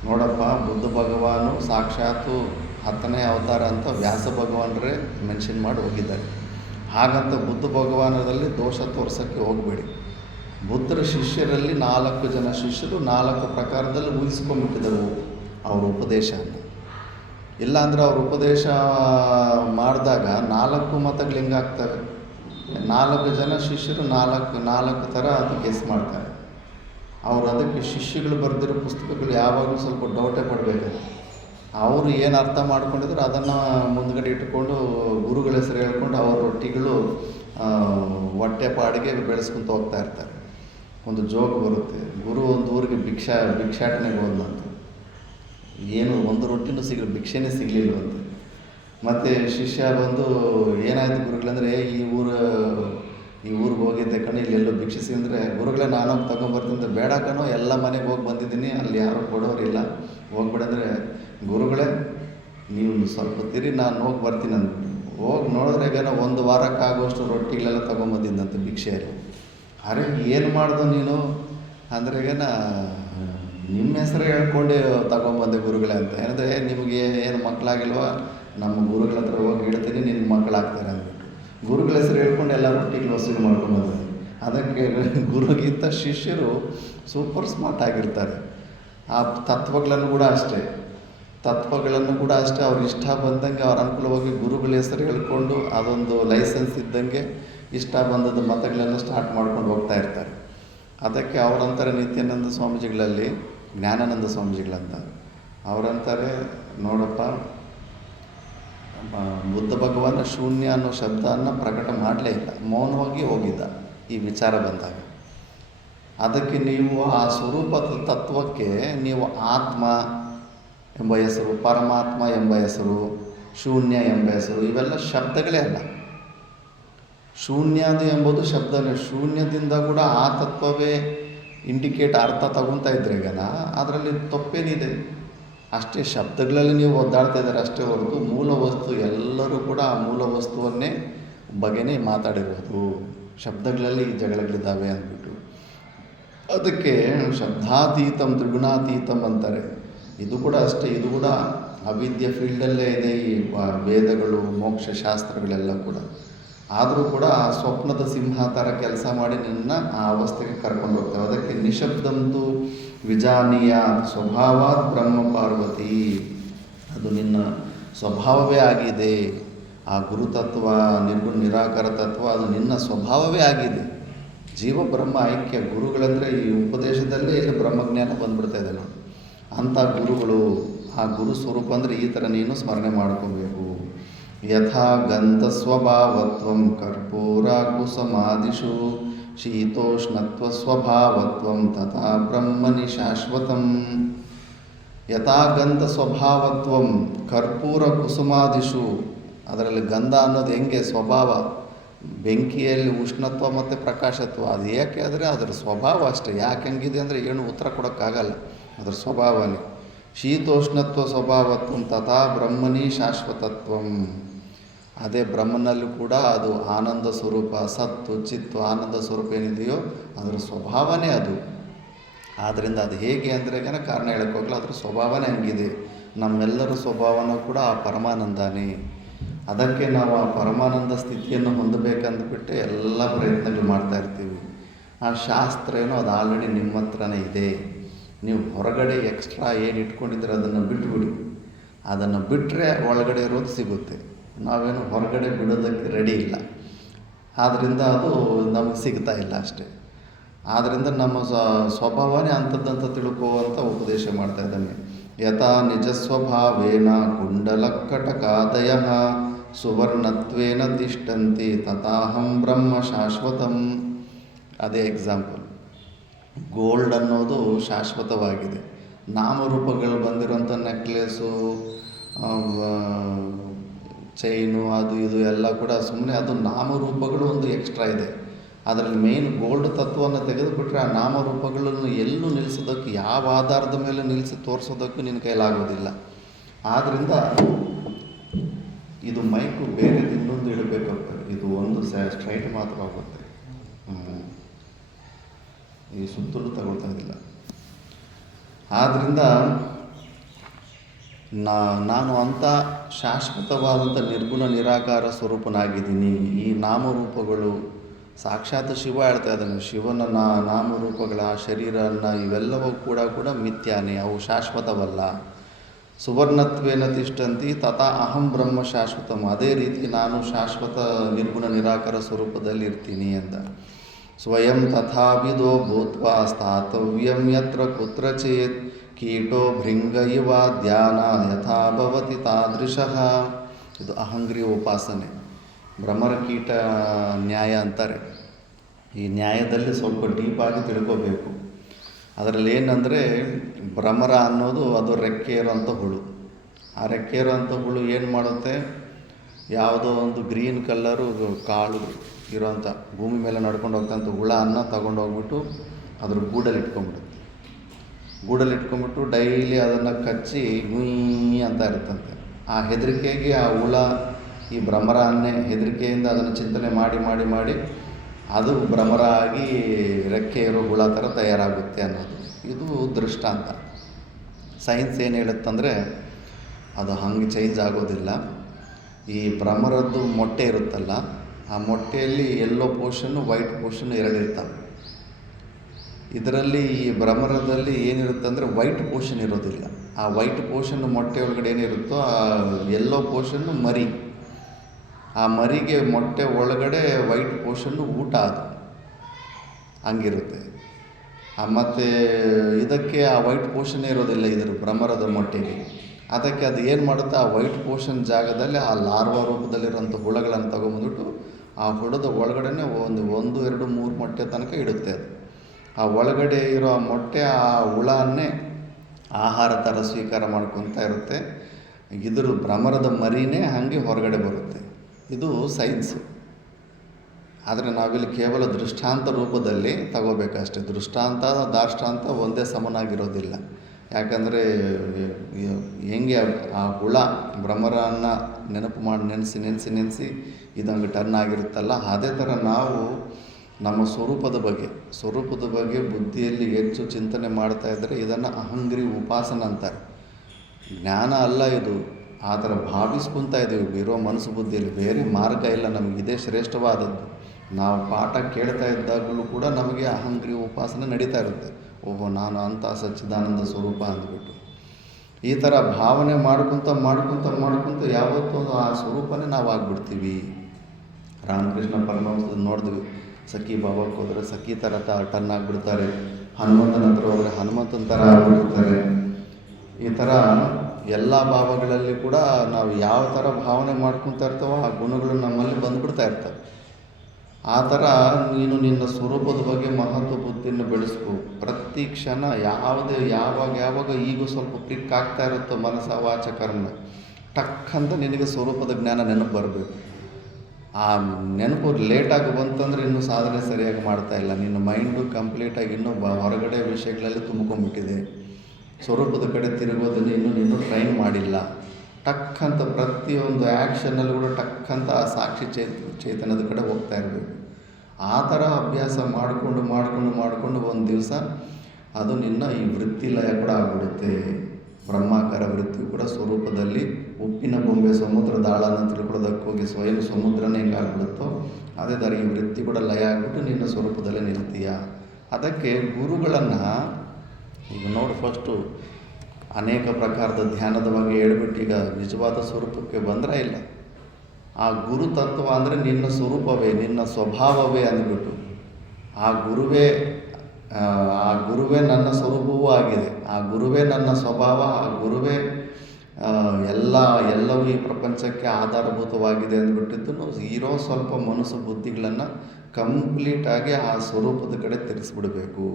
ನೋಡಪ್ಪ, ಬುದ್ಧ ಭಗವಾನು ಸಾಕ್ಷಾತ್ತು 10ನೇ ಅವತಾರ ಅಂತ ವ್ಯಾಸ ಭಗವಾನರೇ ಮೆನ್ಷನ್ ಮಾಡಿ ಹೋಗಿದ್ದಾರೆ. ಹಾಗಂತ ಬುದ್ಧ ಭಗವಾನರಲ್ಲಿ ದೋಷ ತೋರ್ಸೋಕ್ಕೆ ಹೋಗಬೇಡಿ. ಬುದ್ಧರ ಶಿಷ್ಯರಲ್ಲಿ 4 ಜನ ಶಿಷ್ಯರು 4 ಪ್ರಕಾರದಲ್ಲಿ ಊಹಿಸ್ಕೊಂಡ್ಬಿಟ್ಟಿದ್ದರು ಅವ್ರ ಉಪದೇಶವನ್ನು. ಇಲ್ಲಾಂದರೆ ಅವ್ರ ಉಪದೇಶ ಮಾಡಿದಾಗ 4 ಮತಗಳು ಹೆಂಗಾಗ್ತವೆ? 4 ಜನ ಶಿಷ್ಯರು 4 ಥರ ಅದು ಗೆಸ್ ಮಾಡ್ತಾರೆ. ಅವರು ಅದಕ್ಕೆ ಶಿಷ್ಯಗಳು ಬರೆದಿರೋ ಪುಸ್ತಕಗಳು ಯಾವಾಗಲೂ ಸ್ವಲ್ಪ ಡೌಟೇ ಪಡಬೇಕು. ಅವರು ಏನು ಅರ್ಥ ಮಾಡ್ಕೊಂಡಿದ್ರು ಅದನ್ನು ಮುಂದ್ಗಡೆ ಇಟ್ಟುಕೊಂಡು ಗುರುಗಳ ಹೆಸರು ಹೇಳ್ಕೊಂಡು ಅವ್ರ ರೊಟ್ಟಿಗಳು ಹೊಟ್ಟೆ ಪಾಡಿಗೆ ಬೆಳೆಸ್ಕೊತ ಹೋಗ್ತಾ ಇರ್ತಾರೆ. ಒಂದು ಜೋಕ್ ಬರುತ್ತೆ, ಗುರು ಒಂದು ಊರಿಗೆ ಭಿಕ್ಷಾಟನೆಗೆ ಹೋದಂತ, ಏನು ಒಂದು ರೊಟ್ಟಿನೂ ಭಿಕ್ಷೆನೇ ಸಿಗಲಿಲ್ಲವಂತೆ. ಮತ್ತು ಶಿಷ್ಯ ಬಂದು ಏನಾಯಿತು ಗುರುಗಳಂದರೆ, ಈ ಊರಿಗೆ ಹೋಗಿದ್ದೆ ಕಣೋ, ಇಲ್ಲೆಲ್ಲೋ ಭಿಕ್ಷೆ ಸಿಂದರೆ, ಗುರುಗಳೇ ನಾನೋಗಿ ತೊಗೊಂಬರ್ತೀನಿ. ಬೇಡ ಕಣೋ, ಎಲ್ಲ ಮನೆಗೆ ಹೋಗಿ ಬಂದಿದ್ದೀನಿ, ಅಲ್ಲಿ ಯಾರೂ ಕೊಡೋರಿಲ್ಲ, ಹೋಗ್ಬಿಡಂದರೆ, ಗುರುಗಳೇ ನೀವು ಸ್ವಲ್ಪ ತಿರಿ, ನಾನು ಹೋಗಿ ಬರ್ತೀನಿ ಅಂದ್ಬಿಟ್ಟು ಹೋಗಿ ನೋಡಿದ್ರೆ ಈಗ 1 ವಾರಕ್ಕಾಗುವಷ್ಟು ರೊಟ್ಟಿಗಳೆಲ್ಲ ತೊಗೊಂಬಂದಿದ್ದಂತೆ ಭಿಕ್ಷೆಯಲ್ಲಿ. ಅರೆ ಏನು ಮಾಡ್ದು ನೀನು ಅಂದರೆ, ಈಗ ನಿಮ್ಮ ಹೆಸರು ಹೇಳ್ಕೊಂಡು ತಗೊಂಬಂದೆ ಗುರುಗಳೇ ಅಂತ. ಏನಂದರೆ, ನಿಮಗೆ ಏನು ಮಕ್ಕಳಾಗಿಲ್ವ, ನಮ್ಮ ಗುರುಗಳ ಹತ್ರ ಹೋಗಿ ಇಡ್ತೀನಿ, ನಿನ್ನ ಮಕ್ಕಳಾಗ್ತಾರೆ ಅಂದ್ಬಿಟ್ಟು ಗುರುಗಳ ಹೆಸರು ಹೇಳ್ಕೊಂಡು ಎಲ್ಲ ರೊಟ್ಟಿಗೆ ವಸೂಲು ಮಾಡ್ಕೊಂಡ್ಬಂದ್ರೆ. ಅದಕ್ಕೆ ಗುರುಗಿಂತ ಶಿಷ್ಯರು ಸೂಪರ್ ಸ್ಮಾರ್ಟ್ ಆಗಿರ್ತಾರೆ. ಆ ತತ್ವಗಳನ್ನು ಕೂಡ ಅಷ್ಟೇ ಅವ್ರು ಇಷ್ಟ ಬಂದಂಗೆ ಅವ್ರ ಅನುಕೂಲವಾಗಿ ಗುರುಗಳ ಹೆಸರು ಹೇಳ್ಕೊಂಡು ಅದೊಂದು ಲೈಸೆನ್ಸ್ ಇದ್ದಂಗೆ ಇಷ್ಟ ಬಂದದ್ದು ಮತಗಳನ್ನು ಸ್ಟಾರ್ಟ್ ಮಾಡ್ಕೊಂಡು ಹೋಗ್ತಾ ಇರ್ತಾರೆ. ಅದಕ್ಕೆ ಅವರಂತಾರೆ ನಿತ್ಯಾನಂದ ಸ್ವಾಮೀಜಿಗಳಲ್ಲಿ, ಜ್ಞಾನಾನಂದ ಸ್ವಾಮೀಜಿಗಳಂತ ಅವರಂತಾರೆ, ನೋಡಪ್ಪ, ಬುದ್ಧ ಭಗವಾನ ಶೂನ್ಯ ಅನ್ನೋ ಶಬ್ದವನ್ನು ಪ್ರಕಟ ಮಾಡಲೇ ಇಲ್ಲ, ಮೌನವಾಗಿ ಹೋಗಿದ್ದ ಈ ವಿಚಾರ ಬಂದಾಗ. ಅದಕ್ಕೆ ನೀವು ಆ ಸ್ವರೂಪದ ತತ್ವಕ್ಕೆ ನೀವು ಆತ್ಮ ಎಂಬ ಹೆಸರು, ಪರಮಾತ್ಮ ಎಂಬ ಹೆಸರು, ಶೂನ್ಯ ಎಂಬ ಹೆಸರು, ಇವೆಲ್ಲ ಶಬ್ದಗಳೇ ಅಲ್ಲ. ಶೂನ್ಯದು ಎಂಬುದು ಶಬ್ದನೇ. ಶೂನ್ಯದಿಂದ ಕೂಡ ಆ ತತ್ವವೇ ಇಂಡಿಕೇಟ್ ಅರ್ಥ ತಗೊತಾ ಇದ್ರೆ ಈಗ ಅದರಲ್ಲಿ ತಪ್ಪೇನಿದೆ? ಅಷ್ಟೇ, ಶಬ್ದಗಳಲ್ಲಿ ನೀವು ಒದ್ದಾಡ್ತಾ ಇದ್ದಾರೆ ಅಷ್ಟೇ ಹೊರತು ಮೂಲ ವಸ್ತು ಎಲ್ಲರೂ ಕೂಡ ಆ ಮೂಲ ವಸ್ತುವನ್ನೇ ಬಗೆನೇ ಮಾತಾಡಿರೋದು. ಶಬ್ದಗಳಲ್ಲಿ ಈ ಜಗಳಗಳಿದ್ದಾವೆ ಅಂದ್ಬಿಟ್ಟು ಅದಕ್ಕೆ ಶಬ್ದಾತೀತಂ ತ್ರಿಗುಣಾತೀತಂ ಅಂತಾರೆ. ಇದು ಕೂಡ ಅಷ್ಟೇ, ಇದು ಕೂಡ ಅವಿದ್ಯೆ ಫೀಲ್ಡಲ್ಲೇ ಇದೆ ಈ ವೇದಗಳು, ಮೋಕ್ಷಶಾಸ್ತ್ರಗಳೆಲ್ಲ ಕೂಡ. ಆದರೂ ಕೂಡ ಆ ಸ್ವಪ್ನದ ಸಿಂಹ ಥರ ಕೆಲಸ ಮಾಡಿ ನಿನ್ನ ಆ ಅವಸ್ಥೆಗೆ ಕರ್ಕೊಂಡು ಹೋಗ್ತವೆ. ಅದಕ್ಕೆ ನಿಶಬ್ದಂತು ವಿಜಾನೀಯ ಸ್ವಭಾವಾತ್ ಬ್ರಹ್ಮ ಪಾರ್ವತಿ, ಅದು ನಿನ್ನ ಸ್ವಭಾವವೇ ಆಗಿದೆ. ಆ ಗುರುತತ್ವ, ನಿರ್ಗುಣ ನಿರಾಕಾರ ತತ್ವ ಅದು ನಿನ್ನ ಸ್ವಭಾವವೇ ಆಗಿದೆ. ಜೀವ ಬ್ರಹ್ಮ ಐಕ್ಯ. ಗುರುಗಳಂದರೆ ಈ ಉಪದೇಶದಲ್ಲೇ ಇಲ್ಲಿ ಬ್ರಹ್ಮಜ್ಞಾನ ಬಂದ್ಬಿಡ್ತಾ ಇದೆ ನೋಡಿ. ಅಂಥ ಗುರುಗಳು, ಆ ಗುರು ಸ್ವರೂಪ ಅಂದರೆ ಈ ಥರ ನೀನು ಸ್ಮರಣೆ ಮಾಡ್ಕೋಬೇಕು. ಯಥಾ ಗಂಧ ಸ್ವಭಾವತ್ವಂ ಕರ್ಪೂರ ಕುಸುಮಾದಿಷು ಶೀತೋಷ್ಣತ್ವ ಸ್ವಭಾವತ್ವಂ ತಥಾ ಬ್ರಹ್ಮನಿ ಶಾಶ್ವತಂ. ಯಥಾ ಗಂಧ ಸ್ವಭಾವತ್ವಂ ಕರ್ಪೂರ ಕುಸುಮಾದಿಷು, ಅದರಲ್ಲಿ ಗಂಧ ಅನ್ನೋದು ಹೆಂಗೆ ಸ್ವಭಾವ, ಬೆಂಕಿಯಲ್ಲಿ ಉಷ್ಣತ್ವ ಮತ್ತು ಪ್ರಕಾಶತ್ವ. ಅದು ಏಕೆ ಆದರೆ ಅದರ ಸ್ವಭಾವ ಅಷ್ಟೇ. ಯಾಕೆ ಹಂಗಿದೆ ಅಂದರೆ ಏನು ಉತ್ತರ ಕೊಡೋಕ್ಕಾಗಲ್ಲ, ಅದರ ಸ್ವಭಾವನೇ. ಶೀತೋಷ್ಣತ್ವ ಸ್ವಭಾವತ್ವಂ ತಥಾ ಬ್ರಹ್ಮನಿ ಶಾಶ್ವತತ್ವಂ, ಅದೇ ಬ್ರಹ್ಮನಲ್ಲಿ ಕೂಡ ಅದು ಆನಂದ ಸ್ವರೂಪ, ಸತ್ತು ಚಿತ್ತು ಆನಂದ ಸ್ವರೂಪ ಏನಿದೆಯೋ ಅದರ ಸ್ವಭಾವನೇ ಅದು. ಆದ್ದರಿಂದ ಅದು ಹೇಗೆ ಅಂದರೆ ಕಾರಣ ಹೇಳೋಕ್ಕೋಗಲ್ಲ, ಅದರ ಸ್ವಭಾವನೇ ಹಂಗಿದೆ. ನಮ್ಮೆಲ್ಲರ ಸ್ವಭಾವನೂ ಕೂಡ ಆ ಪರಮಾನಂದನೇ. ಅದಕ್ಕೆ ನಾವು ಆ ಪರಮಾನಂದ ಸ್ಥಿತಿಯನ್ನು ಹೊಂದಬೇಕಂದ್ಬಿಟ್ಟು ಎಲ್ಲ ಪ್ರಯತ್ನಗಳು ಮಾಡ್ತಾಯಿರ್ತೀವಿ. ಆ ಶಾಸ್ತ್ರ ಏನೋ ಅದು ಆಲ್ರೆಡಿ ನಿಮ್ಮ ಹತ್ರನೇ ಇದೆ. ನೀವು ಹೊರಗಡೆ ಎಕ್ಸ್ಟ್ರಾ ಏನು ಇಟ್ಕೊಂಡಿದ್ರೆ ಅದನ್ನು ಬಿಟ್ಟುಬಿಡಿ. ಅದನ್ನು ಬಿಟ್ಟರೆ ಒಳಗಡೆ ಇರೋದು ಸಿಗುತ್ತೆ. ನಾವೇನು ಹೊರಗಡೆ ಬಿಡೋದಕ್ಕೆ ರೆಡಿ ಇಲ್ಲ. ಆದ್ದರಿಂದ ಅದು ನಮಗೆ ಸಿಗ್ತಾ ಇಲ್ಲ ಅಷ್ಟೇ. ಆದ್ದರಿಂದ ನಮ್ಮ ಸ್ವಭಾವನೇ ಅಂಥದ್ದಂತ ತಿಳ್ಕೋವಂಥ ಉಪದೇಶ ಮಾಡ್ತಾ ಇದ್ದಾನೆ. ಯಥಾ ನಿಜ ಸ್ವಭಾವೇನ ಕುಂಡಲಕ್ಕಟಕಾದಯ ಸುವರ್ಣತ್ವೇನ ತಿಷ್ಠಂತಿ ತಥಾಹಂ ಬ್ರಹ್ಮ ಶಾಶ್ವತಂ. ಅದೇ ಎಕ್ಸಾಂಪಲ್. ಗೋಲ್ಡ್ ಅನ್ನೋದು ಶಾಶ್ವತವಾಗಿದೆ. ನಾಮರೂಪಗಳು ಬಂದಿರೋಂಥ ನೆಕ್ಲೆಸು, ಚೈನು, ಅದು ಇದು ಎಲ್ಲ ಕೂಡ ಸುಮ್ಮನೆ ಅದು ನಾಮರೂಪಗಳು ಒಂದು ಎಕ್ಸ್ಟ್ರಾ ಇದೆ. ಅದರಲ್ಲಿ ಮೇನ್ ಗೋಲ್ಡ್ ತತ್ವವನ್ನು ತೆಗೆದುಬಿಟ್ರೆ ಆ ನಾಮರೂಪಗಳನ್ನು ಎಲ್ಲೂ ನಿಲ್ಲಿಸೋದಕ್ಕೆ, ಯಾವ ಆಧಾರದ ಮೇಲೆ ನಿಲ್ಲಿಸಿ ತೋರಿಸೋದಕ್ಕೂ ನಿನ್ನ ಕೈಲಾಗೋದಿಲ್ಲ. ಆದ್ದರಿಂದ ಇದು ಮೈಕು ಬೇರೆ ಇನ್ನೊಂದು ಇಡಬೇಕಪ್ಪ. ಇದು ಒಂದು ಸ್ಟ್ರೈಟ್ ಮಾತ್ರ ಆಗುತ್ತೆ. ಈ ಸುತ್ತಲೂ ತಗೊಳ್ತಾ ಇದ್ದಿಲ್ಲ. ಆದ್ದರಿಂದ ನಾನು ಅಂಥ ಶಾಶ್ವತವಾದಂಥ ನಿರ್ಗುಣ ನಿರಾಕಾರ ಸ್ವರೂಪನಾಗಿದ್ದೀನಿ. ಈ ನಾಮರೂಪಗಳು ಸಾಕ್ಷಾತ್ ಶಿವ ಹೇಳ್ತಾ ಇದ್ದಾನೆ. ಶಿವನ ನಾಮರೂಪಗಳ ಶರೀರನ ಇವೆಲ್ಲವೂ ಕೂಡ ಮಿಥ್ಯಾನೆ, ಅವು ಶಾಶ್ವತವಲ್ಲ. ಸುವರ್ಣತ್ವೇನ ತಿಷ್ಠಂತಿ ತಥಾ ಅಹಂ ಬ್ರಹ್ಮ ಶಾಶ್ವತಂ. ಅದೇ ರೀತಿ ನಾನು ಶಾಶ್ವತ ನಿರ್ಗುಣ ನಿರಾಕಾರ ಸ್ವರೂಪದಲ್ಲಿ ಇರ್ತೀನಿ ಅಂತ. ಸ್ವಯಂ ತಥಾವಿದೋ ಭೂತ್ವಾ ಸ್ಥಾತವ್ಯಂ ಯತ್ರ ಕುತ್ರಚೇತ್ ಕೀಟೋ ಭೃಂಗ ಇವ ಧ್ಯಾನ ಯಥಾ ಭವತಿ ತಾದೃಶಃ. ಇದು ಅಹಂಗ್ರಿ ಉಪಾಸನೆ. ಭ್ರಮರ ಕೀಟ ನ್ಯಾಯ ಅಂತಾರೆ. ಈ ನ್ಯಾಯದಲ್ಲಿ ಸ್ವಲ್ಪ ಡೀಪಾಗಿ ತಿಳ್ಕೋಬೇಕು. ಅದರಲ್ಲಿ ಏನಂದರೆ, ಭ್ರಮರ ಅನ್ನೋದು ಅದು ರೆಕ್ಕೆ ಇರೋಂಥ ಹುಳು. ಆ ರೆಕ್ಕೆ ಇರೋಂಥ ಹುಳು ಏನು ಮಾಡುತ್ತೆ, ಯಾವುದೋ ಒಂದು ಗ್ರೀನ್ ಕಲ್ಲರು ಕಾಳು ಇರೋಂಥ ಭೂಮಿ ಮೇಲೆ ನಡ್ಕೊಂಡು ಹೋಗ್ತಂಥ ಹುಳನ್ನು ತಗೊಂಡೋಗ್ಬಿಟ್ಟು ಅದ್ರ ಗೂಡಲ್ಲಿ ಇಟ್ಕೊಂಡ್ಬಿಟ್ಟು ಡೈಲಿ ಅದನ್ನು ಕಚ್ಚಿ ಗುಯ್ ಅಂತ ಇರುತ್ತಂತೆ. ಆ ಹೆದರಿಕೆಗೆ ಆ ಹುಳ ಈ ಭ್ರಮರನ್ನೇ ಹೆದರಿಕೆಯಿಂದ ಅದನ್ನು ಚಿಂತನೆ ಮಾಡಿ ಅದು ಭ್ರಮರ ಆಗಿ ರೆಕ್ಕೆ ಇರೋ ಹುಳ ಥರ ತಯಾರಾಗುತ್ತೆ ಅನ್ನೋದು ಇದು ದೃಷ್ಟಾಂತ. ಸೈನ್ಸ್ ಏನು ಹೇಳುತ್ತಂದರೆ ಅದು ಹಂಗೆ ಚೇಂಜ್ ಆಗೋದಿಲ್ಲ. ಈ ಭ್ರಮರದ್ದು ಮೊಟ್ಟೆ ಇರುತ್ತಲ್ಲ, ಆ ಮೊಟ್ಟೆಯಲ್ಲಿ ಯೆಲ್ಲೋ ಪೋರ್ಷನ್ನು, ವೈಟ್ ಪೋರ್ಷನ್ನು ಎರಡಿರ್ತವೆ. ಇದರಲ್ಲಿ ಈ ಭ್ರಮರದಲ್ಲಿ ಏನಿರುತ್ತೆ ಅಂದರೆ ವೈಟ್ ಪೋರ್ಷನ್ ಇರೋದಿಲ್ಲ. ಆ ವೈಟ್ ಪೋರ್ಷನ್ ಮೊಟ್ಟೆ ಒಳಗಡೆ ಏನಿರುತ್ತೋ ಆ ಯೆಲ್ಲೋ ಪೋರ್ಷನ್ನು ಮರಿ. ಆ ಮರಿಗೆ ಮೊಟ್ಟೆ ಒಳಗಡೆ ವೈಟ್ ಪೋರ್ಷನ್ನು ಊಟ, ಅದು ಹಂಗಿರುತ್ತೆ. ಮತ್ತು ಇದಕ್ಕೆ ಆ ವೈಟ್ ಪೋರ್ಷನ್ನೇ ಇರೋದಿಲ್ಲ ಇದರ ಭ್ರಮರದ ಮೊಟ್ಟೆಗೆ. ಅದಕ್ಕೆ ಅದು ಏನು ಮಾಡುತ್ತೆ, ಆ ವೈಟ್ ಪೋರ್ಷನ್ ಜಾಗದಲ್ಲಿ ಆ ಲಾರ್ವಾ ರೂಪದಲ್ಲಿರೋಂಥ ಹುಳಗಳನ್ನು ತಗೊಂಬಂದ್ಬಿಟ್ಟು ಆ ಹುಳದ ಒಳಗಡೆ ಒಂದು 1, 2, 3 ಮೊಟ್ಟೆ ತನಕ ಇಡುತ್ತೆ. ಅದು ಆ ಒಳಗಡೆ ಇರೋ ಆ ಮೊಟ್ಟೆ ಆ ಹುಳನ್ನೇ ಆಹಾರ ಥರ ಸ್ವೀಕಾರ ಮಾಡ್ಕೊತಾ ಇರುತ್ತೆ. ಇದ್ರ ಭ್ರಮರದ ಮರಿನೇ ಹಾಗೆ ಹೊರಗಡೆ ಬರುತ್ತೆ. ಇದು ಸೈನ್ಸು. ಆದರೆ ನಾವಿಲ್ಲಿ ಕೇವಲ ದೃಷ್ಟಾಂತ ರೂಪದಲ್ಲಿ ತಗೋಬೇಕಷ್ಟೆ. ದೃಷ್ಟಾಂತ ದಾಷ್ಟಾಂತ ಒಂದೇ ಸಮನಾಗಿರೋದಿಲ್ಲ. ಯಾಕಂದರೆ ಹೆಂಗೆ ಆ ಹುಳ ಭ್ರಮರನ್ನು ನೆನಪು ಮಾಡಿ ನೆನೆಸಿ ಇದಂಗೆ ಟರ್ನ್ ಆಗಿರುತ್ತಲ್ಲ, ಅದೇ ಥರ ನಾವು ನಮ್ಮ ಸ್ವರೂಪದ ಬಗ್ಗೆ ಬುದ್ಧಿಯಲ್ಲಿ ಹೆಚ್ಚು ಚಿಂತನೆ ಮಾಡ್ತಾ ಇದ್ದರೆ ಇದನ್ನು ಅಹಂಗ್ರಿ ಉಪಾಸನ ಅಂತಾರೆ. ಜ್ಞಾನ ಅಲ್ಲ ಇದು. ಆ ಥರ ಭಾವಿಸ್ಕೊತಾ ಇದ್ದೀವಿ ಇರೋ ಮನಸ್ಸು ಬುದ್ಧಿಯಲ್ಲಿ. ಬೇರೆ ಮಾರ್ಗ ಇಲ್ಲ ನಮಗೆ. ಇದೇ ಶ್ರೇಷ್ಠವಾದದ್ದು. ನಾವು ಪಾಠ ಕೇಳ್ತಾ ಇದ್ದಾಗಲೂ ಕೂಡ ನಮಗೆ ಅಹಂಗ್ರಿ ಉಪಾಸನೆ ನಡೀತಾ ಇರುತ್ತೆ. ಓಹೋ, ನಾನು ಅಂಥ ಸಚ್ಚಿದಾನಂದ ಸ್ವರೂಪ ಅಂದ್ಬಿಟ್ಟು ಈ ಥರ ಭಾವನೆ ಮಾಡ್ಕೊತ ಯಾವತ್ತೂ ಆ ಸ್ವರೂಪನೇ ನಾವು ಆಗಿಬಿಡ್ತೀವಿ. ರಾಮಕೃಷ್ಣ ಪರಮಹಂಸದ ನೋಡಿದ್ವಿ. ಸಖಿ ಬಾಬಾಕ್ಕೆ ಹೋದರೆ ಸಖಿ ಥರ ಟರ್ನ್ ಆಗಿಬಿಡ್ತಾರೆ. ಹನುಮಂತನ ಹತ್ರ ಹೋದರೆ ಹನುಮಂತನ ಥರ ಆಗಿಬಿಡ್ತಾರೆ. ಈ ಥರ ಎಲ್ಲ ಭಾವಗಳಲ್ಲಿ ಕೂಡ ನಾವು ಯಾವ ಥರ ಭಾವನೆ ಮಾಡ್ಕೊತಾ ಇರ್ತವೋ ಆ ಗುಣಗಳು ನಮ್ಮಲ್ಲಿ ಬಂದುಬಿಡ್ತಾ ಇರ್ತವೆ. ಆ ಥರ ನೀನು ನಿನ್ನ ಸ್ವರೂಪದ ಬಗ್ಗೆ ಮಹತ್ವ ಬುದ್ಧಿಯನ್ನು ಬೆಳೆಸ್ಕೊ. ಪ್ರತಿ ಕ್ಷಣ ಯಾವಾಗ ಈಗೂ ಸ್ವಲ್ಪ ಕ್ಲಿಕ್ ಆಗ್ತಾ ಇರುತ್ತೋ ಮನಸ್ಸ ವಾಚ ಕರ್ಮ, ಟಕ್ಕಂತ ನಿನಗೆ ಸ್ವರೂಪದ ಜ್ಞಾನ ನೆನಪು ಬರಬೇಕು. ಆ ನೆನಪು ಲೇಟಾಗಿ ಬಂತಂದರೆ ಇನ್ನೂ ಸಾಧನೆ ಸರಿಯಾಗಿ ಮಾಡ್ತಾ ಇಲ್ಲ. ನಿನ್ನ ಮೈಂಡು ಕಂಪ್ಲೀಟಾಗಿ ಇನ್ನೂ ಹೊರಗಡೆ ವಿಷಯಗಳಲ್ಲಿ ತುಂಬ್ಕೊಂಡ್ಬಿಟ್ಟಿದೆ. ಸ್ವರೂಪದ ಕಡೆ ತಿರುಗೋದನ್ನು ಇನ್ನೂ ಟ್ರೈನ್ ಮಾಡಿಲ್ಲ. ಟಕ್ಕಂತ ಪ್ರತಿಯೊಂದು ಆ್ಯಕ್ಷನಲ್ಲಿ ಕೂಡ ಟಕ್ಕಂತ ಆ ಸಾಕ್ಷಿ ಚೈತನ್ಯದ ಕಡೆ ಹೋಗ್ತಾ ಇರಬೇಕು. ಆ ಥರ ಅಭ್ಯಾಸ ಮಾಡಿಕೊಂಡು ಒಂದು ದಿವಸ ಅದು ನಿನ್ನ ಈ ವೃತ್ತಿ ಲಯ ಕೂಡ ಆಗ್ಬಿಡುತ್ತೆ. ಬ್ರಹ್ಮಾಕಾರ ವೃತ್ತಿಯು ಕೂಡ ಸ್ವರೂಪದಲ್ಲಿ ಉಪ್ಪಿನ ಬೊಂಬೆ ಸಮುದ್ರದ ಆಳನ್ನು ತಿಳ್ಕೊಳ್ಳೋದಕ್ಕೆ ಹೋಗಿ ಸ್ವಯಂ ಸಮುದ್ರನೇ ಹೆಂಗಾಗ್ಬಿಡುತ್ತೋ ಅದೇ ಥರ ಈ ವೃತ್ತಿ ಕೂಡ ಲಯ ಆಗಿಬಿಟ್ಟು ನಿನ್ನ ಸ್ವರೂಪದಲ್ಲೇ ನಿಲ್ತೀಯ. ಅದಕ್ಕೆ ಗುರುಗಳನ್ನು ಈಗ ನೋಡಿ, ಫಸ್ಟು ಅನೇಕ ಪ್ರಕಾರದ ಧ್ಯಾನದ ಬಗ್ಗೆ ಹೇಳ್ಬಿಟ್ಟು ಈಗ ನಿಜವಾದ ಸ್ವರೂಪಕ್ಕೆ ಬಂದರೆ ಇಲ್ಲ. ಆ ಗುರು ತತ್ವ ಅಂದರೆ ನಿನ್ನ ಸ್ವರೂಪವೇ, ನಿನ್ನ ಸ್ವಭಾವವೇ ಅಂದ್ಬಿಟ್ಟು ಆ ಗುರುವೇ ನನ್ನ ಸ್ವರೂಪವೂ ಆಗಿದೆ, ಆ ಗುರುವೇ ನನ್ನ ಸ್ವಭಾವ, ಆ ಗುರುವೇ ಎಲ್ಲವೂ ಈ ಪ್ರಪಂಚಕ್ಕೆ ಆಧಾರಭೂತವಾಗಿದೆ ಅಂದ್ಬಿಟ್ಟಿದ್ದು ಇರೋ ಸ್ವಲ್ಪ ಮನಸ್ಸು ಬುದ್ಧಿಗಳನ್ನು ಕಂಪ್ಲೀಟಾಗಿ ಆ ಸ್ವರೂಪದ ಕಡೆ ತಿರ್ಗಿಸ್ಬಿಡಬೇಕು.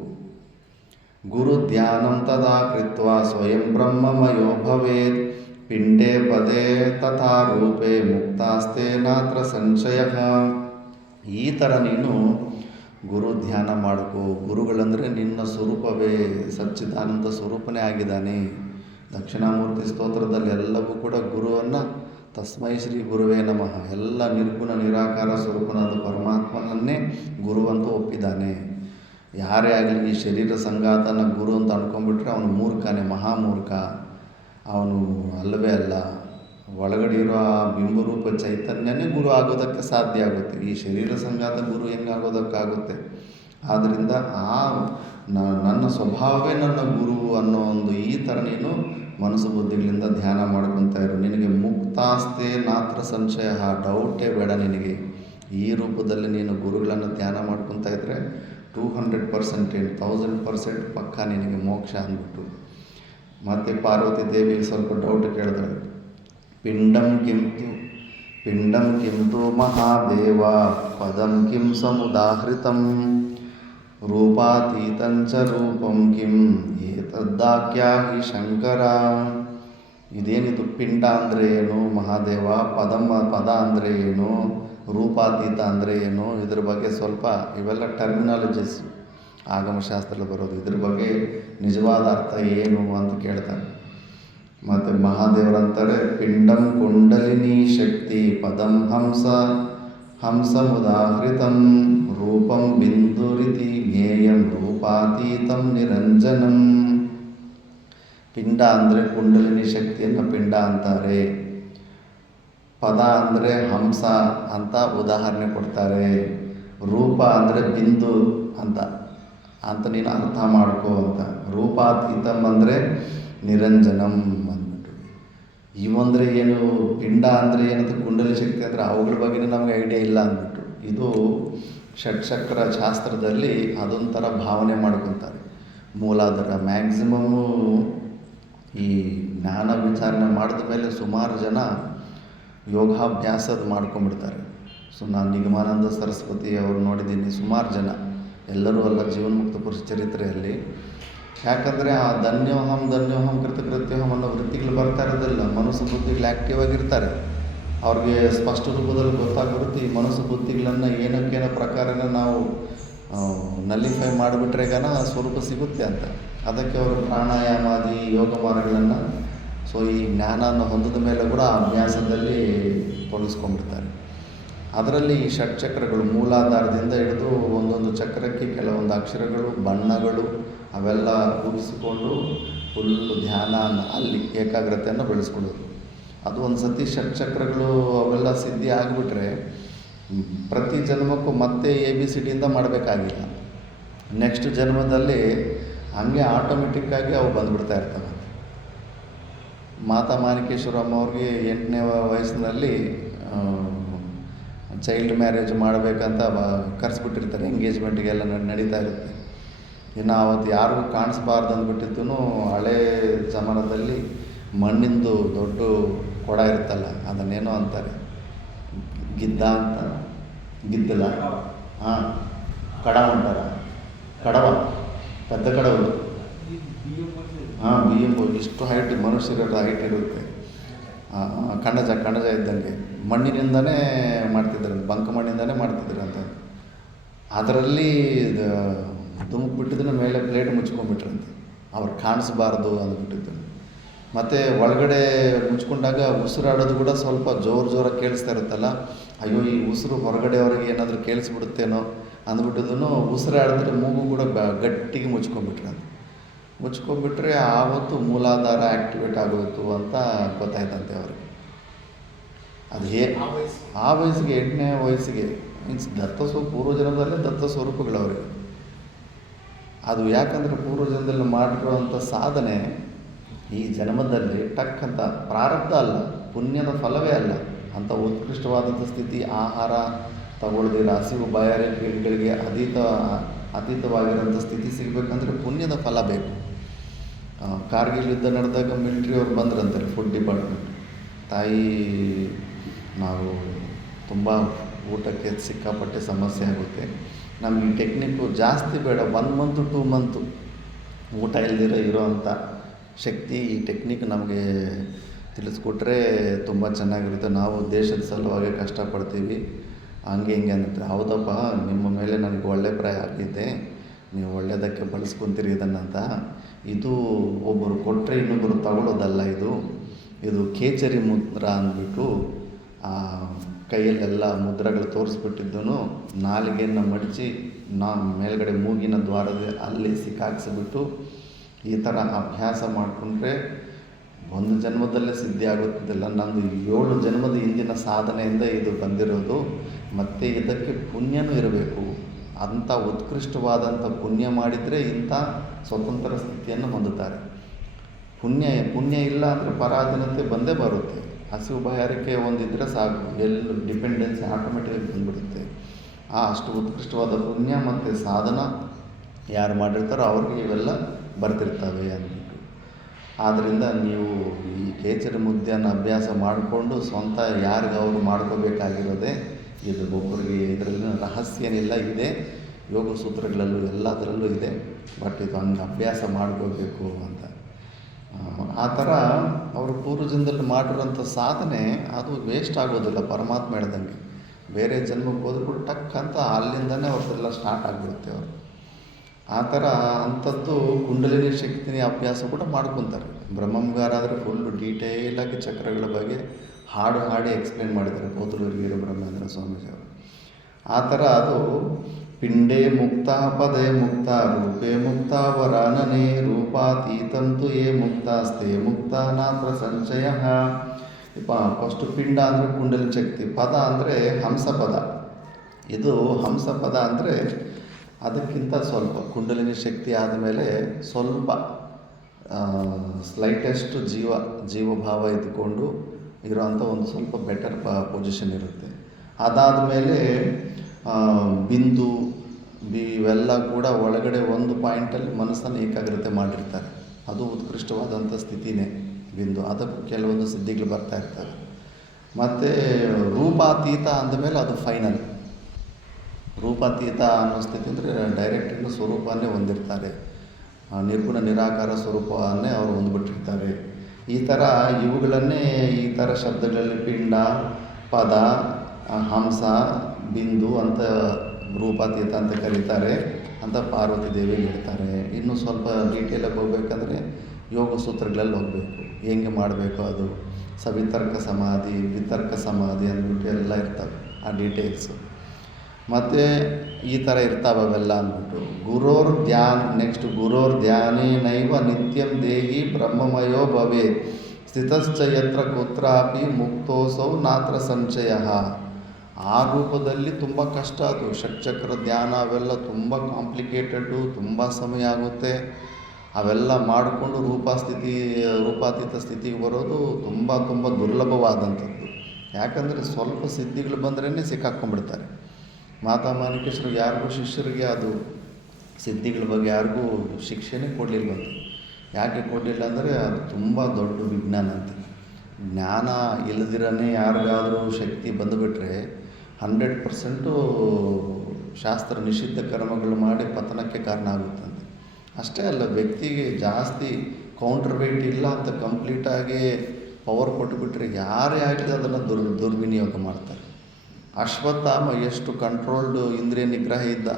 ಗುರು ಧ್ಯಾನಂ ತದಾ ಕೃತ್ವ ಸ್ವಯಂ ಬ್ರಹ್ಮಮಯೋ ಭವೇತ್ ಪಿಂಡೇ ಪದೇ ತಥಾ ರೂಪೇ ಮುಕ್ತಾಸ್ತೆ ನಾತ್ರ ಸಂಶಯ. ಈ ಥರ ನೀನು ಗುರು ಧ್ಯಾನ ಮಾಡ್ಕೋ. ಗುರುಗಳಂದರೆ ನಿನ್ನ ಸ್ವರೂಪವೇ, ಸಚ್ಚಿದಾನಂದ ಸ್ವರೂಪನೇ ಆಗಿದ್ದಾನೆ. ದಕ್ಷಿಣಾಮೂರ್ತಿ ಸ್ತೋತ್ರದಲ್ಲಿ ಎಲ್ಲವೂ ಕೂಡ ಗುರುವನ್ನು ತಸ್ಮೈ ಶ್ರೀ ಗುರುವೇ ನಮಃ, ಎಲ್ಲ ನಿರ್ಗುಣ ನಿರಾಕಾರ ಸ್ವರೂಪನಾದ ಪರಮಾತ್ಮನನ್ನೇ ಗುರುವಂತೂ ಒಪ್ಪಿದ್ದಾನೆ. ಯಾರೇ ಆಗಲಿ ಈ ಶರೀರ ಸಂಗಾತನ ಗುರು ಅಂತ ಅಂದ್ಕೊಂಡ್ಬಿಟ್ರೆ ಅವನು ಮೂರ್ಖನೇ, ಮಹಾಮೂರ್ಖ. ಅವನು ಅಲ್ಲವೇ ಅಲ್ಲ. ಒಳಗಡೆ ಇರೋ ಆ ಬಿಂಬರೂಪ ಚೈತನ್ಯನೇ ಗುರು ಆಗೋದಕ್ಕೆ ಸಾಧ್ಯ ಆಗುತ್ತೆ. ಈ ಶರೀರ ಸಂಗಾತ ಗುರು ಹೆಂಗಾಗೋದಕ್ಕಾಗುತ್ತೆ? ಆದ್ದರಿಂದ ನನ್ನ ಸ್ವಭಾವವೇ ನನ್ನ ಗುರು ಅನ್ನೋ ಒಂದು ಈ ಥರ ನೀನು ಮನಸ್ಸು ಬುದ್ಧಿಗಳಿಂದ ಧ್ಯಾನ ಮಾಡ್ಕೊತಾ ಇರು. ನಿನಗೆ ಮುಕ್ತಾಸ್ತೆ ನಾತ್ರ ಸಂಶಯ, ಡೌಟೇ ಬೇಡ ನಿನಗೆ. ಈ ರೂಪದಲ್ಲಿ ನೀನು ಗುರುಗಳನ್ನು ಧ್ಯಾನ ಮಾಡ್ಕೊತಾ ಇದ್ದರೆ 200% 1000% ಪಕ್ಕ ನಿನಗೆ ಮೋಕ್ಷ ಅಂದ್ಬಿಟ್ಟು. ಮತ್ತು ಪಾರ್ವತಿ ದೇವಿ ಸ್ವಲ್ಪ ಡೌಟ್ ಕೇಳಿದಳು. ಪಿಂಡಂ ಕಿಂತು ಮಹಾದೇವ ಪದಂ ಕಿಂ ಸಮುದಾಹೃತಂ ರೂಪಾತೀತಂಚ ರೂಪಂ ಕಿಂ ಏತದ್ದಾಖ್ಯಾ ಹಿ ಶಂಕರ. ಇದೇನಿದು ಪಿಂಡ ಅಂದರೆ ಏನು, ಮಹಾದೇವ ಪದ ಅಂದರೆ ಏನು, ರೂಪಾತೀತ ಅಂದರೆ ಏನು, ಇದ್ರ ಬಗ್ಗೆ ಸ್ವಲ್ಪ ಇವೆಲ್ಲ ಟರ್ಮಿನಾಲಜೀಸ್ ಆಗಮಶಾಸ್ತ್ರದಲ್ಲಿ ಬರೋದು. ಇದ್ರ ಬಗ್ಗೆ ನಿಜವಾದ ಅರ್ಥ ಏನು ಅಂತ ಕೇಳ್ತಾರೆ. ಮತ್ತು ಮಹಾದೇವರಂತಾರೆ ಪಿಂಡಂ ಕುಂಡಲಿನಿ ಶಕ್ತಿ ಪದಂ ಹಂಸಮುದಾಹೃತಂ ರೂಪಂ ಬಿಂದುರಿತಿ ಜ್ಞೇಯಂ ರೂಪಾತೀತಂ ನಿರಂಜನಂ. ಪಿಂಡ ಅಂದರೆ ಕುಂಡಲಿನಿ ಶಕ್ತಿಯನ್ನು ಪಿಂಡ ಅಂತಾರೆ. ಪದ ಅಂದರೆ ಹಂಸ ಅಂತ ಉದಾಹರಣೆ ಕೊಡ್ತಾರೆ. ರೂಪ ಅಂದರೆ ಬಿಂದು ಅಂತ ನೀನು ಅರ್ಥ ಮಾಡ್ಕೋ ಅಂತ. ರೂಪಾತೀತಂ ಅಂದರೆ ನಿರಂಜನಂ ಅಂದ್ಬಿಟ್ಟು. ಇವಂದರೆ ಏನು, ಪಿಂಡ ಅಂದರೆ ಏನಂತ, ಕುಂಡಲಿ ಶಕ್ತಿ ಅಂದರೆ ಅವುಗಳ ಬಗ್ಗೆ ನಮಗೆ ಐಡಿಯಾ ಇಲ್ಲ ಅಂದ್ಬಿಟ್ಟು. ಇದು ಷಟ್ಚಕ್ರ ಶಾಸ್ತ್ರದಲ್ಲಿ ಅದೊಂಥರ ಭಾವನೆ ಮಾಡ್ಕೊತಾರೆ. ಮೂಲಾಧಾರ ಮ್ಯಾಕ್ಸಿಮಮ್ಮು ಈ ಜ್ಞಾನ ವಿಚಾರಣೆ ಮಾಡಿದ ಮೇಲೆ ಸುಮಾರು ಜನ ಯೋಗಾಭ್ಯಾಸದ ಮಾಡ್ಕೊಂಬಿಡ್ತಾರೆ. ನಾನು ನಿಗಮಾನಂದ ಸರಸ್ವತಿ ಅವರು ನೋಡಿದ್ದೀನಿ, ಸುಮಾರು ಜನ, ಎಲ್ಲರೂ ಅಲ್ಲ, ಜೀವನ್ಮುಕ್ತ ಪುರುಷ ಚರಿತ್ರೆಯಲ್ಲಿ. ಯಾಕಂದರೆ ಆ ಧನ್ಯೋಹಂ ಕೃತಕೃತ್ಯೋಹಂ ಅನ್ನೋ ವೃತ್ತಿಗಳು ಬರ್ತಾ ಇರೋದಿಲ್ಲ. ಮನಸ್ಸು ಬುದ್ಧಿಗಳು ಆ್ಯಕ್ಟಿವ್ ಆಗಿರ್ತಾರೆ. ಅವ್ರಿಗೆ ಸ್ಪಷ್ಟ ರೂಪದಲ್ಲಿ ಗೊತ್ತಾಗಿರುತ್ತೆ ಈ ಮನಸ್ಸು ಬುದ್ಧಿಗಳನ್ನು ಏನಕ್ಕೇನೋ ಪ್ರಕಾರನ ನಾವು ನಲ್ಲಿಫೈ ಮಾಡಿಬಿಟ್ರೆ ಸ್ವರೂಪ ಸಿಗುತ್ತೆ ಅಂತ. ಅದಕ್ಕೆ ಅವರು ಪ್ರಾಣಾಯಾಮಾದಿ ಯೋಗ ಮಾರ್ಗಗಳನ್ನು ಈ ಜ್ಞಾನವನ್ನು ಹೊಂದಿದ ಮೇಲೆ ಕೂಡ ಅಭ್ಯಾಸದಲ್ಲಿ ತೊಡಗಿಸ್ಕೊಂಡ್ಬಿಡ್ತಾರೆ. ಅದರಲ್ಲಿ ಈ ಷಟ್ಚಕ್ರಗಳು ಮೂಲಾಧಾರದಿಂದ ಹಿಡಿದು ಒಂದೊಂದು ಚಕ್ರಕ್ಕೆ ಕೆಲವೊಂದು ಅಕ್ಷರಗಳು, ಬಣ್ಣಗಳು ಅವೆಲ್ಲ ಕೂಡಿಸಿಕೊಂಡು ಫುಲ್ಲು ಧ್ಯಾನ ಅಲ್ಲಿ ಏಕಾಗ್ರತೆಯನ್ನು ಬೆಳೆಸ್ಕೊಳ್ಳೋದು. ಅದು ಒಂದು ಸತಿ ಷಟ್ಚಕ್ರಗಳು ಅವೆಲ್ಲ ಸಿದ್ಧಿ ಆಗಿಬಿಟ್ರೆ ಪ್ರತಿ ಜನ್ಮಕ್ಕೂ ಮತ್ತೆ ABCD ಮಾಡಬೇಕಾಗಿಲ್ಲ. ನೆಕ್ಸ್ಟ್ ಜನ್ಮದಲ್ಲಿ ಹಂಗೆ ಆಟೋಮೆಟಿಕ್ಕಾಗಿ ಅವು ಬಂದುಬಿಡ್ತಾ ಇರ್ತವೆ. ಮಾತಾ ಮಾಣಿಕೇಶ್ವರಮ್ಮ ಅವ್ರಿಗೆ 8ನೇ ವಯಸ್ಸಿನಲ್ಲಿ ಚೈಲ್ಡ್ ಮ್ಯಾರೇಜ್ ಮಾಡಬೇಕಂತ ಕರೆಸ್ಬಿಟ್ಟಿರ್ತಾರೆ. ಎಂಗೇಜ್ಮೆಂಟಿಗೆಲ್ಲ ನಡೀತಾ ಇರುತ್ತೆ. ಇನ್ನು ಅವತ್ತು ಯಾರಿಗೂ ಕಾಣಿಸ್ಬಾರ್ದು ಅಂದ್ಬಿಟ್ಟಿದ್ದು ಹಳೇ ಜಮಾನದಲ್ಲಿ ಮಣ್ಣಿಂದು ದೊಡ್ಡ ಕೊಡ ಇರುತ್ತಲ್ಲ, ಅದನ್ನೇನೋ ಅಂತಾರೆ, ಗಿದ್ದಲ ಕಡವ ಅಂತಾರೆ. ಪೆದ್ದ ಕಡವರು BM ಇಷ್ಟು ಹೈಟ್, ಮನುಷ್ಯರ ಹೈಟ್ ಇರುತ್ತೆ. ಕಣಜ ಇದ್ದಂಗೆ ಮಣ್ಣಿನಿಂದನೇ ಮಾಡ್ತಿದ್ರಂತೆ, ಬಂಕ ಮಣ್ಣಿಂದನೇ ಮಾಡ್ತಿದ್ರಂತೆ. ಅದರಲ್ಲಿ ಧುಮುಕ್ಬಿಟ್ಟಿದ್ದನ್ನು ಮೇಲೆ ಪ್ಲೇಟ್ ಮುಚ್ಕೊಂಡ್ಬಿಟ್ರಂತೆ, ಅವ್ರು ಕಾಣಿಸ್ಬಾರ್ದು ಅಂದ್ಬಿಟ್ಟಿದ್ದು. ಮತ್ತು ಒಳಗಡೆ ಮುಚ್ಕೊಂಡಾಗ ಉಸಿರಾಡೋದು ಕೂಡ ಸ್ವಲ್ಪ ಜೋರಾಗಿ ಕೇಳಿಸ್ತಾ ಇರುತ್ತಲ್ಲ, ಅಯ್ಯೋ ಈ ಉಸಿರು ಹೊರಗಡೆಯವ್ರಿಗೆ ಏನಾದರೂ ಕೇಳಿಸ್ಬಿಡುತ್ತೇನೋ ಅಂದ್ಬಿಟ್ಟಿದ್ದೂ ಉಸಿರಾಡಿದ್ರೆ ಮೂಗು ಕೂಡ ಗಟ್ಟಿಗೆ ಮುಚ್ಕೊಂಡ್ಬಿಟ್ರಂತೆ. ಮುಚ್ಕೊಂಡ್ಬಿಟ್ರೆ ಆವತ್ತು ಮೂಲಾಧಾರ ಆ್ಯಕ್ಟಿವೇಟ್ ಆಗೋಯ್ತು ಅಂತ ಗೊತ್ತಾಯ್ತಂತೆ ಅವ್ರಿಗೆ. ಅದು ಆ ವಯಸ್ಸಿಗೆ 8ನೇ ವಯಸ್ಸಿಗೆ ಮೀನ್ಸ್ ಪೂರ್ವಜನ್ಮದಲ್ಲೇ ದತ್ತ ಸ್ವರೂಪಗಳವ್ರಿಗೆ. ಅದು ಯಾಕಂದರೆ ಪೂರ್ವಜನ್ಮದಲ್ಲಿ ಮಾಡಿರುವಂಥ ಸಾಧನೆ ಈ ಜನ್ಮದಲ್ಲಿ ಟಕ್ ಅಂತ ಪ್ರಾರಬ್ಧ ಅಲ್ಲ, ಪುಣ್ಯದ ಫಲವೇ ಅಲ್ಲ. ಅಂಥ ಉತ್ಕೃಷ್ಟವಾದಂಥ ಸ್ಥಿತಿ, ಆಹಾರ ತಗೊಳ್ದಿರ ಹಸಿವು ಬಾಯಾರಿಕೆಗಳಿಗೆ ಅತೀತವಾಗಿರೋಂಥ ಸ್ಥಿತಿ ಸಿಗಬೇಕಂದ್ರೆ ಪುಣ್ಯದ ಫಲ ಬೇಕು. ಕಾರ್ಗಿಲ್ ಯುದ್ಧ ನಡೆದಾಗ ಮಿಲಿಟ್ರಿಯವ್ರು ಬಂದ್ರಂತಾರೆ, ಫುಡ್ ಡಿಪಾರ್ಟ್ಮೆಂಟ್. ತಾಯಿ, ನಾವು ತುಂಬ ಊಟಕ್ಕೆ ಸಿಕ್ಕಾಪಟ್ಟೆ ಸಮಸ್ಯೆ ಆಗುತ್ತೆ, ನಮಗೆ ಈ ಟೆಕ್ನಿಕ್ಕು ಜಾಸ್ತಿ ಬೇಡ, 1 ಮಂತು 2 ಮಂತು ಊಟ ಇಲ್ದಿರ ಇರೋವಂಥ ಶಕ್ತಿ ಈ ಟೆಕ್ನಿಕ್ ನಮಗೆ ತಿಳಿಸ್ಕೊಟ್ರೆ ತುಂಬ ಚೆನ್ನಾಗಿರುತ್ತೆ. ನಾವು ದೇಶದ ಸಲುವಾಗಿ ಕಷ್ಟಪಡ್ತೀವಿ, ಹಂಗೆ ಹಿಂಗೆ ಅನ್ನತ್ತೆ. ಹೌದಪ್ಪ, ನಿಮ್ಮ ಮೇಲೆ ನನಗೆ ಒಳ್ಳೆ ಪ್ರಾಯ ಆಗಿದ್ದೆ, ನೀವು ಒಳ್ಳೆಯದಕ್ಕೆ ಬಳಸ್ಕೊತೀರಿ ಇದನ್ನಂತ. ಇದು ಒಬ್ಬರು ಕೊಟ್ಟರೆ ಇನ್ನೊಬ್ಬರು ತಗೊಳ್ಳೋದಲ್ಲ, ಇದು ಕೇಚರಿ ಮುದ್ರ ಅಂದ್ಬಿಟ್ಟು ಕೈಯಲ್ಲೆಲ್ಲ ಮುದ್ರೆಗಳು ತೋರಿಸ್ಬಿಟ್ಟಿದ್ದನು. ನಾಲಿಗೆಯನ್ನು ಮಡಚಿ ಮೇಲ್ಗಡೆ ಮೂಗಿನ ದ್ವಾರದ ಅಲ್ಲಿ ಸಿಕ್ಕಾಕ್ಸಿಬಿಟ್ಟು ಈ ಥರ ಅಭ್ಯಾಸ ಮಾಡಿಕೊಂಡ್ರೆ 1 ಜನ್ಮದಲ್ಲೇ ಸಿದ್ಧಿ ಆಗುತ್ತಿಲ್ಲ. ನಂದು 7 ಜನ್ಮದ ಹಿಂದಿನ ಸಾಧನೆಯಿಂದ ಇದು ಬಂದಿರೋದು. ಮತ್ತು ಇದಕ್ಕೆ ಪುಣ್ಯನೂ ಇರಬೇಕು. ಅಂಥ ಉತ್ಕೃಷ್ಟವಾದಂಥ ಪುಣ್ಯ ಮಾಡಿದರೆ ಇಂಥ ಸ್ವತಂತ್ರ ಸ್ಥಿತಿಯನ್ನು ಹೊಂದುತ್ತಾರೆ. ಪುಣ್ಯ ಇಲ್ಲ ಅಂದರೆ ಪರಾಧೀನತೆ ಬಂದೇ ಬರುತ್ತೆ. ಹಸಿವು ಬಾಯಾರಿಕೆ ಒಂದಿದ್ದರೆ ಸಾಕು, ಎಲ್ಲ ಡಿಪೆಂಡೆನ್ಸಿ ಆಟೋಮೆಟಿಕಾಗಿ ಬಂದುಬಿಡುತ್ತೆ. ಅಷ್ಟು ಉತ್ಕೃಷ್ಟವಾದ ಪುಣ್ಯ ಮತ್ತು ಸಾಧನ ಯಾರು ಮಾಡಿರ್ತಾರೋ ಅವ್ರಿಗೆ ಇವೆಲ್ಲ ಬರ್ತಿರ್ತವೆ ಅಂದ್ಬಿಟ್ಟು. ಆದ್ದರಿಂದ ನೀವು ಈ ಕೇಚರಿ ಮುದ್ದೆಯನ್ನು ಅಭ್ಯಾಸ ಮಾಡಿಕೊಂಡು ಸ್ವಂತ ಯಾರಿಗೆ ಅವರು ಮಾಡ್ಕೋಬೇಕಾಗಿರೋದೇ ಇದು. ಒಬ್ಬರಿಗೆ ಇದರಲ್ಲಿ ರಹಸ್ಯ ಏನಿಲ್ಲ, ಇದೆ ಯೋಗ ಸೂತ್ರಗಳಲ್ಲೂ ಎಲ್ಲದರಲ್ಲೂ ಇದೆ. ಬಟ್ ಇದು ಹಂಗೆ ಅಭ್ಯಾಸ ಮಾಡ್ಕೋಬೇಕು ಅಂತ. ಆ ಥರ ಅವರು ಪೂರ್ವಜನ್ಮದಲ್ಲಿ ಮಾಡಿರೋಂಥ ಸಾಧನೆ ಅದು ವೇಸ್ಟ್ ಆಗೋದಿಲ್ಲ. ಪರಮಾತ್ಮ ಹೇಳ್ದಂಗೆ ಬೇರೆ ಜನ್ಮಕ್ಕೆ ಹೋದ್ರೂ ಟಕ್ ಅಂತ ಅಲ್ಲಿಂದನೇ ಅವ್ರದ್ದೆಲ್ಲ ಸ್ಟಾರ್ಟ್ ಆಗಿಬಿಡುತ್ತೆ ಅವರು. ಆ ಥರ ಅಂಥದ್ದು ಕುಂಡಲಿನಿ ಶಕ್ತಿನಿ ಅಭ್ಯಾಸ ಕೂಡ ಮಾಡ್ಕೊತಾರೆ. ಬ್ರಹ್ಮಂಗಾರಾದರೆ ಫುಲ್ಲು ಡೀಟೇಲಾಗಿ ಚಕ್ರಗಳ ಬಗ್ಗೆ ಹಾಡಿ ಎಕ್ಸ್ಪ್ಲೇನ್ ಮಾಡಿದ್ದಾರೆ ಕೋತಲೂರು ವೀರ ಬ್ರಹ್ಮೇಂದ್ರ ಸ್ವಾಮೀಜಿಯವರು. ಆ ಥರ ಅದು ಪಿಂಡೇ ಮುಕ್ತ ಪದೇ ಮುಕ್ತ ರೂಪೇ ಮುಕ್ತ ವರಾನನೇ ರೂಪಾತೀತಂತು ಯೇ ಮುಕ್ತಾಸ್ತೆ ಮುಕ್ತ ನಾತ್ರ ಸಂಶಯ. ಫಸ್ಟು ಪಿಂಡ ಅಂದರೆ ಕುಂಡಲಿನಿ ಶಕ್ತಿ, ಪದ ಅಂದರೆ ಹಂಸಪದ. ಇದು ಹಂಸಪದ ಅಂದರೆ ಅದಕ್ಕಿಂತ ಸ್ವಲ್ಪ ಕುಂಡಲಿನಿ ಶಕ್ತಿ ಆದಮೇಲೆ ಸ್ವಲ್ಪ ಸ್ಲೈಟೆಸ್ಟ್ ಜೀವಭಾವ ಇದ್ದುಕೊಂಡು ಇರೋವಂಥ ಒಂದು ಸ್ವಲ್ಪ ಬೆಟರ್ ಪೊಸಿಷನ್ ಇರುತ್ತೆ. ಅದಾದಮೇಲೆ ಬಿಂದು ಇವೆಲ್ಲ ಕೂಡ ಒಳಗಡೆ ಒಂದು ಪಾಯಿಂಟಲ್ಲಿ ಮನಸ್ಸನ್ನು ಏಕಾಗ್ರತೆ ಮಾಡಿರ್ತಾರೆ. ಅದು ಉತ್ಕೃಷ್ಟವಾದಂಥ ಸ್ಥಿತಿನೇ ಬಿಂದು. ಅದಕ್ಕೂ ಕೆಲವೊಂದು ಸಿದ್ಧಿಗಳು ಬರ್ತಾ ಇರ್ತವೆ. ಮತ್ತು ರೂಪಾತೀತ ಅಂದಮೇಲೆ ಅದು ಫೈನಲ್. ರೂಪಾತೀತ ಅನ್ನೋ ಸ್ಥಿತಿ ಅಂದರೆ ಡೈರೆಕ್ಟ್ ಇನ್ನು ಸ್ವರೂಪವನ್ನೇ ಹೊಂದಿರ್ತಾರೆ, ನಿರ್ಗುಣ ನಿರಾಕಾರ ಸ್ವರೂಪವನ್ನೇ ಅವರು ಹೊಂದ್ಬಿಟ್ಟಿರ್ತಾರೆ. ಈ ಥರ ಇವುಗಳನ್ನೇ ಈ ಥರ ಶಬ್ದಗಳಲ್ಲಿ ಪಿಂಡ, ಪದ, ಹಂಸ, ಬಿಂದು ಅಂತ ರೂಪಾತೀತ ಅಂತ ಕರೀತಾರೆ ಅಂತ ಪಾರ್ವತಿ ದೇವಿಗೆ ಹೇಳ್ತಾರೆ. ಇನ್ನು ಸ್ವಲ್ಪ ಡೀಟೇಲಾಗಿ ಹೋಗ್ಬೇಕಂದ್ರೆ ಯೋಗ ಸೂತ್ರಗಳಲ್ಲಿ ಹೋಗಬೇಕು, ಹೆಂಗೆ ಮಾಡಬೇಕು ಅದು ಸವಿತರ್ಕ ಸಮಾಧಿ, ವಿತರ್ಕ ಸಮಾಧಿ ಅಂದ್ಬಿಟ್ಟು ಎಲ್ಲ ಇರ್ತವೆ ಆ ಡೀಟೇಲ್ಸು. ಮತ್ತು ಈ ಥರ ಇರ್ತಾವೆ ಅವೆಲ್ಲ ಅಂದ್ಬಿಟ್ಟು ಗುರೋರ್ ಧ್ಯಾನೇನೈವ ನಿತ್ಯಂ ದೇಹಿ ಬ್ರಹ್ಮಮಯೋ ಭವೇತ್ ಸ್ಥಿತಶ್ಚ ಯತ್ರ ಕುತ್ರಾಪಿ ಮುಕ್ತೋಸೌ ನಾತ್ರ ಸಂಶಯ. ಆ ರೂಪದಲ್ಲಿ ತುಂಬ ಕಷ್ಟ. ಅದು ಷಟ್ಚಕ್ರ ಧ್ಯಾನ ಅವೆಲ್ಲ ತುಂಬ ಕಾಂಪ್ಲಿಕೇಟೆಡ್ಡು, ತುಂಬ ಸಮಯ ಆಗುತ್ತೆ. ಅವೆಲ್ಲ ಮಾಡಿಕೊಂಡು ರೂಪಾತೀತ ಸ್ಥಿತಿಗೆ ಬರೋದು ತುಂಬ ದುರ್ಲಭವಾದಂಥದ್ದು. ಯಾಕಂದರೆ ಸ್ವಲ್ಪ ಸಿದ್ಧಿಗಳು ಬಂದ್ರೇ ಸಿಕ್ಕಾಕ್ಕೊಂಡ್ಬಿಡ್ತಾರೆ. ಮಾತಾ ಮಾಣಿಕೇಶ್ವರಿಗೆ ಯಾರಿಗೂ ಶಿಷ್ಯರಿಗೆ ಅದು ಸಿದ್ಧಿಗಳ ಬಗ್ಗೆ ಯಾರಿಗೂ ಶಿಕ್ಷೆನೇ ಕೊಡಲಿಲ್ವಂತೆ. ಯಾಕೆ ಕೊಡಲಿಲ್ಲ ಅಂದರೆ ಅದು ತುಂಬ ದೊಡ್ಡ ವಿಜ್ಞಾನ ಅಂತ. ಜ್ಞಾನ ಇಲ್ಲದಿರನೇ ಯಾರಿಗಾದರೂ ಶಕ್ತಿ ಬಂದುಬಿಟ್ರೆ 100% ಶಾಸ್ತ್ರ ನಿಷಿದ್ಧ ಕರ್ಮಗಳು ಮಾಡಿ ಪತನಕ್ಕೆ ಕಾರಣ ಆಗುತ್ತಂತೆ. ಅಷ್ಟೇ ಅಲ್ಲ, ವ್ಯಕ್ತಿಗೆ ಜಾಸ್ತಿ ಕೌಂಟರ್ ವೇಟ್ ಇಲ್ಲ ಅಂತ ಕಂಪ್ಲೀಟಾಗಿ ಪವರ್ ಕೊಟ್ಟುಬಿಟ್ರೆ ಯಾರೇ ಆಗಲಿ ಅದನ್ನು ದುರ್ವಿನಿಯೋಗ ಮಾಡ್ತಾರೆ. ಅಶ್ವತ್ಥಾಮ ಎಷ್ಟು ಕಂಟ್ರೋಲ್ಡು ಇಂದ್ರಿಯ ನಿಗ್ರಹ ಇದ್ದ.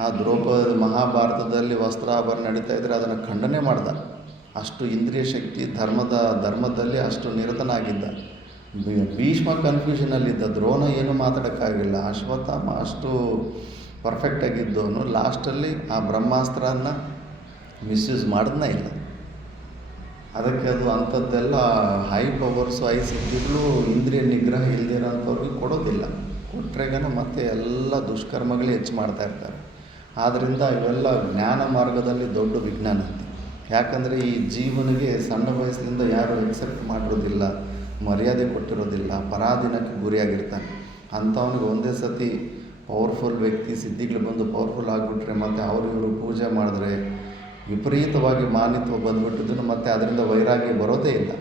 ಆ ದ್ರೌಪದಿ ಮಹಾಭಾರತದಲ್ಲಿ ವಸ್ತ್ರಾಭರಣ ನಡೀತಾ ಇದ್ದರೆ ಅದನ್ನು ಖಂಡನೆ ಮಾಡ್ದ. ಅಷ್ಟು ಇಂದ್ರಿಯ ಶಕ್ತಿ ಧರ್ಮದಲ್ಲಿ ಅಷ್ಟು ನಿರತನಾಗಿದ್ದ. ಭೀಷ್ಮ ಕನ್ಫ್ಯೂಷನಲ್ಲಿದ್ದ, ದ್ರೋಣ ಏನೂ ಮಾತಾಡೋಕ್ಕಾಗಿಲ್ಲ. ಅಶ್ವತ್ಥಾಮ ಅಷ್ಟು ಪರ್ಫೆಕ್ಟಾಗಿದ್ದವನು ಲಾಸ್ಟಲ್ಲಿ ಆ ಬ್ರಹ್ಮಾಸ್ತ್ರನ ಮಿಸ್ಯೂಸ್ ಮಾಡೋದನ್ನ ಇಲ್ಲ. ಅದಕ್ಕೆ ಅದು ಅಂಥದ್ದೆಲ್ಲ ಹೈ ಪವರ್ಸು ಹೈ ಸಿದ್ಧಿಗಳು ಇಂದ್ರಿಯ ನಿಗ್ರಹ ಇಲ್ದಿರೋಂಥವ್ರಿಗೆ ಕೊಡೋದಿಲ್ಲ. ಕೊಟ್ಟರೆಗನ ಮತ್ತೆ ಎಲ್ಲ ದುಷ್ಕರ್ಮಗಳೇ ಹೆಚ್ಚು ಮಾಡ್ತಾಯಿರ್ತಾರೆ. ಆದ್ದರಿಂದ ಇವೆಲ್ಲ ಜ್ಞಾನ ಮಾರ್ಗದಲ್ಲಿ ದೊಡ್ಡ ವಿಜ್ಞಾನ ಅಂತೆ. ಯಾಕಂದರೆ ಈ ಜೀವನಿಗೆ ಸಣ್ಣ ವಯಸ್ಸಿನಿಂದ ಯಾರು ಎಕ್ಸೆಪ್ಟ್ ಮಾಡಿರೋದಿಲ್ಲ, ಮರ್ಯಾದೆ ಕೊಟ್ಟಿರೋದಿಲ್ಲ, ಪರಾಧೀನಕ್ಕೆ ಗುರಿಯಾಗಿರ್ತಾನೆ. ಅಂಥವನಿಗೆ ಒಂದೇ ಸತಿ ಪವರ್ಫುಲ್ ವ್ಯಕ್ತಿ ಸಿದ್ಧಿಗಳು ಬಂದು ಪವರ್ಫುಲ್ ಆಗಿಬಿಟ್ರೆ ಮತ್ತು ಇವರು ಪೂಜೆ ಮಾಡಿದ್ರೆ ವಿಪರೀತವಾಗಿ ಮಾನಿತ್ವ ಬಂದುಬಿಟ್ಟಿದ್ದನ್ನು ಮತ್ತು ಅದರಿಂದ ವೈರಾಗ್ಯ ಬರೋದೇ ಇಲ್ಲ.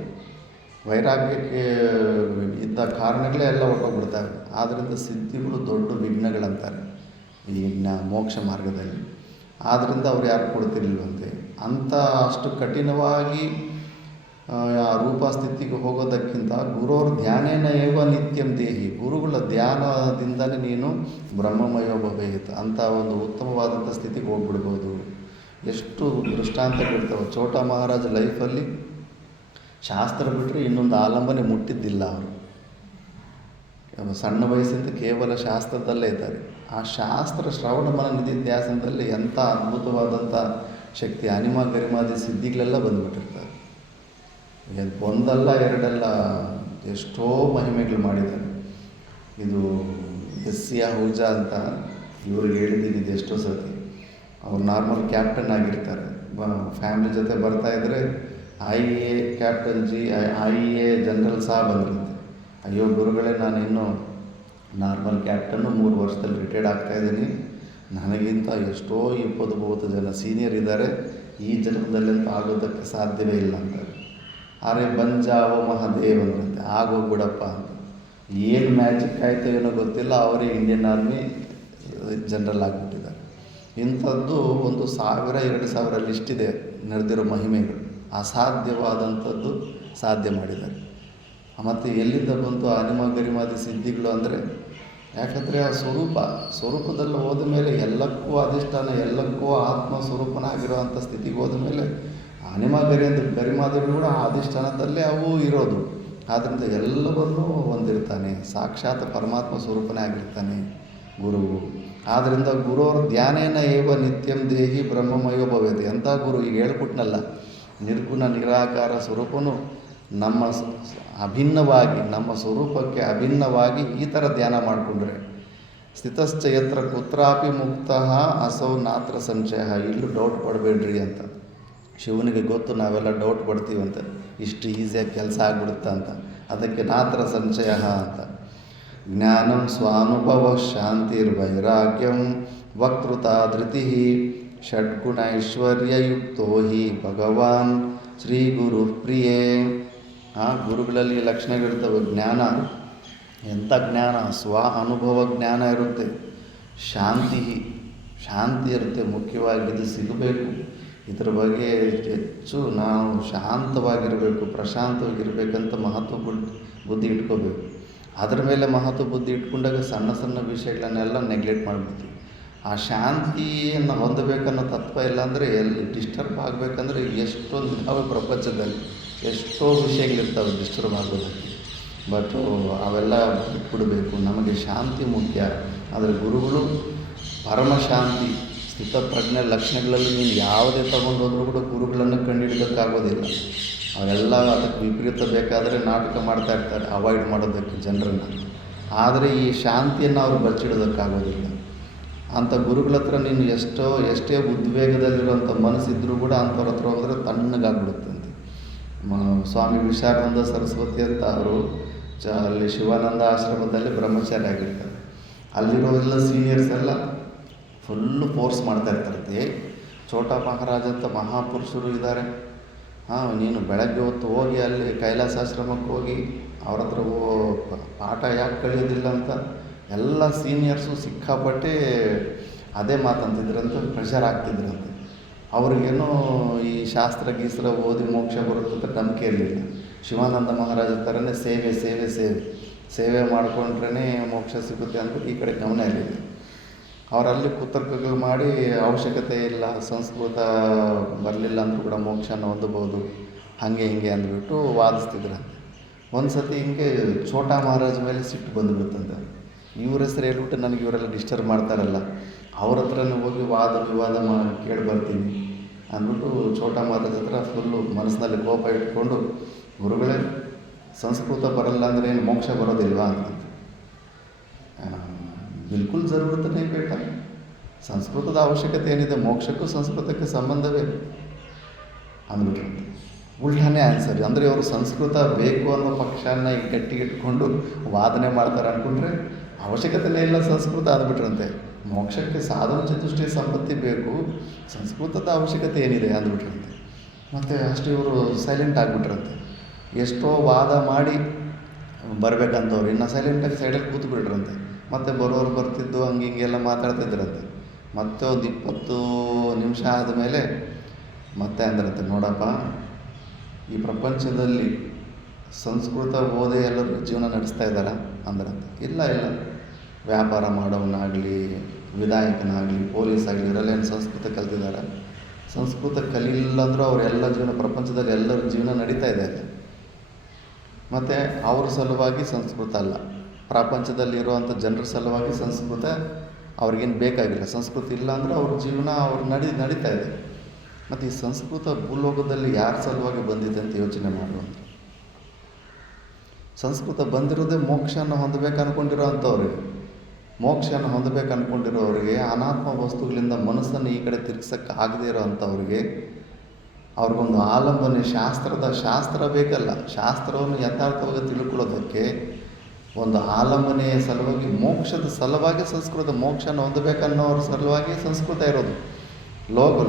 ವೈರಾಗ್ಯಕ್ಕೆ ಇದ್ದ ಕಾರಣಗಳೇ ಎಲ್ಲ ಹೊರಟೋಗ್ಬಿಡ್ತವೆ. ಆದ್ದರಿಂದ ಸಿದ್ಧಿಗಳು ದೊಡ್ಡ ವಿಘ್ನಗಳಂತಾರೆ ಈ ಮೋಕ್ಷ ಮಾರ್ಗದಲ್ಲಿ. ಆದ್ದರಿಂದ ಅವ್ರು ಯಾರು ಕೊಡ್ತಿರ್ಲಿಲ್ವಂತೆ. ಅಂಥ ಅಷ್ಟು ಕಠಿಣವಾಗಿ ಆ ರೂಪಸ್ಥಿತಿಗೆ ಹೋಗೋದಕ್ಕಿಂತ ಗುರೋರ್ ಧ್ಯಾನೇನ ಏವ ನಿತ್ಯಂ ದೇಹಿ, ಗುರುಗಳ ಧ್ಯಾನದಿಂದಲೇ ನೀನು ಬ್ರಹ್ಮಮಯೋ ಭವೇತ್ ಅಂತ ಒಂದು ಉತ್ತಮವಾದಂಥ ಸ್ಥಿತಿಗೆ ಹೋಗ್ಬಿಡ್ಬೋದು. ಎಷ್ಟು ದೃಷ್ಟಾಂತಗಳಿರ್ತಾವೆ. ಛೋಟಾ ಮಹಾರಾಜ ಲೈಫಲ್ಲಿ ಶಾಸ್ತ್ರ ಬಿಟ್ಟರೆ ಇನ್ನೊಂದು ಆಲಂಬನೆ ಮುಟ್ಟಿದ್ದಿಲ್ಲ ಅವರು. ಸಣ್ಣ ವಯಸ್ಸಿಂದ ಕೇವಲ ಶಾಸ್ತ್ರದಲ್ಲೇ ಇದ್ದಾರೆ. ಆ ಶಾಸ್ತ್ರ ಶ್ರವಣ ಮನ ನಿಧಿಧ್ಯಾಸನದಲ್ಲಿ ಎಂಥ ಅದ್ಭುತವಾದಂಥ ಶಕ್ತಿ, ಅನಿಮ ಗರಿಮಾದಿ ಸಿದ್ಧಿಗಳೆಲ್ಲ ಬಂದುಬಿಟ್ಟಿರ್ತಾರೆ. ಒಂದಲ್ಲ ಎರಡಲ್ಲ ಎಷ್ಟೋ ಮಹಿಮೆಗಳು ಮಾಡಿದ್ದಾರೆ. ಇದು ಎಸ್ಸಿ ಆಹುಜಾ ಅಂತ ಇವ್ರಿಗೆ ಹೇಳಿದ್ದೀನಿ ಇದು ಎಷ್ಟೋ ಸತಿ. ಅವ್ರು ನಾರ್ಮಲ್ ಕ್ಯಾಪ್ಟನ್ ಆಗಿರ್ತಾರೆ. ಫ್ಯಾಮಿಲಿ ಜೊತೆ ಬರ್ತಾಯಿದ್ರೆ IAA ಕ್ಯಾಪ್ಟನ್ IAA ಜನರಲ್ ಸಹ ಬಂದಿರುತ್ತೆ. ಅಯ್ಯೋ ಗುರುಗಳೇ, ನಾನು ಇನ್ನೂ ನಾರ್ಮಲ್ ಕ್ಯಾಪ್ಟನ್ನು 3 ವರ್ಷದಲ್ಲಿ ರಿಟೈರ್ಡ್ ಆಗ್ತಾಯಿದ್ದೀನಿ, ನನಗಿಂತ ಎಷ್ಟೋ 20-30 ಜನ ಸೀನಿಯರ್ ಇದ್ದಾರೆ, ಈ ಜನ್ಮದಲ್ಲಂತೂ ಆಗೋದಕ್ಕೆ ಸಾಧ್ಯವೇ ಇಲ್ಲ ಅಂತಾರೆ. ಅರೆ ಬಂಜಾವ ಮಹಾದೇವ್ ಅಂದ್ರಂತೆ, ಆಗೋಗ್ಬಿಡಪ್ಪ ಅಂತ. ಏನು ಮ್ಯಾಜಿಕ್ ಆಯಿತು ಏನೋ ಗೊತ್ತಿಲ್ಲ, ಅವರೇ ಇಂಡಿಯನ್ ಆರ್ಮಿ ಜನರಲ್ ಆಗಿಬಿಟ್ಟಿದ್ದಾರೆ. ಇಂಥದ್ದು 1000-2000 ಲಿಸ್ಟಿದೆ ನಡೆದಿರೋ ಮಹಿಮೆಗಳು. ಅಸಾಧ್ಯವಾದಂಥದ್ದು ಸಾಧ್ಯ ಮಾಡಿದ್ದಾರೆ. ಮತ್ತು ಎಲ್ಲಿಂದ ಬಂತು ಅನಿಮ ಗರಿಮಾದಿ ಸಿದ್ಧಿಗಳು ಅಂದರೆ, ಯಾಕಂದರೆ ಆ ಸ್ವರೂಪದಲ್ಲಿ ಹೋದ ಮೇಲೆ ಎಲ್ಲಕ್ಕೂ ಅಧಿಷ್ಠಾನ, ಎಲ್ಲಕ್ಕೂ ಆತ್ಮ ಸ್ವರೂಪನಾಗಿರೋವಂಥ ಸ್ಥಿತಿಗೆ ಹೋದ ಮೇಲೆ ಅನಿಮ ಗರಿಮಾದಿಗಳು ಕೂಡ ಆ ಅಧಿಷ್ಠಾನದಲ್ಲೇ ಅವು ಇರೋದು. ಆದ್ದರಿಂದ ಎಲ್ಲವನ್ನೂ ಹೊಂದಿರ್ತಾನೆ, ಸಾಕ್ಷಾತ್ ಪರಮಾತ್ಮ ಸ್ವರೂಪನೇ ಆಗಿರ್ತಾನೆ ಗುರುವು. ಆದ್ದರಿಂದ ಗುರೋರ್ ಧ್ಯಾನೇನ ಏವ ನಿತ್ಯಂ ದೇಹಿ ಬ್ರಹ್ಮಮಯೋ ಭವೇತ್. ಎಂಥ ಗುರು, ಈಗ ಹೇಳ್ಬಿಟ್ನಲ್ಲ, ನಿರ್ಗುಣ ನಿರಾಕಾರ ಸ್ವರೂಪನು ನಮ್ಮ ಅಭಿನ್ನವಾಗಿ, ನಮ್ಮ ಸ್ವರೂಪಕ್ಕೆ ಅಭಿನ್ನವಾಗಿ ಈ ಥರ ಧ್ಯಾನ ಮಾಡಿಕೊಂಡ್ರೆ ಸ್ಥಿತಶ್ಚ ಯತ್ರ ಕುತ್ರಾಪಿ ಮುಕ್ತಃ ಅಸೌ ನಾತ್ರ ಸಂಶಯ. ಇಲ್ಲೂ ಡೌಟ್ ಪಡಬೇಡ್ರಿ ಅಂತ. ಶಿವನಿಗೆ ಗೊತ್ತು ನಾವೆಲ್ಲ ಡೌಟ್ ಪಡ್ತೀವಂತ, ಇಷ್ಟು ಈಸಿಯಾಗಿ ಕೆಲಸ ಆಗ್ಬಿಡುತ್ತಾ ಅಂತ. ಅದಕ್ಕೆ ನಾತ್ರ ಸಂಶಯ ಅಂತ. ಜ್ಞಾನಂ ಸ್ವಾನುಭವ ಶಾಂತಿರ್ವೈರಾಗ್ಯಂ ವಕ್ತೃತಾ ಧೃತಿ ಷಡ್ಗುಣ ಐಶ್ವರ್ಯಯುಕ್ತೋ ಹಿ ಭಗವಾನ್ ಶ್ರೀ ಗುರು ಪ್ರಿಯೇ. ಗುರುಗಳಲ್ಲಿ ಲಕ್ಷಣಗಳಿರ್ತವೆ. ಜ್ಞಾನ, ಎಂಥ ಜ್ಞಾನ? ಸ್ವ ಅನುಭವ ಜ್ಞಾನ ಇರುತ್ತೆ. ಶಾಂತಿ ಇರುತ್ತೆ. ಮುಖ್ಯವಾಗಿ ಇದು ಸಿಗಬೇಕು. ಇದ್ರ ಬಗ್ಗೆ ಹೆಚ್ಚು ನಾವು ಶಾಂತವಾಗಿರಬೇಕು, ಪ್ರಶಾಂತವಾಗಿರಬೇಕಂತ ಮಹತ್ವ ಬುದ್ಧಿ ಇಟ್ಕೋಬೇಕು. ಅದರ ಮೇಲೆ ಮಹತ್ವ ಬುದ್ಧಿ ಇಟ್ಕೊಂಡಾಗ ಸಣ್ಣ ವಿಷಯಗಳನ್ನೆಲ್ಲ ನೆಗ್ಲೆಕ್ಟ್ ಮಾಡಿಬಿಡ್ತೀವಿ. ಆ ಶಾಂತಿಯನ್ನು ಹೊಂದಬೇಕನ್ನೋ ತತ್ವ ಇಲ್ಲಾಂದರೆ ಎಲ್ಲಿ ಡಿಸ್ಟರ್ಬ್ ಆಗಬೇಕಂದ್ರೆ ಎಷ್ಟೊಂದು ಇದ್ದಾವೆ ಪ್ರಪಂಚದಲ್ಲಿ, ಎಷ್ಟೋ ವಿಷಯಗಳಿರ್ತಾವೆ ಡಿಸ್ಟರ್ಬ್ ಆಗೋದಕ್ಕೆ. ಬಟ್ ಅವೆಲ್ಲ ಬಿಟ್ಬಿಡಬೇಕು. ನಮಗೆ ಶಾಂತಿ ಮುಖ್ಯ. ಆದರೆ ಗುರುಗಳು ಪರಮಶಾಂತಿ, ಸ್ಥಿತಪ್ರಜ್ಞೆ ಲಕ್ಷಣಗಳಲ್ಲಿ ನೀನು ಯಾವುದೇ ತೊಗೊಂಡೋದ್ರೂ ಕೂಡ ಗುರುಗಳನ್ನು ಕಂಡುಹಿಡಿಯೋಕ್ಕಾಗೋದಿಲ್ಲ. ಅವೆಲ್ಲ ಅದಕ್ಕೆ ವಿಪರೀತ ಬೇಕಾದರೆ ನಾಟಕ ಮಾಡ್ತಾಯಿರ್ತಾರೆ ಅವಾಯ್ಡ್ ಮಾಡೋದಕ್ಕೆ ಜನರನ್ನು. ಆದರೆ ಈ ಶಾಂತಿಯನ್ನು ಅವ್ರು ಬಚ್ಚಿಡೋದಕ್ಕಾಗೋದಿಲ್ಲ. ಅಂಥ ಗುರುಗಳ ಹತ್ರ ನೀನು ಎಷ್ಟೇ ಉದ್ವೇಗದಲ್ಲಿರುವಂಥ ಮನಸ್ಸಿದ್ರೂ ಕೂಡ ಅಂಥವ್ರ ಹತ್ರ ಹೋದರೆ ತಣ್ಣಗಾಗ್ಬಿಡುತ್ತಂತೆ. ಸ್ವಾಮಿ ವಿಶಾಲಾನಂದ ಸರಸ್ವತಿ ಅಂತ ಅವರು ಅಲ್ಲಿ ಶಿವಾನಂದ ಆಶ್ರಮದಲ್ಲಿ ಬ್ರಹ್ಮಚಾರಿ ಆಗಿರ್ತಾರೆ. ಅಲ್ಲಿರೋ ಎಲ್ಲ ಸೀನಿಯರ್ಸ್ ಎಲ್ಲ ಫುಲ್ಲು ಫೋರ್ಸ್ ಮಾಡ್ತಾಯಿರ್ತಾರೆ. ಛೋಟಾ ಮಹಾರಾಜ ಅಂತ ಮಹಾಪುರುಷರು ಇದ್ದಾರೆ, ನೀನು ಬೆಳಗ್ಗೆ ಹೊತ್ತು ಹೋಗಿ ಅಲ್ಲಿ ಕೈಲಾಸಾಶ್ರಮಕ್ಕೆ ಹೋಗಿ ಅವ್ರ ಹತ್ರ ಪಾಠ ಯಾಕೆ ಕಲಿಯೋದಿಲ್ಲ ಅಂತ ಎಲ್ಲ ಸೀನಿಯರ್ಸು ಸಿಕ್ಕಾಪಟ್ಟೆ ಅದೇ ಮಾತಂತಿದ್ರಂತ, ಪ್ರೆಷರ್ ಆಗ್ತಿದ್ರಂತೆ. ಅವ್ರಿಗೇನೋ ಈ ಶಾಸ್ತ್ರ ಗೀಸ್ತ್ರ ಓದಿ ಮೋಕ್ಷ ಬರುತ್ತಂತ ನಂಬಿಕೆ ಇರಲಿಲ್ಲ. ಶಿವಾನಂದ ಮಹಾರಾಜ ಥರನೇ ಸೇವೆ ಮಾಡಿಕೊಂಡ್ರೇ ಮೋಕ್ಷ ಸಿಗುತ್ತೆ ಅಂತ ಈ ಕಡೆ ಗಮನ ಇರಲಿಲ್ಲ. ಅವರಲ್ಲಿ ಕುತರ್ಕಗಳು ಮಾಡಿ ಅವಶ್ಯಕತೆ ಇಲ್ಲ, ಸಂಸ್ಕೃತ ಬರಲಿಲ್ಲ ಅಂದರೂ ಕೂಡ ಮೋಕ್ಷನ ಹೊಂದಬೋದು, ಹಾಗೆ ಹಿಂಗೆ ಅಂದ್ಬಿಟ್ಟು ವಾದಿಸ್ತಿದ್ರಂತೆ. ಒಂದು ಸತಿ ಹಿಂಗೆ ಛೋಟಾ ಮಹಾರಾಜ ಮೇಲೆ ಸಿಟ್ಟು ಬಂದುಬಿಡುತ್ತಂತೆ. ಇವ್ರ ಹೆಸರು ಹೇಳ್ಬಿಟ್ಟು ನನಗೆ ಇವರೆಲ್ಲ ಡಿಸ್ಟರ್ಬ್ ಮಾಡ್ತಾರಲ್ಲ, ಅವ್ರ ಹತ್ರನೇ ಹೋಗಿ ವಾದ ವಿವಾದ ಕೇಳಿ ಬರ್ತೀನಿ. ಅಂದ್ಬಿಟ್ಟು ಛೋಟ ಮಹಾರಾಜ್ ಹತ್ರ ಫುಲ್ಲು ಮನಸ್ಸಿನಲ್ಲಿ ಕೋಪ ಇಟ್ಕೊಂಡು, ಗುರುಗಳೇ ಸಂಸ್ಕೃತ ಬರಲ್ಲ ಅಂದರೆ ಏನು ಮೋಕ್ಷ ಬರೋದಿಲ್ವಾ ಅಂತ. ಬಿಲ್ಕುಲ್ ಜರೂರತನೇ ಬೇಟ. ಸಂಸ್ಕೃತದ ಅವಶ್ಯಕತೆ ಏನಿದೆ, ಮೋಕ್ಷಕ್ಕೂ ಸಂಸ್ಕೃತಕ್ಕೆ ಸಂಬಂಧವೇ ಅಂದ್ಬಿಟ್ರಂತೆ. ಉಲ್ಟಾನೇ ಆನ್ಸರ್. ಅಂದರೆ ಇವರು ಸಂಸ್ಕೃತ ಬೇಕು ಅನ್ನೋ ಪಕ್ಷನ ಗಟ್ಟಿಗಿಟ್ಕೊಂಡು ವಾದನೆ ಮಾಡ್ತಾರೆ ಅಂದ್ಕೊಂಡ್ರೆ ಅವಶ್ಯಕತೆನೇ ಇಲ್ಲ ಸಂಸ್ಕೃತ ಅಂದ್ಬಿಟ್ರಂತೆ. ಮೋಕ್ಷಕ್ಕೆ ಸಾಧನ ಚತುಷ್ಟಯ ಸಂಪತ್ತಿ ಬೇಕು, ಸಂಸ್ಕೃತದ ಅವಶ್ಯಕತೆ ಏನಿದೆ ಅಂದ್ಬಿಟ್ರಂತೆ. ಮತ್ತು ಅಷ್ಟು ಇವರು ಸೈಲೆಂಟ್ ಆಗಿಬಿಟ್ರಂತೆ. ಎಷ್ಟೋ ವಾದ ಮಾಡಿ ಬರಬೇಕಂತವ್ರು ಇನ್ನು ಸೈಲೆಂಟಾಗಿ ಸೈಡಲ್ಲಿ ಕೂತ್ಬಿಟ್ರಂತೆ. ಮತ್ತು ಬರೋರು ಬರ್ತಿದ್ದು ಹಂಗೆ ಹಿಂಗೆಲ್ಲ ಮಾತಾಡ್ತಿದ್ರಂತೆ. ಮತ್ತೆ ಒಂದು 20 ನಿಮಿಷ ಆದಮೇಲೆ ಮತ್ತೆ ಅಂದ್ರಂತೆ, ನೋಡಪ್ಪ, ಈ ಪ್ರಪಂಚದಲ್ಲಿ ಸಂಸ್ಕೃತ ಓದೇ ಎಲ್ಲರೂ ಜೀವನ ನಡೆಸ್ತಾ ಇದ್ದಾರಾ ಅಂದ್ರಂತೆ. ಇಲ್ಲ, ವ್ಯಾಪಾರ ಮಾಡೋವನಾಗಲಿ, ವಿಧಾಯಕನಾಗಲಿ, ಪೊಲೀಸ್ ಆಗಲಿ, ಇವರೆಲ್ಲೇನು ಸಂಸ್ಕೃತ ಕಲ್ತಿದ್ದಾರೆ? ಸಂಸ್ಕೃತ ಕಲಿಯಿಲ್ಲ ಅಂದರೂ ಅವರೆಲ್ಲ ಜೀವನ, ಪ್ರಪಂಚದಲ್ಲಿ ಎಲ್ಲರ ಜೀವನ ನಡೀತಾ ಇದೆ. ಮತ್ತು ಅವ್ರ ಸಲುವಾಗಿ ಸಂಸ್ಕೃತ ಅಲ್ಲ, ಪ್ರಪಂಚದಲ್ಲಿರುವಂಥ ಜನರ ಸಲುವಾಗಿ ಸಂಸ್ಕೃತ ಅವ್ರಿಗೇನು ಬೇಕಾಗಿಲ್ಲ. ಸಂಸ್ಕೃತ ಇಲ್ಲ ಅಂದರೆ ಅವ್ರ ಜೀವನ ಅವ್ರು ನಡೀತಾ ಇದೆ. ಮತ್ತು ಈ ಸಂಸ್ಕೃತ ಭೂಲೋಕದಲ್ಲಿ ಯಾರ ಸಲುವಾಗಿ ಬಂದಿದೆ ಅಂತ ಯೋಚನೆ ಮಾಡುವಂಥ. ಸಂಸ್ಕೃತ ಬಂದಿರೋದೇ ಮೋಕ್ಷನ ಹೊಂದಬೇಕು ಅಂದ್ಕೊಂಡಿರೋ ಅಂಥವ್ರಿಗೆ, ಮೋಕ್ಷನ ಹೊಂದಬೇಕು ಅಂದ್ಕೊಂಡಿರೋರಿಗೆ, ಅನಾತ್ಮ ವಸ್ತುಗಳಿಂದ ಮನಸ್ಸನ್ನು ಈ ಕಡೆ ತಿರ್ಗ್ಸೋಕ್ಕೆ ಆಗದೇ ಇರೋ ಅಂಥವ್ರಿಗೆ ಅವ್ರಿಗೊಂದು ಆಲಂಬನೆ, ಶಾಸ್ತ್ರ ಬೇಕಲ್ಲ. ಶಾಸ್ತ್ರವನ್ನು ಯಥಾರ್ಥವಾಗಿ ತಿಳ್ಕೊಳ್ಳೋದಕ್ಕೆ ಒಂದು ಆಲಂಬನೆಯ ಸಲುವಾಗಿ, ಮೋಕ್ಷದ ಸಲುವಾಗಿ ಸಂಸ್ಕೃತ, ಮೋಕ್ಷನ ಹೊಂದಬೇಕನ್ನೋರ ಸಲುವಾಗಿ ಸಂಸ್ಕೃತ ಇರೋದು.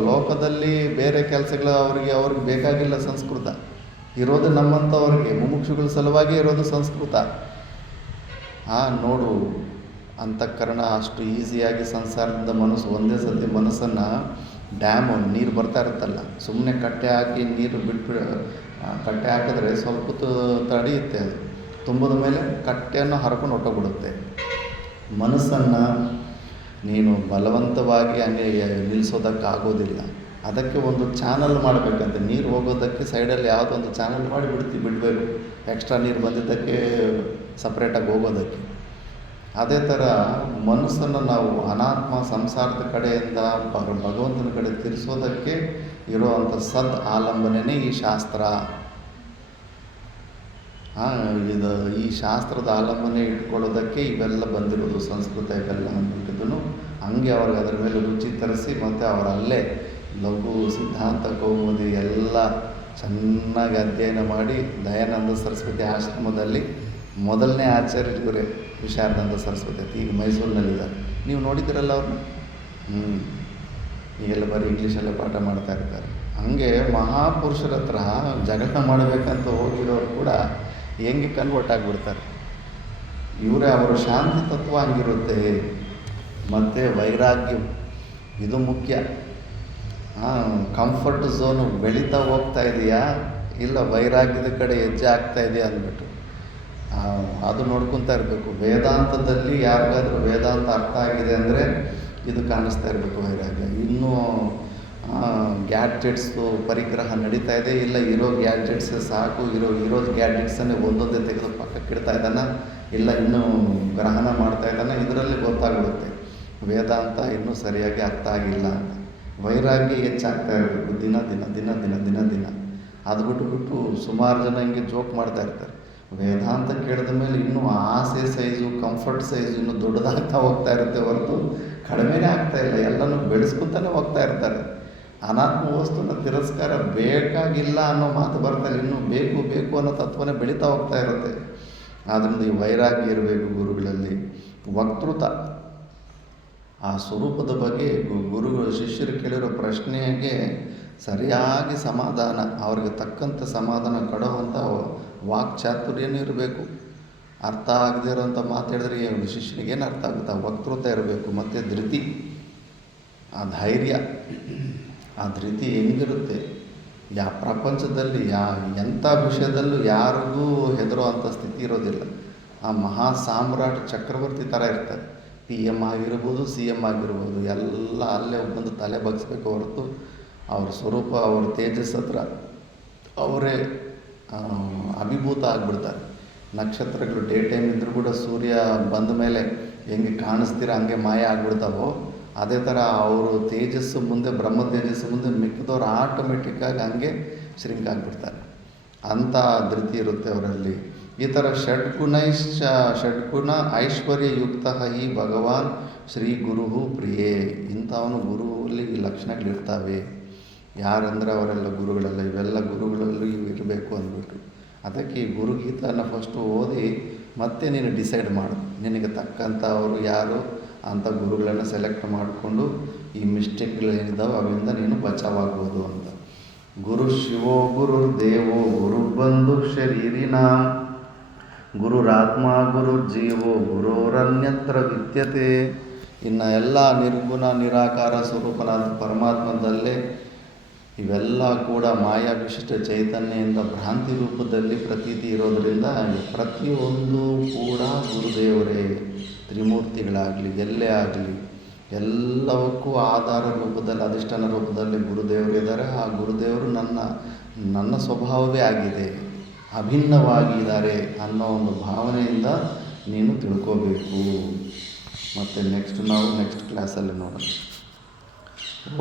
ಲೋಕದಲ್ಲಿ ಬೇರೆ ಕೆಲಸಗಳು ಅವ್ರಿಗೆ ಬೇಕಾಗಿಲ್ಲ. ಸಂಸ್ಕೃತ ಇರೋದು ನಮ್ಮಂಥವ್ರಿಗೆ, ಮುಮುಕ್ಷುಗಳ ಸಲುವಾಗಿ ಇರೋದು ಸಂಸ್ಕೃತ. ನೋಡು, ಅಂತಃಕರಣ ಅಷ್ಟು ಈಸಿಯಾಗಿ ಸಂಸಾರದಿಂದ ಒಂದೇ ಸತಿ ಮನಸ್ಸನ್ನು ಡ್ಯಾಮು, ನೀರು ಬರ್ತಾ ಇರುತ್ತಲ್ಲ, ಸುಮ್ಮನೆ ಕಟ್ಟೆ ಹಾಕಿ ನೀರು ಕಟ್ಟೆ ಹಾಕಿದ್ರೆ ಸ್ವಲ್ಪ ತಡೆಯುತ್ತೆ. ಅದು ತುಂಬಿದ ಮೇಲೆ ಕಟ್ಟೆಯನ್ನು ಹರ್ಕೊಂಡು ಹೊಟ್ಟೋಗ್ಬಿಡುತ್ತೆ. ಮನಸ್ಸನ್ನು ನೀನು ಬಲವಂತವಾಗಿ ಹಂಗೆ ನಿಲ್ಲಿಸೋದಕ್ಕಾಗೋದಿಲ್ಲ. ಅದಕ್ಕೆ ಒಂದು ಚಾನಲ್ ಮಾಡಬೇಕಂತೆ. ನೀರು ಹೋಗೋದಕ್ಕೆ ಸೈಡಲ್ಲಿ ಯಾವುದೋ ಒಂದು ಚಾನಲ್ ಮಾಡಿ ಬಿಡಬೇಕು, ಎಕ್ಸ್ಟ್ರಾ ನೀರು ಬಂದಿದ್ದಕ್ಕೆ ಸಪ್ರೇಟಾಗಿ ಹೋಗೋದಕ್ಕೆ. ಅದೇ ಥರ ಮನಸ್ಸನ್ನು ನಾವು ಅನಾತ್ಮ ಸಂಸಾರದ ಕಡೆಯಿಂದ ಭಗವಂತನ ಕಡೆ ತಿರ್ಸೋದಕ್ಕೆ ಇರೋವಂಥ ಆಲಂಬನೆ ಈ ಶಾಸ್ತ್ರ. ಈ ಶಾಸ್ತ್ರದ ಆಲಂಬನೆ ಇಟ್ಕೊಳ್ಳೋದಕ್ಕೆ ಇವೆಲ್ಲ ಬಂದಿರೋದು, ಸಂಸ್ಕೃತ ಇವೆಲ್ಲ ಅಂದ್ಬಿಟ್ಟಿದ್ದನು. ಹಂಗೆ ಅವ್ರಿಗೆ ಅದರ ಮೇಲೆ ರುಚಿ ತರಿಸಿ ಮತ್ತು ಅವರಲ್ಲೇ ಲಘು ಸಿದ್ಧಾಂತ ಕೌಮುದಿ ಎಲ್ಲ ಚೆನ್ನಾಗಿ ಅಧ್ಯಯನ ಮಾಡಿ ದಯಾನಂದ ಸರಸ್ವತಿ ಆಶ್ರಮದಲ್ಲಿ ಮೊದಲನೇ ಆಚಾರ್ಯ ಇವರೇ ವಿಶಾರದಾನಂದ ಸರಸ್ವತಿ ಅಂತ. ಈಗ ಮೈಸೂರಿನಲ್ಲಿದ್ದಾರೆ, ನೀವು ನೋಡಿದ್ದೀರಲ್ಲ ಅವ್ರನ್ನ. ಈಗೆಲ್ಲ ಬರೀ ಇಂಗ್ಲೀಷಲ್ಲೇ ಪಾಠ ಮಾಡ್ತಾ ಇರ್ತಾರೆ. ಹಾಗೆ ಮಹಾಪುರುಷರ ಹತ್ರ ಜಗಳ ಮಾಡಬೇಕಂತ ಹೋಗಿರೋರು ಕೂಡ ಹೆಂಗೆ ಕನ್ವರ್ಟ್ ಆಗಿಬಿಡ್ತಾರೆ. ಇವರೇ ಅವರ ಶಾಂತಿ ತತ್ವ ಹಂಗಿರುತ್ತೆ. ಮತ್ತು ವೈರಾಗ್ಯ ಇದು ಮುಖ್ಯ. ಕಂಫರ್ಟ್ ಝೋನು ಬೆಳೀತಾ ಹೋಗ್ತಾ ಇದೆಯಾ, ಇಲ್ಲ ವೈರಾಗ್ಯದ ಕಡೆ ಹೆಜ್ಜೆ ಆಗ್ತಾ ಇದೆಯಾ ಅಂದ್ಬಿಟ್ಟು ಅದು ನೋಡ್ಕೊತಾ ಇರಬೇಕು. ವೇದಾಂತದಲ್ಲಿ ಯಾರಿಗಾದ್ರೂ ವೇದಾಂತ ಅರ್ಥ ಆಗಿದೆ ಅಂದರೆ ಇದು ಕಾಣಿಸ್ತಾ ಇರಬೇಕು ವೈರಾಗ್ಯ. ಇನ್ನೂ ಗ್ಯಾಡ್ಜೆಟ್ಸು ಪರಿಗ್ರಹ ನಡೀತಾ ಇದೆ, ಇಲ್ಲ ಇರೋ ಗ್ಯಾಡ್ಜೆಟ್ಸೇ ಸಾಕು, ಇರೋ ಗ್ಯಾಡ್ಜೆಟ್ಸನ್ನೇ ಒಂದೊಂದೇ ತೆಗೆದು ಪಕ್ಕಕ್ಕೆ ಇಡ್ತಾ ಇದ್ದಾನೆ, ಇಲ್ಲ ಇನ್ನೂ ಗ್ರಹಣ ಮಾಡ್ತಾ ಇದ್ದಾನೆ. ಇದರಲ್ಲಿ ಗೊತ್ತಾಗ್ಬಿಡುತ್ತೆ ವೇದಾಂತ ಇನ್ನೂ ಸರಿಯಾಗಿ ಅರ್ಥ ಆಗಿಲ್ಲ ಅಂತ. ವೈರಾಗ್ಯ ಹೆಚ್ಚಾಗ್ತಾ ಇರಬೇಕು ದಿನ ದಿನ ದಿನ ದಿನ ದಿನ ದಿನ. ಅದು ಬಿಟ್ಟು ಸುಮಾರು ಜನ ಹಿಂಗೆ ಜೋಕ್ ಮಾಡ್ತಾ ಇರ್ತಾರೆ. ವೇದಾಂತ ಕೇಳಿದ ಮೇಲೆ ಇನ್ನೂ ಆಸೆ ಸೈಜು, ಕಂಫರ್ಟ್ ಸೈಜು ಇನ್ನೂ ದೊಡ್ಡದಾಗ್ತಾ ಹೋಗ್ತಾ ಇರುತ್ತೆ ಹೊರತು ಕಡಿಮೆನೇ ಆಗ್ತಾಯಿಲ್ಲ. ಎಲ್ಲನೂ ಬೆಳೆಸ್ಕೊತಾನೆ ಹೋಗ್ತಾ ಇರ್ತಾರೆ. ಅನಾತ್ಮ ವಸ್ತುನ ತಿರಸ್ಕಾರ ಬೇಕಾಗಿಲ್ಲ ಅನ್ನೋ ಮಾತು ಬರ್ತಾರೆ. ಇನ್ನೂ ಬೇಕು ಅನ್ನೋ ತತ್ವನೇ ಬೆಳೀತಾ ಹೋಗ್ತಾ ಇರುತ್ತೆ. ಆದ್ದರಿಂದ ಈ ವೈರಾಗ್ಯ ಇರಬೇಕು ಗುರುಗಳಲ್ಲಿ. ವಕ್ತೃತ, ಆ ಸ್ವರೂಪದ ಬಗ್ಗೆ ಗುರುಗಳು ಶಿಷ್ಯರು ಕೇಳಿರೋ ಪ್ರಶ್ನೆಗೆ ಸರಿಯಾಗಿ ಸಮಾಧಾನ, ಅವ್ರಿಗೆ ತಕ್ಕಂಥ ಸಮಾಧಾನ ಕೊಡುವಂಥ ವಾಕ್ಚಾತುರ್ಯನೂ ಇರಬೇಕು. ಅರ್ಥ ಆಗದೇ ಇರೋಂಥ ಮಾತಾಡಿದ್ರೆ ಶಿಷ್ಯನಿಗೇನು ಅರ್ಥ ಆಗುತ್ತೆ? ಆ ವಕ್ತೃತ ಇರಬೇಕು. ಮತ್ತು ಧೃತಿ, ಆ ಧೈರ್ಯ, ಆ ಧೃತಿ ಹೆಂಗಿರುತ್ತೆ, ಪ್ರಪಂಚದಲ್ಲಿ ಎಂಥ ವಿಷಯದಲ್ಲೂ ಯಾರಿಗೂ ಹೆದರೋ ಅಂಥ ಸ್ಥಿತಿ ಇರೋದಿಲ್ಲ. ಆ ಮಹಾ ಸಾಮ್ರಾಟ್ ಚಕ್ರವರ್ತಿ ಥರ ಇರ್ತಾರೆ. PM ಆಗಿರ್ಬೋದು, CM ಆಗಿರ್ಬೋದು, ಎಲ್ಲ ಅಲ್ಲೇ ಬಂದು ತಲೆ ಬಗ್ಸ್ಬೇಕು ಹೊರತು ಅವ್ರ ಸ್ವರೂಪ, ಅವ್ರ ತೇಜಸ್ ಹತ್ರ ಅವರೇ ಅಭಿಭೂತ ಆಗಿಬಿಡ್ತಾರೆ. ನಕ್ಷತ್ರಗಳು ಡೇ ಟೈಮ್ ಇದ್ದರೂ ಕೂಡ ಸೂರ್ಯ ಬಂದ ಮೇಲೆ ಹೆಂಗೆ ಕಾಣಿಸ್ತೀರ ಹಂಗೆ ಮಾಯ ಆಗಿಬಿಡ್ತಾವೋ, ಅದೇ ಥರ ಅವರು ತೇಜಸ್ಸು ಮುಂದೆ, ಬ್ರಹ್ಮ ತೇಜಸ್ಸು ಮುಂದೆ ಮಿಕ್ಕಿದವರು ಆಟೋಮೆಟಿಕ್ಕಾಗಿ ಹಂಗೆ ಶ್ರಿಂಕ್ ಆಗಿಬಿಡ್ತಾರೆ. ಅಂಥ ಧೃತಿ ಇರುತ್ತೆ ಅವರಲ್ಲಿ. ಈ ಥರ ಷಡ್ಗುಣ ಐಶ್ವರ್ಯಯುಕ್ತ ಈ ಭಗವಾನ್ ಶ್ರೀ ಗುರು ಪ್ರಿಯೇ. ಇಂಥವನು ಗುರುವಲ್ಲಿ ಈ ಲಕ್ಷಣಗಳಿರ್ತವೆ. ಯಾರಂದರೆ ಅವರೆಲ್ಲ ಗುರುಗಳೆಲ್ಲ, ಇವೆಲ್ಲ ಗುರುಗಳಲ್ಲೂ ಇವು ಇರಬೇಕು ಅಂದ್ಬಿಟ್ಟು. ಅದಕ್ಕೆ ಈ ಗುರುಗೀತನ ಫಸ್ಟು ಓದಿ ಮತ್ತೆ ನೀನು ಡಿಸೈಡ್ ಮಾಡು, ನಿನಗೆ ತಕ್ಕಂಥವರು ಯಾರು ಅಂಥ ಗುರುಗಳನ್ನು ಸೆಲೆಕ್ಟ್ ಮಾಡಿಕೊಂಡು ಈ ಮಿಸ್ಟೇಕ್ಗಳೇನಿದ್ದಾವೆ ಅವಿಂದ ನೀನು ಬಚಾವಾಗ್ಬೋದು ಅಂತ. ಗುರು ಶಿವೋ ಗುರುರ್ದೇವೋ ಗುರುರ್ಬಂಧು ಶರೀರಿನಾಂ ಗುರುರಾತ್ಮ ಗುರುರ್ಜೀವೋ ಗುರೋರನ್ಯತ್ರ ವಿದ್ಯತೆ. ಇನ್ನು ಎಲ್ಲ ನಿರ್ಗುಣ ನಿರಾಕಾರ ಸ್ವರೂಪನಾದ ಪರಮಾತ್ಮದಲ್ಲೇ ಇವೆಲ್ಲ ಕೂಡ ಮಾಯಾ ವಿಶಿಷ್ಟ ಚೈತನ್ಯದಿಂದ ಭ್ರಾಂತಿ ರೂಪದಲ್ಲಿ ಪ್ರತೀತಿ ಇರೋದರಿಂದ ಪ್ರತಿಯೊಂದು ಕೂಡ ಗುರುದೇವರೇ. ತ್ರಿಮೂರ್ತಿಗಳಾಗಲಿ ಎಲ್ಲೇ ಆಗಲಿ ಎಲ್ಲವಕ್ಕೂ ಆಧಾರ ರೂಪದಲ್ಲಿ, ಅಧಿಷ್ಠಾನ ರೂಪದಲ್ಲಿ ಗುರುದೇವರಿದ್ದಾರೆ. ಆ ಗುರುದೇವರು ನನ್ನ ಸ್ವಭಾವವೇ ಆಗಿದೆ, ಅಭಿನ್ನವಾಗಿದ್ದಾರೆ ಅನ್ನೋ ಒಂದು ಭಾವನೆಯಿಂದ ನೀನು ತಿಳ್ಕೋಬೇಕು. ಮತ್ತು ನಾವು ನೆಕ್ಸ್ಟ್ ಕ್ಲಾಸಲ್ಲಿ ನೋಡೋಣ.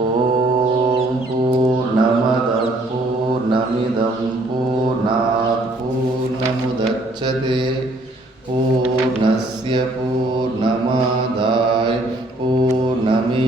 ಓಂ ಪೂರ್ಣಮದ ಪೂರ್ಣಮಿದಂ ಪೂರ್ಣಾತ್ ಪೂರ್ಣಮುದಚ್ಯತೆ ಪೂರ್ಣಸ್ಯ ಪೂರ್ಣಮಾದಾಯ ಪೂರ್ಣಮೇವಾವಶಿಷ್ಯತೆ.